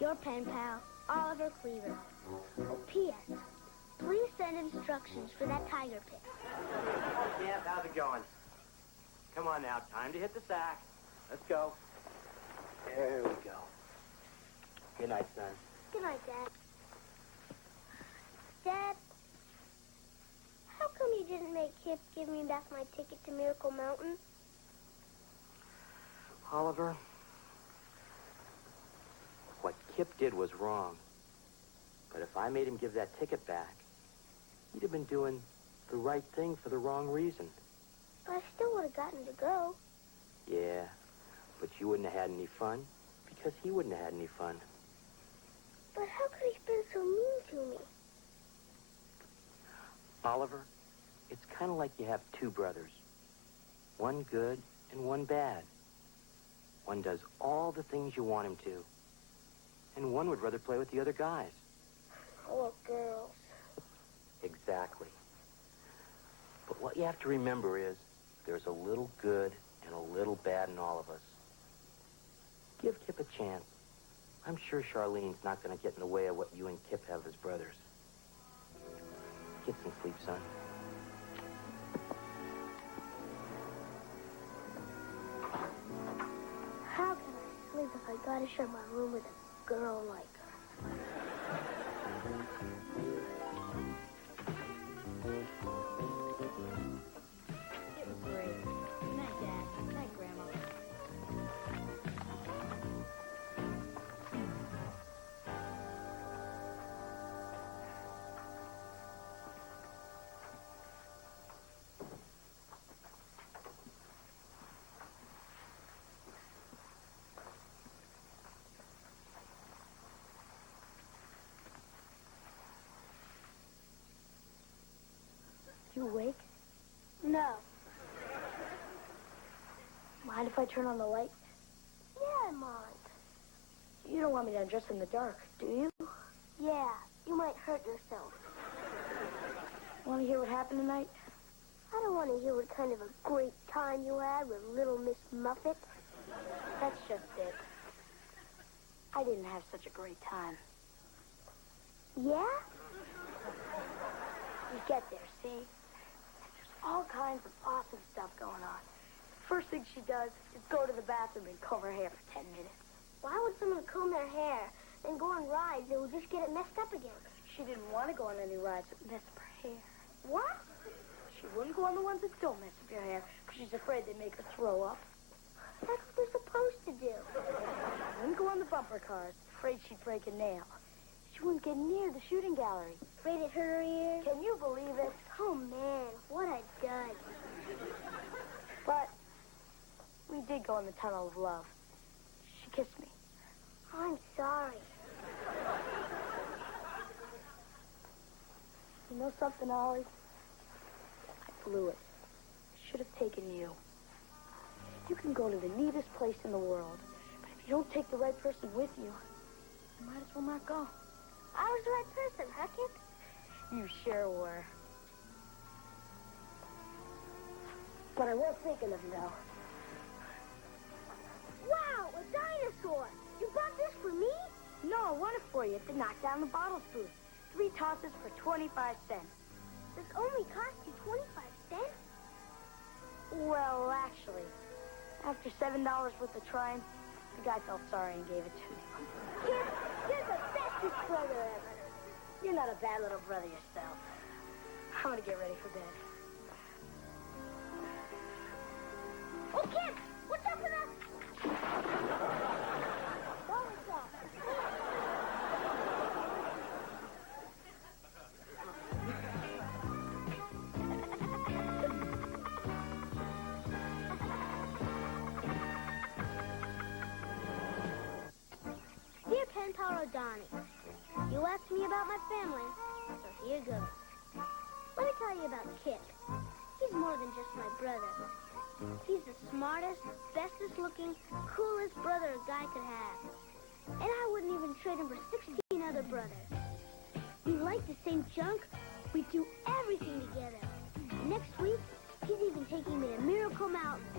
Your pen pal, Oliver Cleaver. Oh, P.S. Please send instructions for that tiger pit. Yeah, how's it going? Come on now, time to hit the sack. Let's go. There we go. Good night, son. Good night, Dad. Dad, how come you didn't make Kip give me back my ticket to Miracle Mountain? Oliver, what Kip did was wrong. But if I made him give that ticket back, he'd have been doing the right thing for the wrong reason. But I still would have gotten to go. Yeah, but you wouldn't have had any fun because he wouldn't have had any fun. But how could he been so mean to me? Oliver, it's kind of like you have two brothers. One good and one bad. One does all the things you want him to. And one would rather play with the other guys. Or girls. Exactly. But what you have to remember is there's a little good and a little bad in all of us. Give Kip a chance. I'm sure Charlene's not going to get in the way of what you and Kip have as brothers. Get some sleep, son. How can I sleep if I gotta share my room with a girl like her? It was great. Good night, Dad. Good night, Grandma. You awake? No. Mind if I turn on the light? Yeah, Mom. You don't want me to undress in the dark, do you? Yeah, you might hurt yourself. Want to hear what happened tonight? I don't want to hear what kind of a great time you had with Little Miss Muffet. That's just it. I didn't have such a great time. Yeah? You get there, see? There's all kinds of awesome stuff going on. First thing she does is go to the bathroom and comb her hair for 10 minutes. Why would someone comb their hair and go on rides that would just get it messed up again? She didn't want to go on any rides that mess up her hair. What? She wouldn't go on the ones that don't mess up your hair because she's afraid they make her throw up. That's what they're supposed to do. She wouldn't go on the bumper cars, afraid she'd break a nail. She wouldn't get near the shooting gallery. Afraid it hurt her ears? Can you believe it? Oh, man, what a dud. But we did go in the tunnel of love. She kissed me. I'm sorry. You know something, Ollie? I blew it. I should have taken you. You can go to the neatest place in the world, but if you don't take the right person with you, you might as well not go. I was the right person, huh, Kip? You sure were. But I was thinking of you, though. Wow, a dinosaur! You bought this for me? No, I won it for you at the Knock Down the Bottles booth. 3 tosses for 25 cents. This only cost you 25 cents? Well, actually, after $7 worth of trying, the guy felt sorry and gave it to me. Kip, you're the bestest brother ever. You're not a bad little brother yourself. I'm gonna get ready for bed. Oh, Kip, what's up with us? What was up? Dear Pen Pal Donnie, you asked me about my family, so here goes. Let me tell you about Kip. He's more than just my brother. He's the smartest, bestest looking, coolest brother a guy could have. And I wouldn't even trade him for 16 other brothers. We like the same junk. We do everything together. Next week, he's even taking me to Miracle Mountain.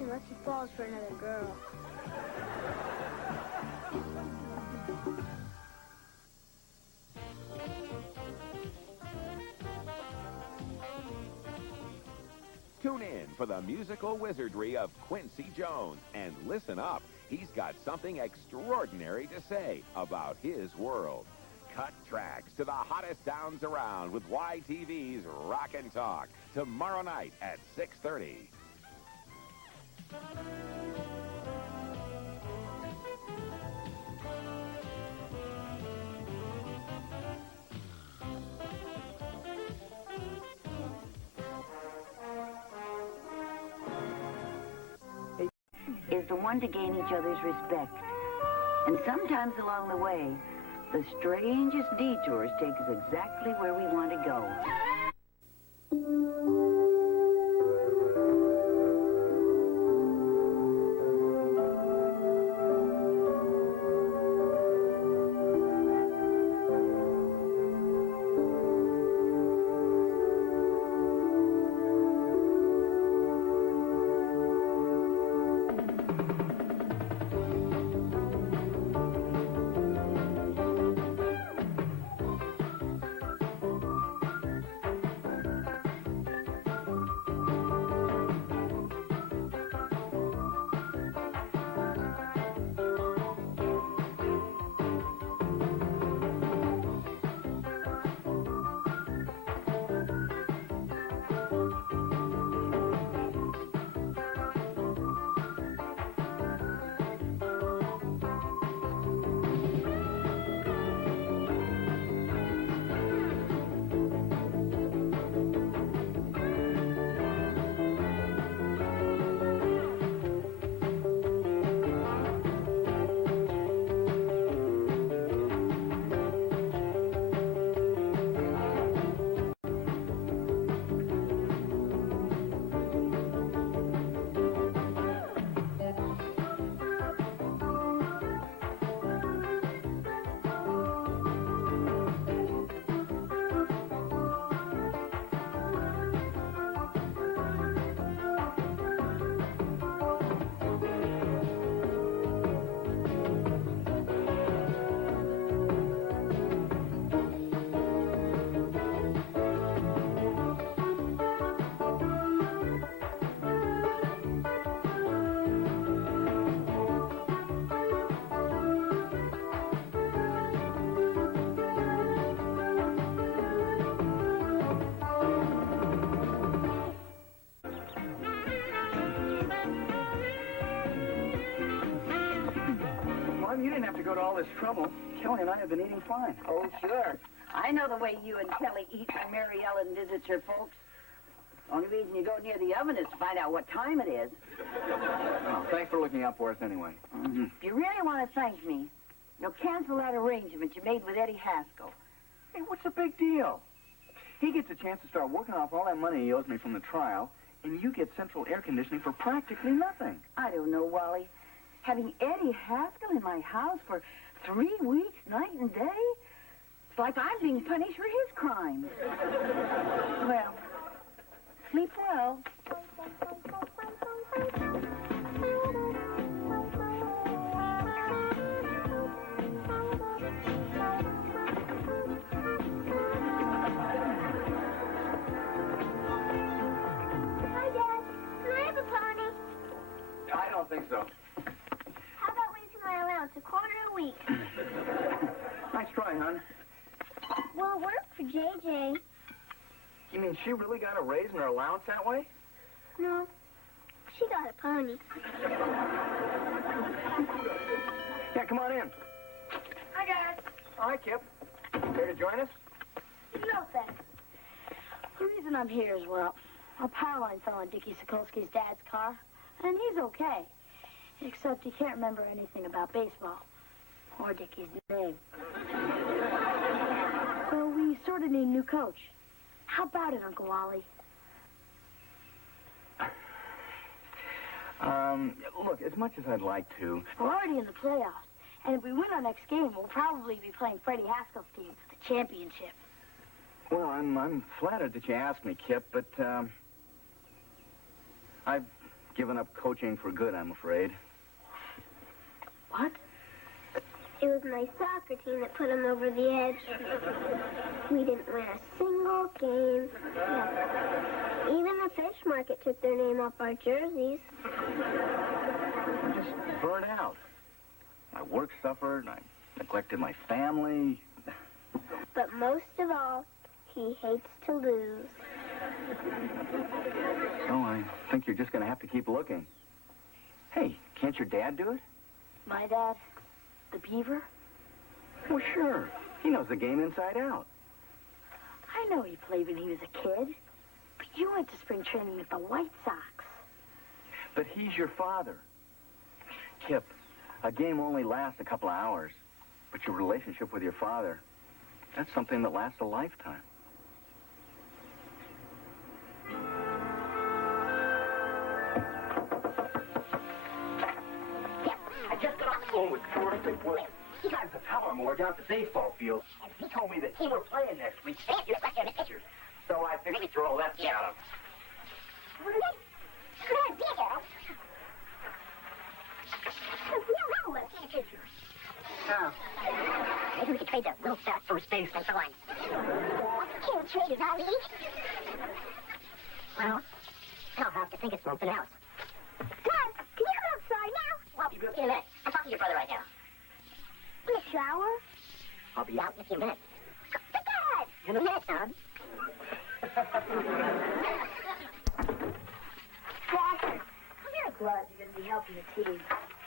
Unless he falls for another girl. Tune in for the musical wizardry of Quincy Jones and listen up. He's got something extraordinary to say about his world. Cut tracks to the hottest sounds around with YTV's Rock and Talk tomorrow night at 6:30. Is the one to gain each other's respect. And sometimes along the way, the strangest detours take us exactly where we want to go. Mom, you didn't have to go to all this trouble. Kelly and I have been eating fine. Oh, sure. I know the way you and Kelly eat when Mary Ellen visits her folks. Only reason you go near the oven is to find out what time it is. Oh, thanks for looking out for us anyway. If you really want to thank me, you'll cancel that arrangement you made with Eddie Haskell. Hey, what's the big deal? He gets a chance to start working off all that money he owes me from the trial, and you get central air conditioning for practically nothing. I don't know, Wally. Having Eddie Haskell in my house for 3 weeks, night and day? It's like I'm being punished for his crimes. Well, sleep well. Hi, Dad. Can I have a pony? I don't think so. How about raising my allowance a quarter a week? Nice try, hon. Well, it worked for JJ. You mean she really got a raise in her allowance that way? No, she got a pony. Yeah, come on in. Hi, guys. Hi, Kip. Care to join us? No, thanks. The reason I'm here is, well, a power line fell on Dickie Sokolsky's dad's car, and he's okay. Except he can't remember anything about baseball. Or Dickie's name. So we sort of need a new coach. How about it, Uncle Wally? Look, as much as I'd like to... We're already in the playoffs, and if we win our next game, we'll probably be playing Freddie Haskell's team, the championship. Well, I'm flattered that you asked me, Kip, but, I've given up coaching for good, I'm afraid. What? It was my soccer team that put him over the edge. We didn't win a single game. Even the fish market took their name off our jerseys. I'm just burnt out. My work suffered, I neglected my family. But most of all, he hates to lose. So I think you're just going to have to keep looking. Hey, can't your dad do it? My dad? The Beaver? Well, sure. He knows the game inside out. I know he played when he was a kid. But you went to spring training with the White Sox. But he's your father. Kip, a game only lasts a couple of hours. But your relationship with your father, that's something that lasts a lifetime. I just got off the phone with Forrest and Wood. He drives the power mower down to the baseball field, and he told me that he were playing next week. And you're back in the pitcher. So I figured he'd throw a lefty at him. Maybe we could trade that real fat first baseman for one. Can't trade it, Ali. Well, I'll have to think of something else. Dad, can you come outside now? I'll be in a minute. I'm talking to your brother right now. In the shower? I'll be out in a few minutes. Dad! In a minute, son. Dad, I'm very glad you're going to be helping the team.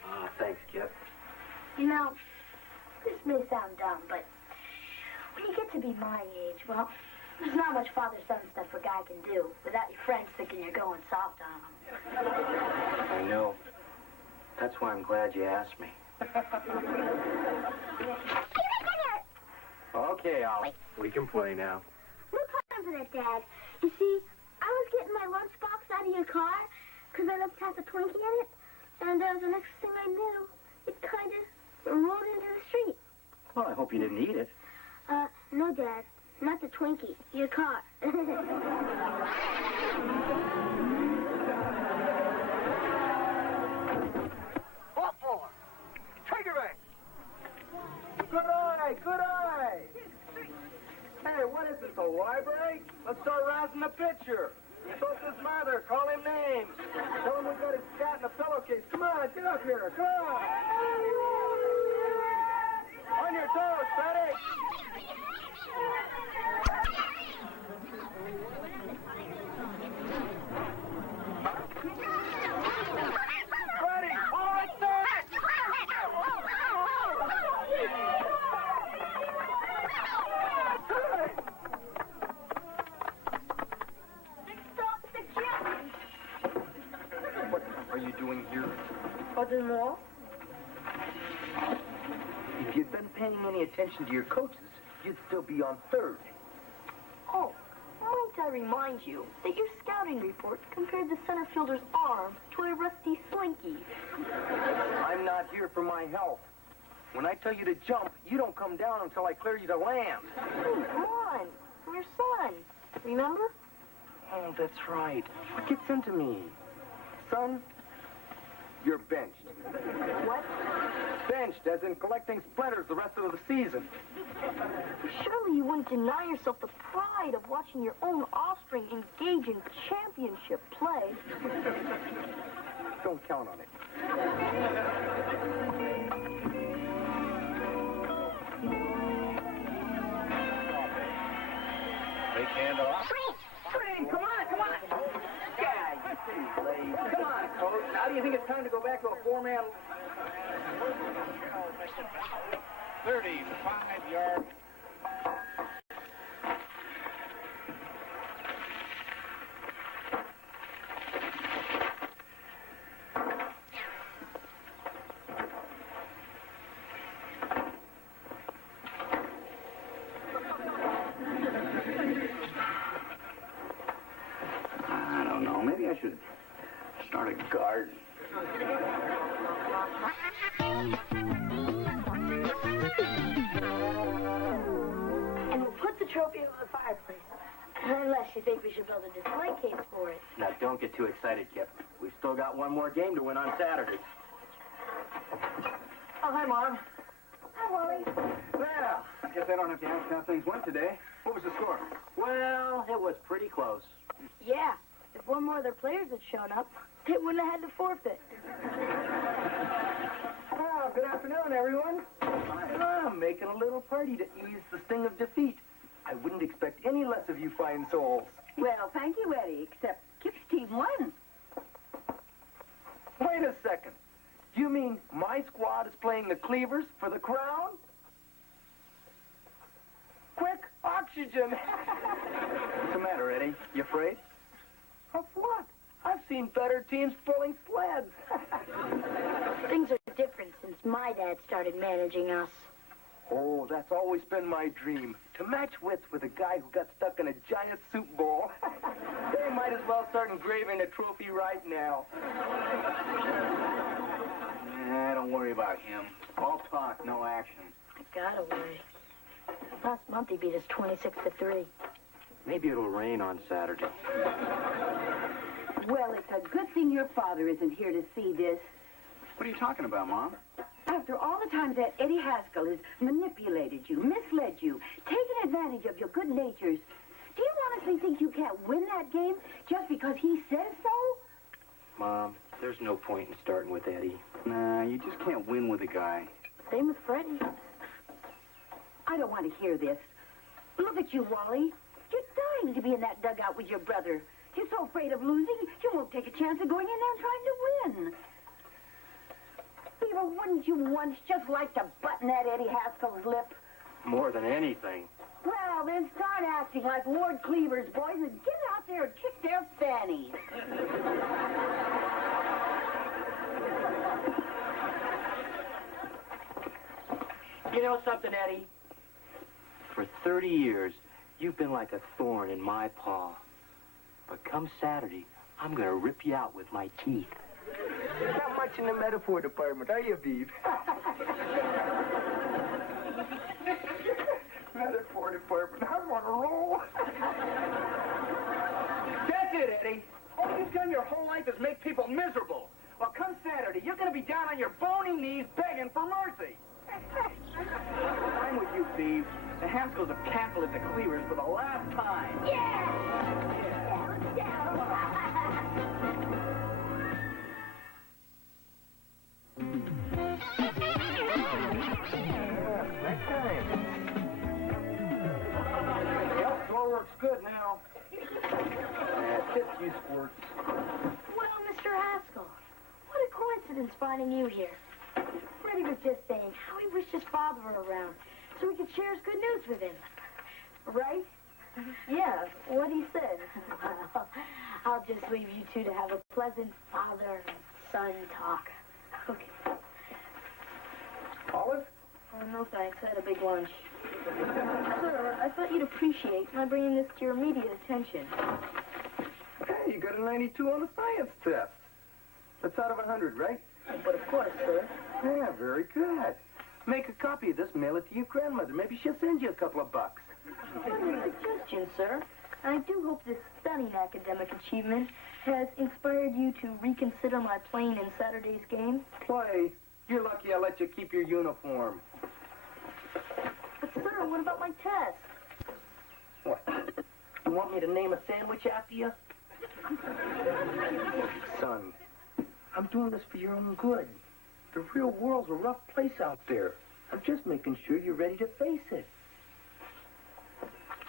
Oh, thanks, Kip. You know, this may sound dumb, but when you get to be my age, well, there's not much father-son stuff a guy can do without your friends thinking you're going soft on them. I know. That's why I'm glad you asked me. Okay, Ollie. We can play now. Look over that, Dad. You see, I was getting my lunchbox out of your car because I looked past a Twinkie in it, and the next thing I knew, it kind of rolled into the street. Well, I hope you didn't eat it. No, Dad. Not the Twinkie. Your car. What for? Trigger ring. Good eye, good eye. Hey, what is this, a library? Let's start rousing the pitcher. Sosa's mother, call him names. Tell him we got his cat in a pillowcase. Come on, get up here, come on. On your toes, Freddie. Freddie, all right there. Other than more? If you'd been paying any attention to your coaches, you'd still be on third. Oh, might I remind you that your scouting report compared the center fielder's arm to a rusty slinky. I'm not here for my health. When I tell you to jump, you don't come down until I clear you to land. Hey, come on. I'm your son. Remember? Oh, that's right. What gets into me? Son, you're benched. What? Benched, as in collecting splinters the rest of the season. Surely you wouldn't deny yourself the pride of watching your own offspring engage in championship play. Don't count on it. Big hand off. Green, come on, come on. Yeah, you see, Blade. Come on, coach. Now do you think it's time to go back to a four-man? 35-yard. I don't know. Maybe I should start a garden. And we'll put the trophy over the fireplace. Unless you think we should build a display case for it. Now, don't get too excited, Kip. We've still got one more game to win on Saturday. Oh, hi, Mom. Hi, Wally. Well, I guess I don't have to ask how things went today. What was the score? Well, it was pretty close. Yeah, if one more of their players had shown up, they wouldn't have had to forfeit. Well, good afternoon, everyone. I'm making a little party to ease the sting of defeat. I wouldn't expect any less of you fine souls. Well, thank you, Eddie, except Kip's team won. Wait a second. Do you mean my squad is playing the Cleavers for the crown? Quick, oxygen! What's the matter, Eddie? You afraid? Of what? I've seen better teams pulling sleds. Things are different since my dad started managing us. Oh, that's always been my dream. To match wits with a guy who got stuck in a giant soup bowl. They might as well start engraving a trophy right now. Don't worry about him. All talk, no action. I gotta worry. Last month he beat us 26-3. Maybe it'll rain on Saturday. Well, it's a good thing your father isn't here to see this. What are you talking about, Mom? After all the times that Eddie Haskell has manipulated you, misled you, taken advantage of your good natures, do you honestly think you can't win that game just because he says so? Mom, there's no point in starting with Eddie. Nah, you just can't win with a guy. Same with Freddie. I don't want to hear this. Look at you, Wally. You're dying to be in that dugout with your brother. You're so afraid of losing, you won't take a chance of going in there and trying to win. Beaver, wouldn't you once just like to button that Eddie Haskell's lip? More than anything. Well, then start acting like Ward Cleaver's boys and get out there and kick their fannies. You know something, Eddie? For 30 years, you've been like a thorn in my paw. But come Saturday, I'm going to rip you out with my teeth. Not much in the metaphor department, are you, Beav? Metaphor department. I want to roll. That's it, Eddie. All you've done your whole life is make people miserable. Well, come Saturday, you're going to be down on your bony knees begging for mercy. I'm with you, Beav. The Haskells have canceled the Cleavers for the last time. Next time. Yep, it all works good now. Tip you squirt. Well, Mr. Haskell, what a coincidence finding you here. Freddie was just saying how he wished his father were around so he could share his good news with him. Right? Yeah, what he said. Well, I'll just leave you two to have a pleasant father and son talk. No thanks. I had a big lunch. Sir, I thought you'd appreciate my bringing this to your immediate attention. Hey, you got a 92 on the science test. That's out of 100, right? But of course, sir. Yeah, very good. Make a copy of this, mail it to your grandmother. Maybe she'll send you a couple of bucks. Good suggestion, sir. I do hope this stunning academic achievement has inspired you to reconsider my playing in Saturday's game. Play. You're lucky I let you keep your uniform. But, sir, what about my test? What? You want me to name a sandwich after you? Son, I'm doing this for your own good. The real world's a rough place out there. I'm just making sure you're ready to face it.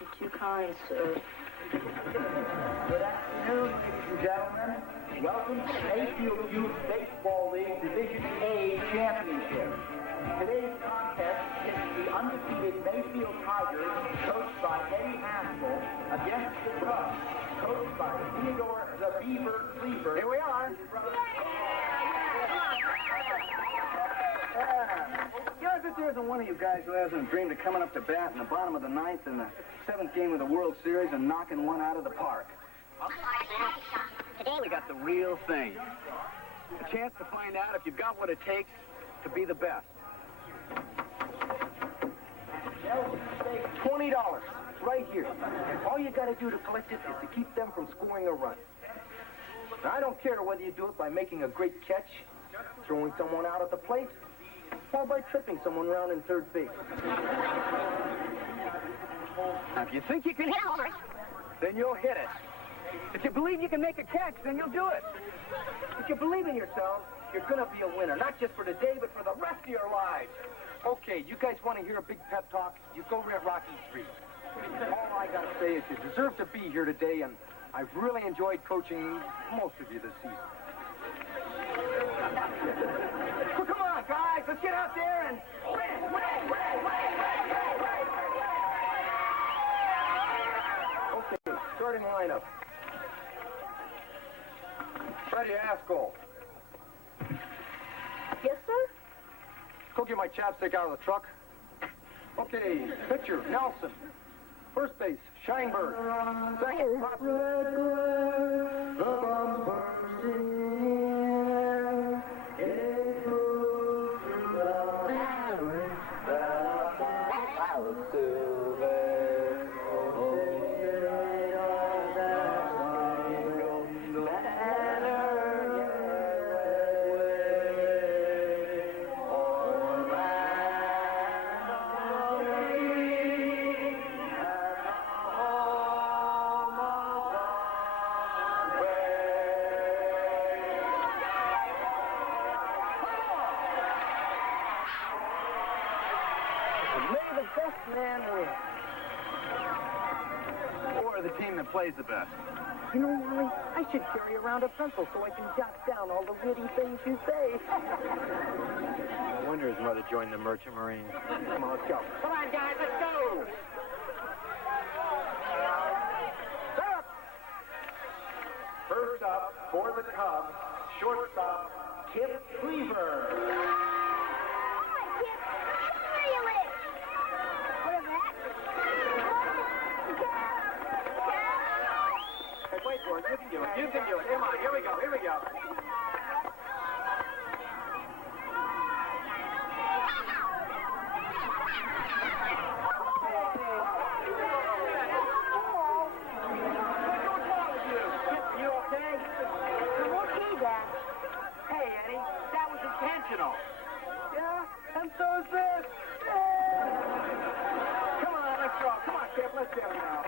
You're too kind, sir. Good afternoon, ladies and gentlemen. Welcome to the Mayfield Youth Baseball League Division A Championship. Today's contest is the undefeated Mayfield Tigers, coached by Eddie Haskell, against the Cubs, coached by Theodore the Beaver Cleaver. Here we are. You know, I bet there isn't one of you guys who hasn't dreamed of coming up to bat in the bottom of the ninth in the 7th game of the World Series and knocking one out of the park. Today we got the real thing. A chance to find out if you've got what it takes to be the best. $20, right here. All you got to do to collect it is to keep them from scoring a run. Now, I don't care whether you do it by making a great catch, throwing someone out at the plate, or by tripping someone around in third base. Now, if you think you can hit it, then you'll hit it. If you believe you can make a catch, then you'll do it. If you believe in yourself, you're going to be a winner, not just for today, but for the rest of your lives. Okay, you guys want to hear a big pep talk? You go Red Rocky Street. All I got to say is you deserve to be here today, and I've really enjoyed coaching most of you this season. Well, come on, guys, let's get out there and win. Okay, starting lineup. Freddie Haskell. Yes, sir? Go get my chapstick out of the truck. Okay, pitcher, Nelson. First base, Scheinberg. Second, Or the team that plays the best. You know, Wally, I should carry around a pencil so I can jot down all the witty things you say. No wonder his mother joined the Merchant Marines. Come on, let's go. Come on, guys, let's go. Up. First up for the Cubs, shortstop, Kip Cleaver. Wait for it. You can do it. You can do it. Come on. Here we go. Here we go. You okay? I'm okay, Dad. Hey, Eddie, that was intentional. Yeah? And so is this. Come on, let's go. Come on, Kip. Let's get him now.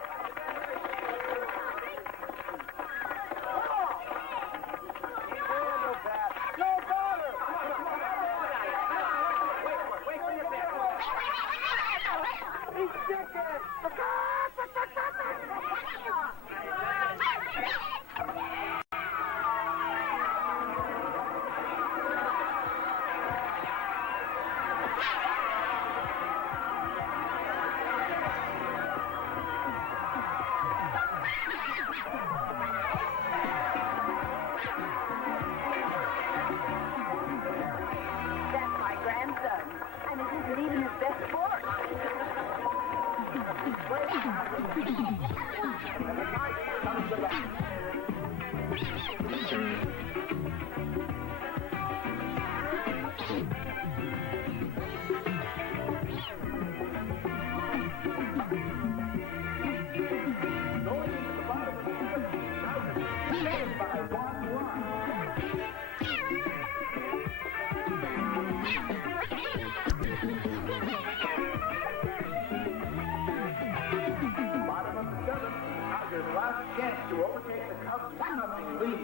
Last chance to overtake the Cubs' 1-0 lead.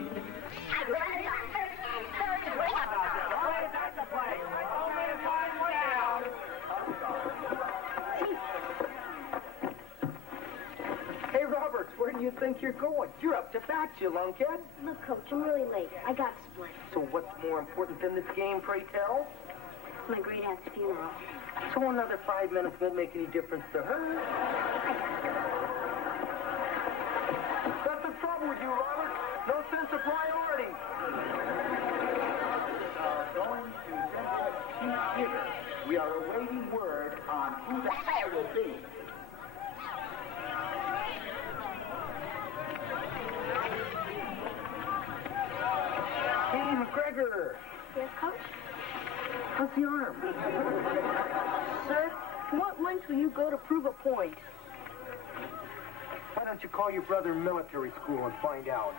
Hey, Roberts, where do you think you're going? You're up to bat, you lunkhead. Look, Coach, I'm really late. I got to split. So what's more important than this game, pray tell? My great aunt's funeral. So another 5 minutes won't make any difference to her. That's the trouble with you, Robert. No sense of priority. Going to send a chief hitter. We are awaiting word on who the hell will be. Hey, McGregor. Yes, Coach? How's the arm? Sir, to what lengths will you go to prove a point? Why don't you call your brother in military school and find out?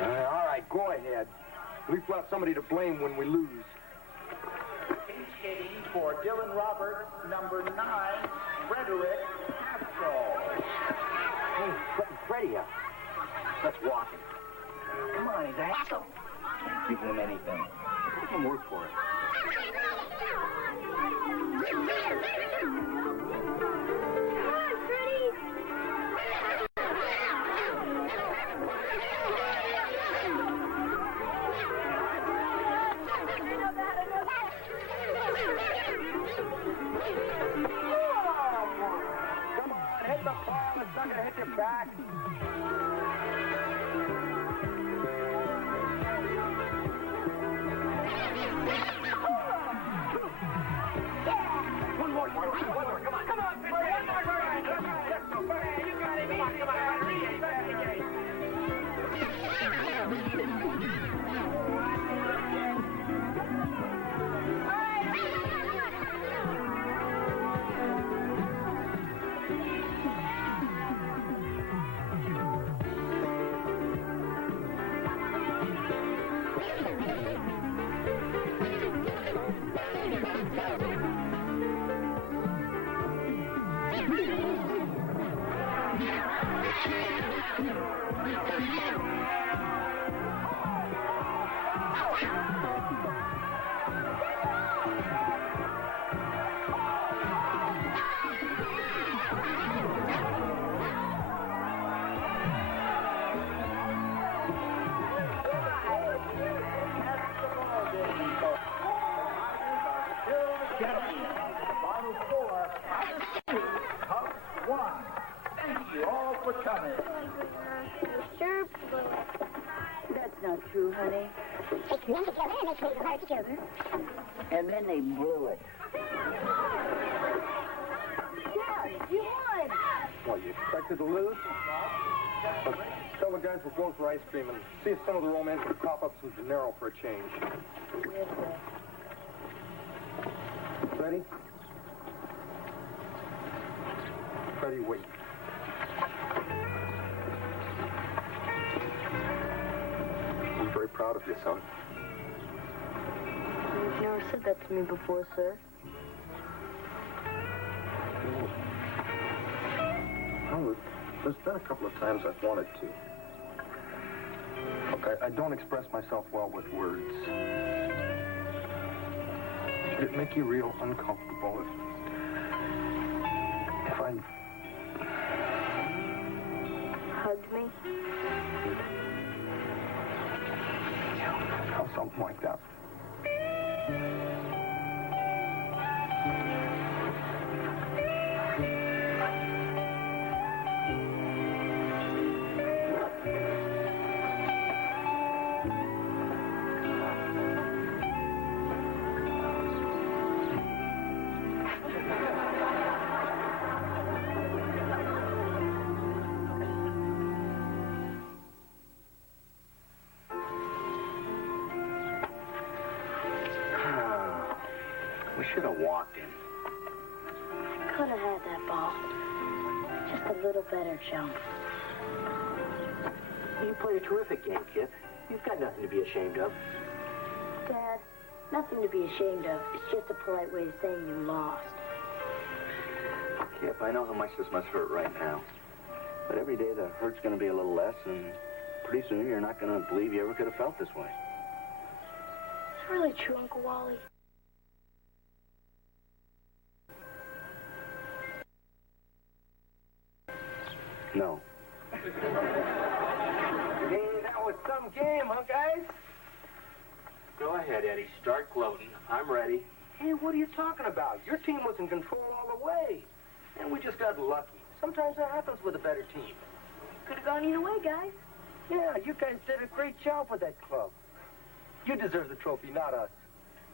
All right, go ahead. At least we'll have somebody to blame when we lose. Skating for Dylan Roberts, number 9, Frederick Haskell. Hey, Freddie, let's walk him. Come on, he's a hassle. Give him anything. Let him work for it. Come on, hit the ball. It's not going to hit your back. One more. Come on. Come on, Pitcher. One more try. You got it. Come on. Final score, Cubs 1. Thank you all for coming. Sure. That's not true, honey. They came together and they played hard together. And then they blew it. Yeah, you won. Well, you expected to lose? But tell the guys we'll go for ice cream and see if some of the romance will pop up some dinero for a change. Yes, sir. Ready? Freddie, wait. I'm very proud of you, son. You've never said that to me before, sir. Well, there's been a couple of times I've wanted to. Look, I don't express myself well with words. It'd make you real uncomfortable if I... Hugged me? Or something like that. should have walked him. Could have had that ball. Just a little better jump. You played a terrific game, Kip. You've got nothing to be ashamed of. Dad, nothing to be ashamed of. It's just a polite way of saying you lost. Kip, I know how much this must hurt right now. But every day the hurt's going to be a little less, and pretty soon you're not going to believe you ever could have felt this way. It's really true, Uncle Wally. No. Hey, that was some game, huh, guys? Go ahead, Eddie. Start gloating. I'm ready. Hey, what are you talking about? Your team was in control all the way. And we just got lucky. Sometimes that happens with a better team. Could have gone either way, guys. Yeah, you guys did a great job with that club. You deserve the trophy, not us.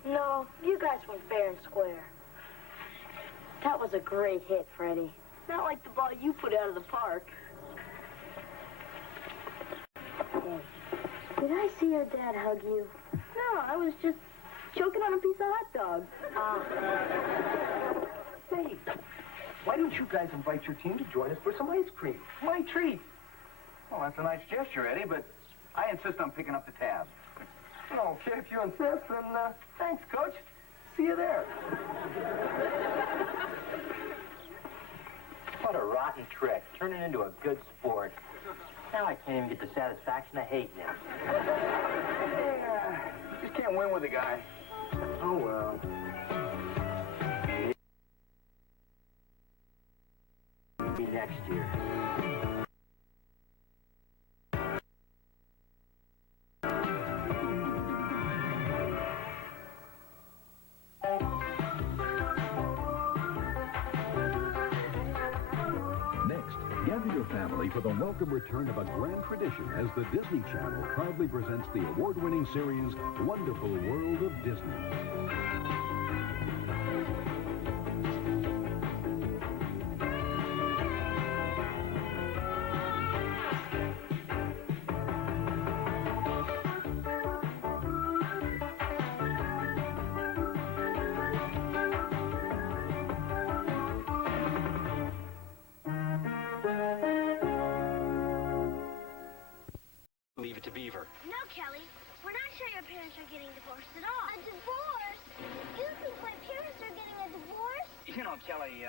No, you guys went fair and square. That was a great hit, Freddie. Not like the ball you put out of the park. Hey, did I see your dad hug you? No, I was just choking on a piece of hot dog. Hey, why don't you guys invite your team to join us for some ice cream? My treat. Well, that's a nice gesture, Eddie, but I insist on picking up the tab. Okay, if you insist, then thanks, Coach. See you there. What a rotten trick. Turning into a good sport. Now I can't even get the satisfaction of hating him. Yeah, you just can't win with a guy. Oh, well. Maybe next year. Gather your family for the welcome return of a grand tradition as the Disney Channel proudly presents the award-winning series Wonderful World of Disney. Leave it to Beaver. No, Kelly. We're not sure your parents are getting divorced at all. A divorce? You think my parents are getting a divorce? You know, Kelly,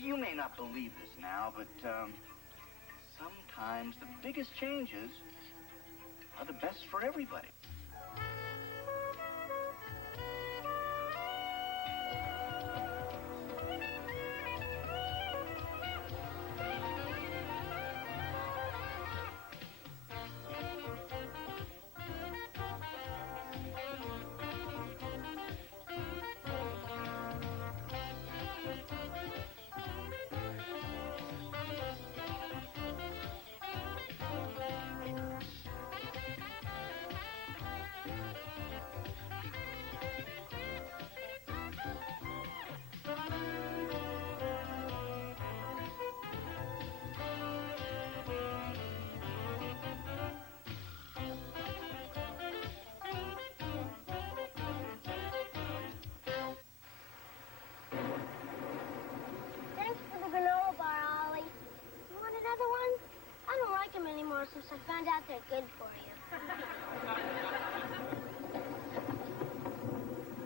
you may not believe this now, but sometimes the biggest changes are the best for everybody. Since I found out they're good for you.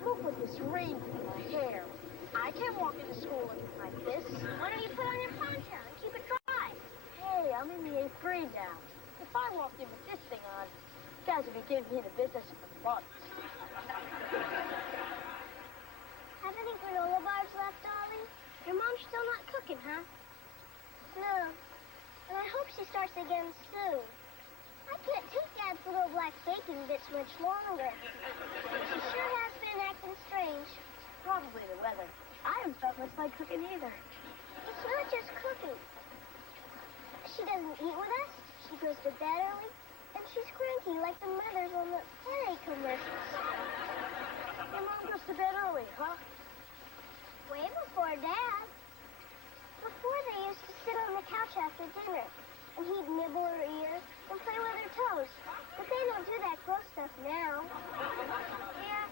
Look at this ring in my hair. I can't walk into school looking like this. Why don't you put on your poncho and keep it dry? Hey, I'm in the 8th grade now. If I walked in with this thing on, you guys would be giving me the business for months. Have any granola bars left, Ollie? Your mom's still not cooking, huh? No. And I hope she starts again soon. I can't take Dad's little black bacon bits much longer. She sure has been acting strange. Probably the weather. I haven't felt much like cooking either. It's not just cooking. She doesn't eat with us, she goes to bed early, and she's cranky like the mothers on the fairy commercials. Your mom goes to bed early, huh? Way before Dad. Before, they used to sit on the couch after dinner, and he'd nibble her ear and play with her toes. But they don't do that gross stuff now. Yeah,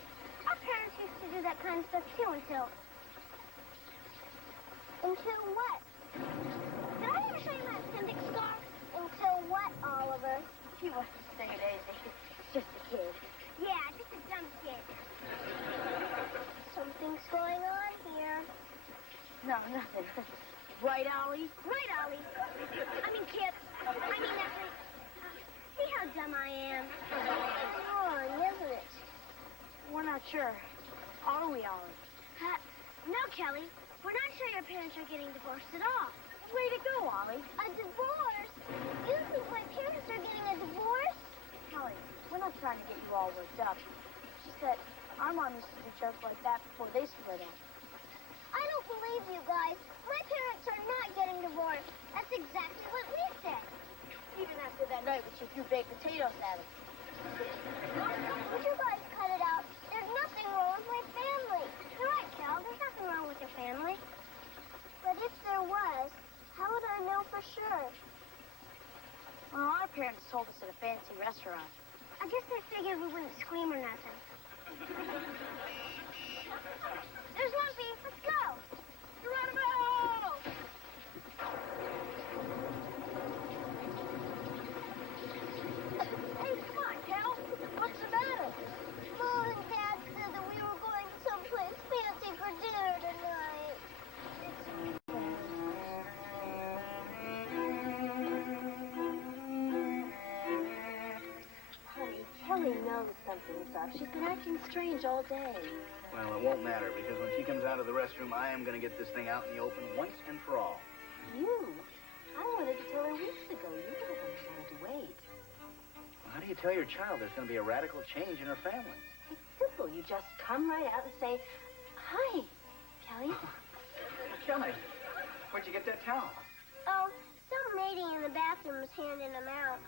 our parents used to do that that kind of stuff too until what? Did I ever show you my appendix scar? Until what, Oliver? He wants to stay at Daisy. He's just a kid. Yeah, just a dumb kid. Something's going on here. No, nothing. Right, Ollie? Right, Ollie. I mean, Kip. I mean, nothing. See how dumb I am. It's wrong, isn't it? We're not sure. Are we, Ollie? No, Kelly. We're not sure your parents are getting divorced at all. Way to go, Ollie. A divorce? You think my parents are getting a divorce? Kelly, we're not trying to get you all worked up. It's just that our mom used to do jokes like that before they split up. I don't believe you guys. My parents are not getting divorced. That's exactly what we said. Even after that night when she threw baked potatoes at us. Would you guys cut it out? There's nothing wrong with my family. You're right, Cal. There's nothing wrong with your family. But if there was, how would I know for sure? Well, our parents told us at a fancy restaurant. I guess they figured we wouldn't scream or nothing. There's Lumpy. Let's go. Geronimo! Hey, come on, Cal. What's the matter? Mom and Dad said that we were going someplace fancy for dinner tonight. Honey, Kelly knows something's up. She's been acting strange all day. Well, it won't matter, because when she comes out of the restroom, I am going to get this thing out in the open once and for all. You? I wanted to tell her weeks ago. You were the one who wanted to wait. Well, how do you tell your child there's going to be a radical change in her family? It's simple. You just come right out and say, hi, Kelly. Kelly, where'd you get that towel? Oh, some lady in the bathroom was handing them out.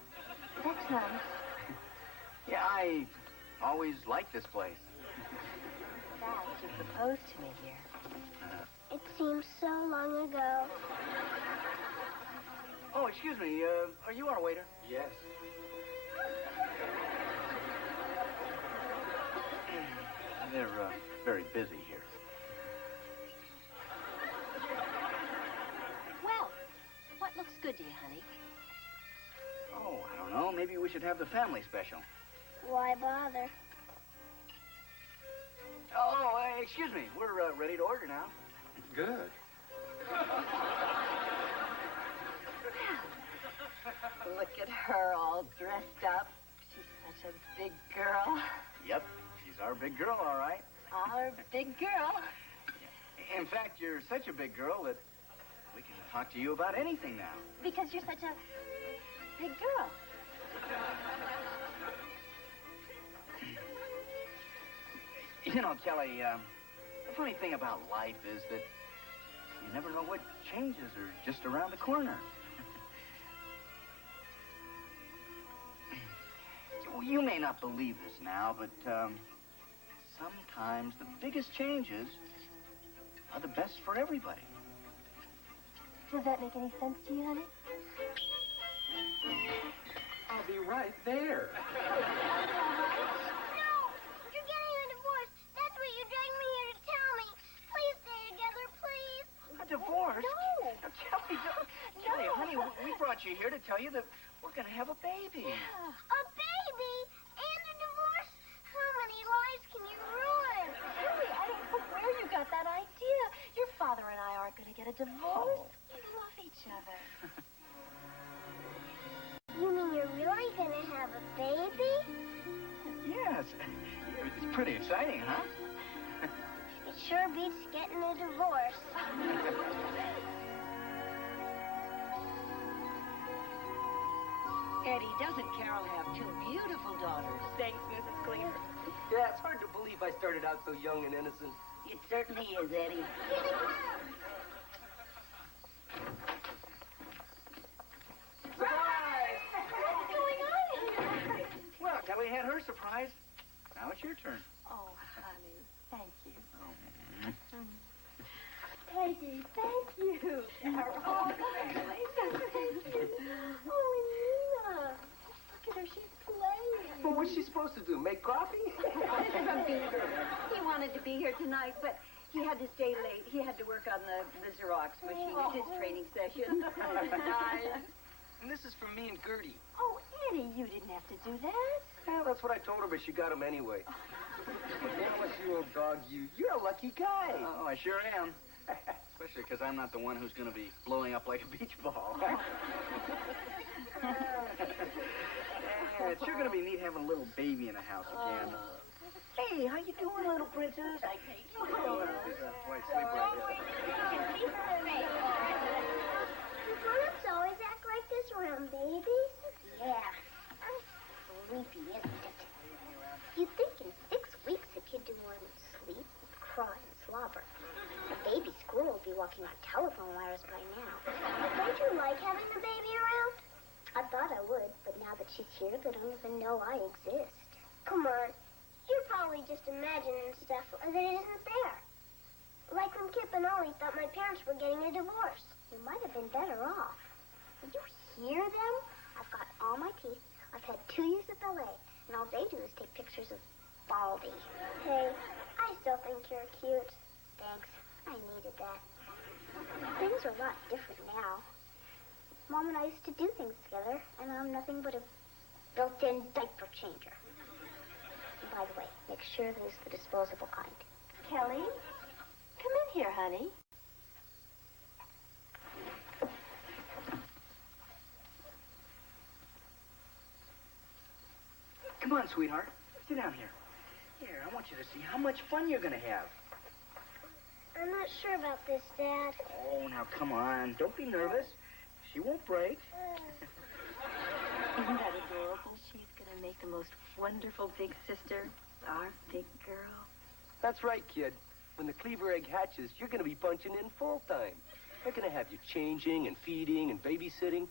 That's nice. Yeah, I always liked this place. That you proposed to me here. It seems so long ago. Oh, excuse me, are you our waiter? Yes. They're very busy here. Well, what looks good to you, honey? Oh, I don't know. Maybe we should have the family special. Why bother? Oh, excuse me. We're ready to order now. Good. Look at her all dressed up. She's such a big girl. Yep, she's our big girl, all right. Our big girl. In fact, you're such a big girl that we can talk to you about anything now. Because you're such a big girl. You know, Kelly, the funny thing about life is that you never know what changes are just around the corner. You may not believe this now, but sometimes the biggest changes are the best for everybody. Does that make any sense to you, honey? I'll be right there. Divorce? No. Kelly, Kelly, honey, we brought you here to tell you that we're going to have a baby. Yeah. A baby? And a divorce? How many lives can you ruin? Kelly, I don't know where you got that idea. Your father and I aren't going to get a divorce. We love each other. You mean you're really going to have a baby? Yes. It's pretty exciting, huh? It sure beats getting a divorce. Eddie, doesn't Carol have two beautiful daughters? Thanks, Mrs. Cleaver. Yeah, it's hard to believe I started out so young and innocent. It certainly is, Eddie. Surprise! What's going on here? Well, Kelly had her surprise. Now it's your turn. Oh, honey, thank you. Oh. Peggy, thank you. Carol, congratulations. Thank you. Oh, Nina. Look at her. She's playing. Well, what's she supposed to do? Make coffee? From Beaver. He wanted to be here tonight, but he had to stay late. He had to work on the Xerox machine. It's his training session. Nice. And this is for me and Gertie. Oh, Eddie, you didn't have to do that. Yeah, that's what I told her, but she got him anyway. Bless you, old dog, you. You're a lucky guy. Oh, I sure am. Especially because I'm not the one who's going to be blowing up like a beach ball. Yeah, it's sure going to be neat having a little baby in the house again. Hey, how you doing, little princess? I hate you. Why, sleep right Do grown-ups always act like this around babies? Yeah. Sleepy, isn't it? You'd think in 6 weeks a kid do more than sleep, cry, and slobber. A baby squirrel would be walking on telephone wires by now. Don't you like having the baby around? I thought I would, but now that she's here, they don't even know I exist. Come on. You're probably just imagining stuff that isn't there. Like when Kip and Ollie thought my parents were getting a divorce. You might have been better off. Did you hear them? I've got all my teeth. I've had 2 years of ballet, and all they do is take pictures of Baldy. Hey, I still think you're cute. Thanks. I needed that. Things are a lot different now. Mom and I used to do things together, and I'm nothing but a built-in diaper changer. And by the way, make sure that it's the disposable kind. Kelly, come in here, honey. Come on, sweetheart. Sit down here. Here, I want you to see how much fun you're going to have. I'm not sure about this, Dad. Oh, now, come on. Don't be nervous. She won't break. Isn't that adorable? She's going to make the most wonderful big sister, our big girl. That's right, kid. When the Cleaver egg hatches, you're going to be punching in full time. They're going to have you changing and feeding and babysitting.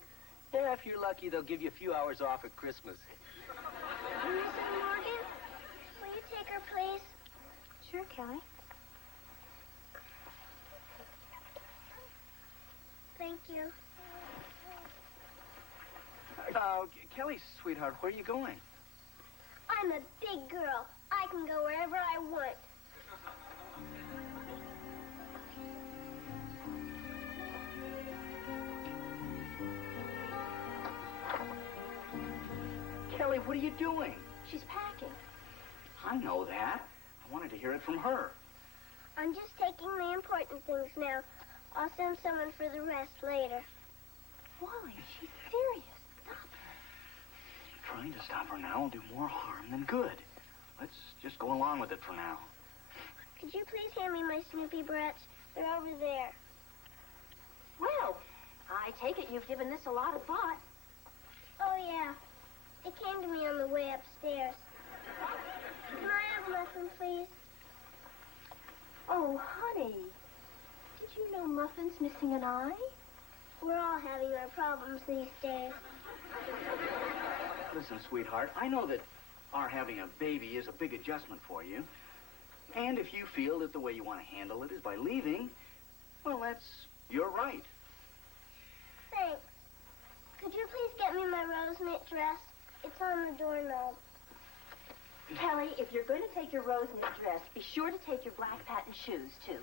Yeah, if you're lucky, they'll give you a few hours off at Christmas. Mrs. Morgan, will you take her, please? Sure, Kelly. Thank you. Kelly, sweetheart, where are you going? I'm a big girl. I can go wherever I want. Kelly, what are you doing? She's packing. I know that. I wanted to hear it from her. I'm just taking the important things now. I'll send someone for the rest later. Wally, she's serious. Trying to stop her now will do more harm than good. Let's just go along with it for now. Could you please hand me my Snoopy Brats? They're over there. Well, I take it you've given this a lot of thought. Oh, yeah. It came to me on the way upstairs. Can I have a muffin, please? Oh, honey. Did you know Muffin's missing an eye? We're all having our problems these days. Listen, sweetheart, I know that our having a baby is a big adjustment for you. And if you feel that the way you want to handle it is by leaving, well, that's your right. Thanks. Could you please get me my rose knit dress? It's on the doorknob. Kelly, if you're going to take your rose knit dress, be sure to take your black patent shoes, too.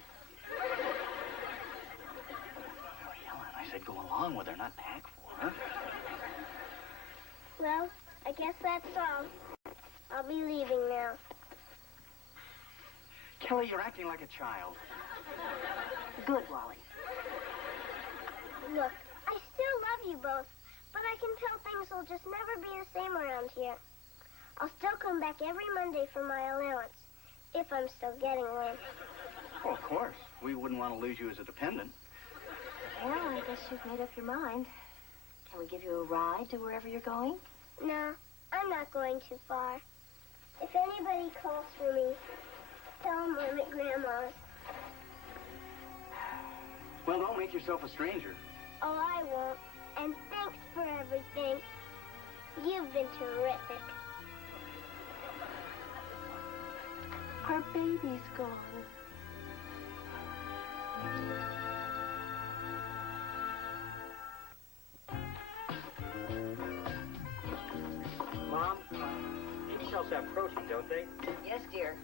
Helen, I said go along with her, not pack for her. Well, I guess that's all. I'll be leaving now. Kelly, you're acting like a child. Good, Wally. Look, I still love you both, but I can tell things will just never be the same around here. I'll still come back every Monday for my allowance, if I'm still getting one. Well, of course. We wouldn't want to lose you as a dependent. Well, I guess you've made up your mind. Can we give you a ride to wherever you're going? No, I'm not going too far. If anybody calls for me, tell them I'm at Grandma's. Well, don't make yourself a stranger. Oh, I won't. And thanks for everything. You've been terrific. Our baby's gone. Mom, shells have protein, don't they? Yes, dear.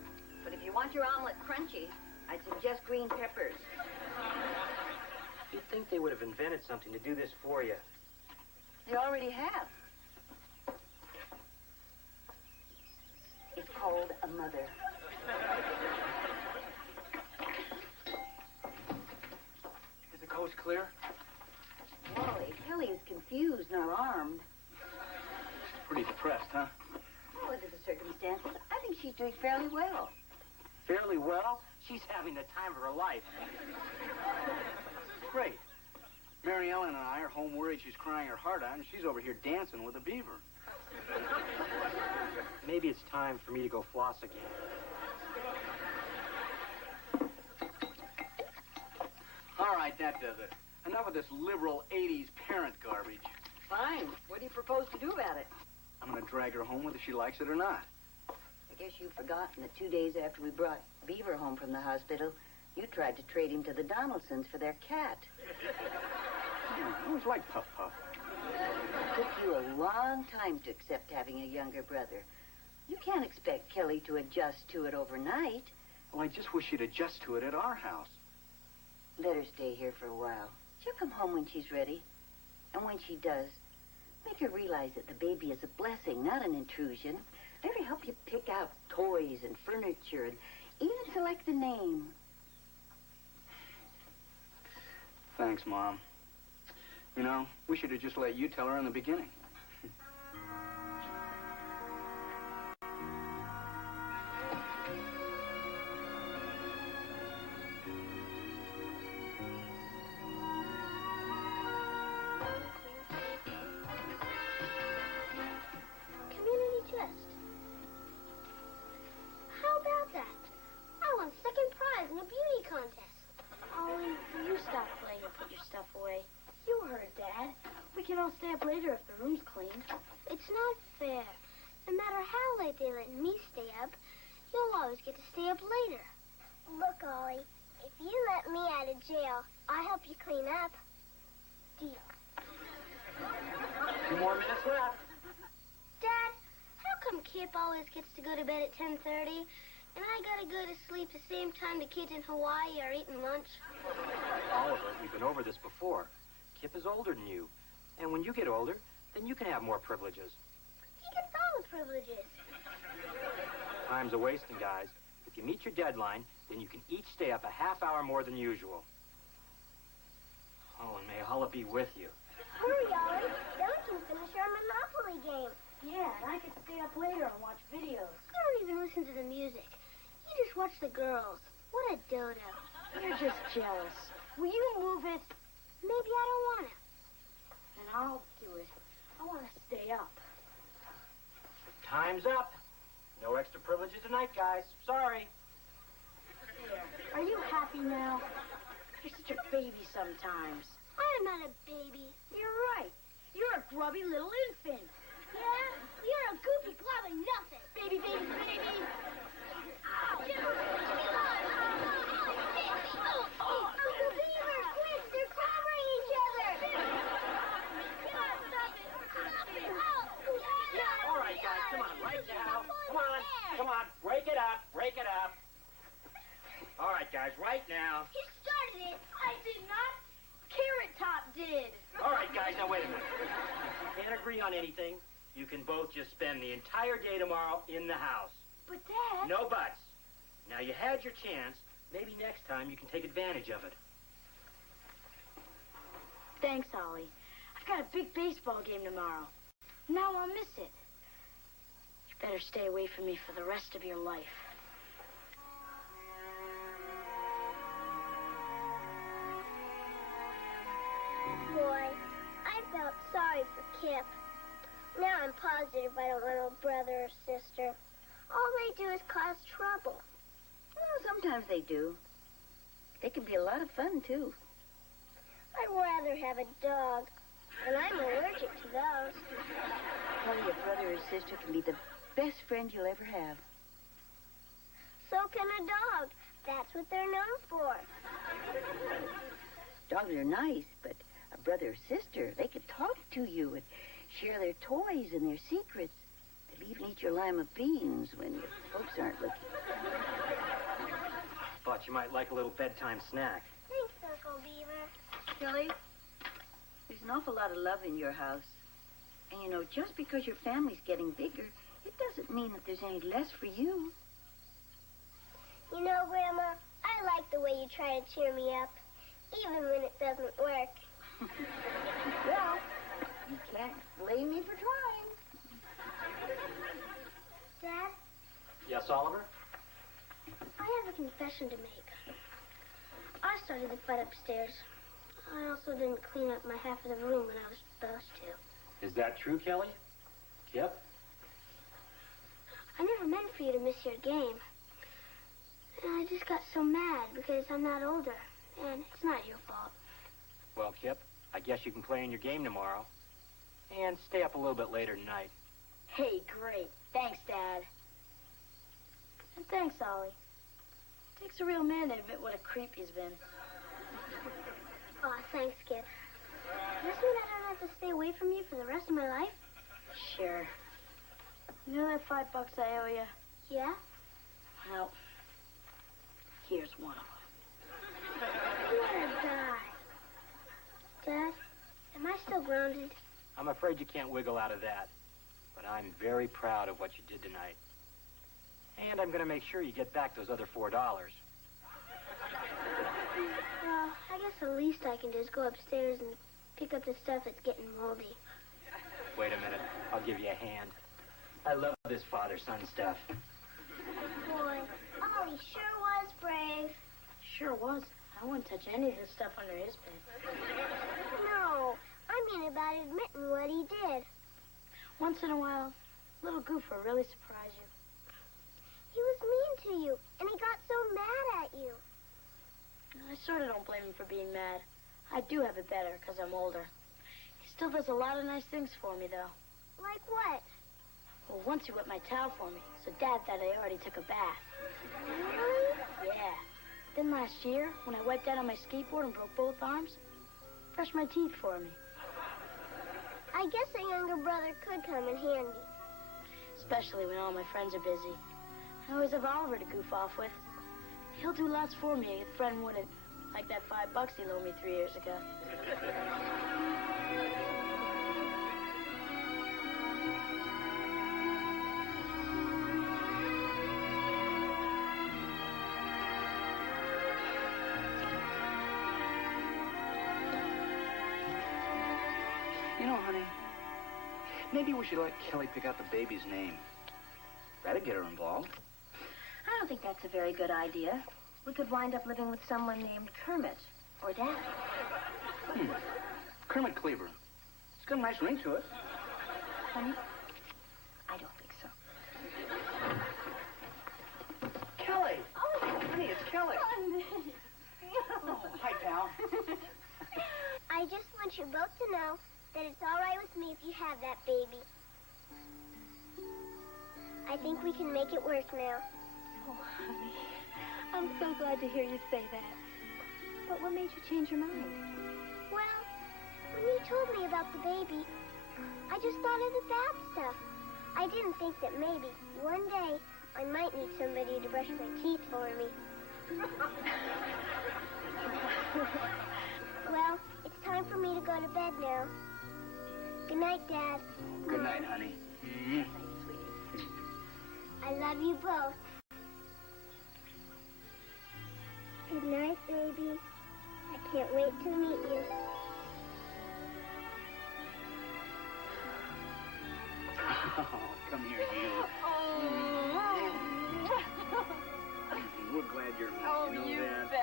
But if you want your omelet crunchy, I'd suggest green peppers. You'd think they would have invented something to do this for you. They already have. It's called a mother. Is the coast clear? Wally, Kelly is confused, not armed. Pretty depressed, huh? Oh, under the circumstances, I think she's doing fairly well. Fairly well? She's having the time of her life. Great. Mary Ellen and I are home worried she's crying her heart out, and she's over here dancing with a beaver. Maybe it's time for me to go floss again. All right, that does it. Enough of this liberal 80s parent garbage. Fine. What do you propose to do about it? I'm going to drag her home whether she likes it or not. I guess you've forgotten that 2 days after we brought Beaver home from the hospital, you tried to trade him to the Donaldsons for their cat. I always liked Puff Puff. It took you a long time to accept having a younger brother. You can't expect Kelly to adjust to it overnight. Well, I just wish she'd adjust to it at our house. Let her stay here for a while. She'll come home when she's ready. And when she does, make her realize that the baby is a blessing, not an intrusion. Let her help you pick out toys and furniture and even select the name. Thanks, Mom. You know, we should have just let you tell her in the beginning. Community chest. How about that? I won second prize in a beauty contest. Ollie, you stop playing and put your stuff away. You heard, Dad. We can all stay up later if the room's clean. It's not fair. No matter how late they let me stay up, you'll always get to stay up later. Look, Ollie, if you let me out of jail, I'll help you clean up. Deal. 2 more minutes left. Dad, how come Kip always gets to go to bed at 10:30, and I gotta go to sleep the same time the kids in Hawaii are eating lunch? Oliver, we've been over this before. Kip is older than you. And when you get older, then you can have more privileges. He gets all the privileges. Time's a wasting, guys. If you meet your deadline, then you can each stay up a half hour more than usual. Oh, and may Allah be with you. Hurry, Ollie. Then we can finish our Monopoly game. Yeah, and I could stay up later and watch videos. You don't even listen to the music. You just watch the girls. What a dodo. You're just jealous. Will you move it? Maybe I don't want to. And I'll do it. I want to stay up. Time's up. No extra privileges tonight, guys. Sorry. There. Are you happy now? You're such a baby sometimes. I'm not a baby. You're right. You're a grubby little infant. Yeah? You're a goofy glob of nothing. Baby, baby, baby. Ow! Uncle Beaver, quick! They're covering each other! All right, guys, come on, right now. Come on, break it up, break it up. All right, guys, right now. He started it. I did not. Carrot Top did. All right, guys, now wait a minute. If you can't agree on anything, you can both just spend the entire day tomorrow in the house. But, Dad... No buts. Now, you had your chance. Maybe next time you can take advantage of it. Thanks, Ollie. I've got a big baseball game tomorrow. Now I'll miss it. You better stay away from me for the rest of your life. Boy, I felt sorry for Kip. Now I'm positive I don't want a brother or sister. All they do is cause trouble. Well, sometimes they do. They can be a lot of fun, too. I'd rather have a dog, and I'm allergic to those. Probably a brother or sister can be the best friend you'll ever have. So can a dog. That's what they're known for. Dogs are nice, but a brother or sister, they can talk to you and share their toys and their secrets. They'll even eat your lima beans when your folks aren't looking. Thought you might like a little bedtime snack. Thanks, Uncle Beaver. Kelly, there's an awful lot of love in your house. And you know, just because your family's getting bigger, it doesn't mean that there's any less for you. You know, Grandma, I like the way you try to cheer me up, even when it doesn't work. Well, you can't blame me for trying. Dad, Yes, Oliver? I have a confession to make. I started the fight upstairs. I also didn't clean up my half of the room when I was supposed to. Is that true, Kelly? Yep. I never meant for you to miss your game. And I just got so mad because I'm not older, and it's not your fault. Well, Kip, I guess you can play in your game tomorrow. And stay up a little bit later tonight. Hey, great. Thanks, Dad. And thanks, Ollie. Takes a real man to admit what a creep he's been. Aw, thanks, Kip. Does this mean I don't have to stay away from you for the rest of my life? Sure. You know that $5 I owe you? Yeah? Well, here's one of them. What a guy. Dad, am I still grounded? I'm afraid you can't wiggle out of that. But I'm very proud of what you did tonight. And I'm going to make sure you get back those other $4. Well, I guess the least I can do is go upstairs and pick up the stuff that's getting moldy. Wait a minute. I'll give you a hand. I love this father-son stuff. Boy, Ollie sure was brave. Sure was. I wouldn't touch any of this stuff under his bed. No, I mean about admitting what he did. Once in a while, a little goof will really surprise you. He was mean to you, and he got so mad at you. I sort of don't blame him for being mad. I do have it better because I'm older. He still does a lot of nice things for me, though. Like what? Well, once he wet my towel for me, so Dad thought I already took a bath. Really? Yeah. Then last year, when I wiped out on my skateboard and broke both arms, brushed my teeth for me. I guess a younger brother could come in handy. Especially when all my friends are busy. I always have Oliver to goof off with. He'll do lots for me if a friend wouldn't. Like that $5 he loaned me 3 years ago. You know, honey, maybe we should let Kelly pick out the baby's name. That'd get her involved. I don't think that's a very good idea. We could wind up living with someone named Kermit or Dad. Kermit Cleaver. It's got a nice ring to it. Honey, I don't think so. Kelly! Oh, honey, it's Kelly. Oh, hi, pal. I just want you both to know that it's all right with me if you have that baby. I think we can make it work now. Oh, honey, I'm so glad to hear you say that. But what made you change your mind? Well, when you told me about the baby, I just thought of the bad stuff. I didn't think that maybe one day I might need somebody to brush my teeth for me. Well, it's time for me to go to bed now. Good night, Dad. Good night, honey. I love you both. Good night, baby. I can't wait to meet you. Oh, come here, you. We're glad you're here. Oh, you know you that? bet.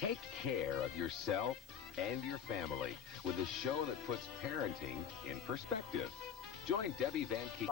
Take care of yourself and your family with a show that puts parenting in perspective. Join Debbie Van Keep.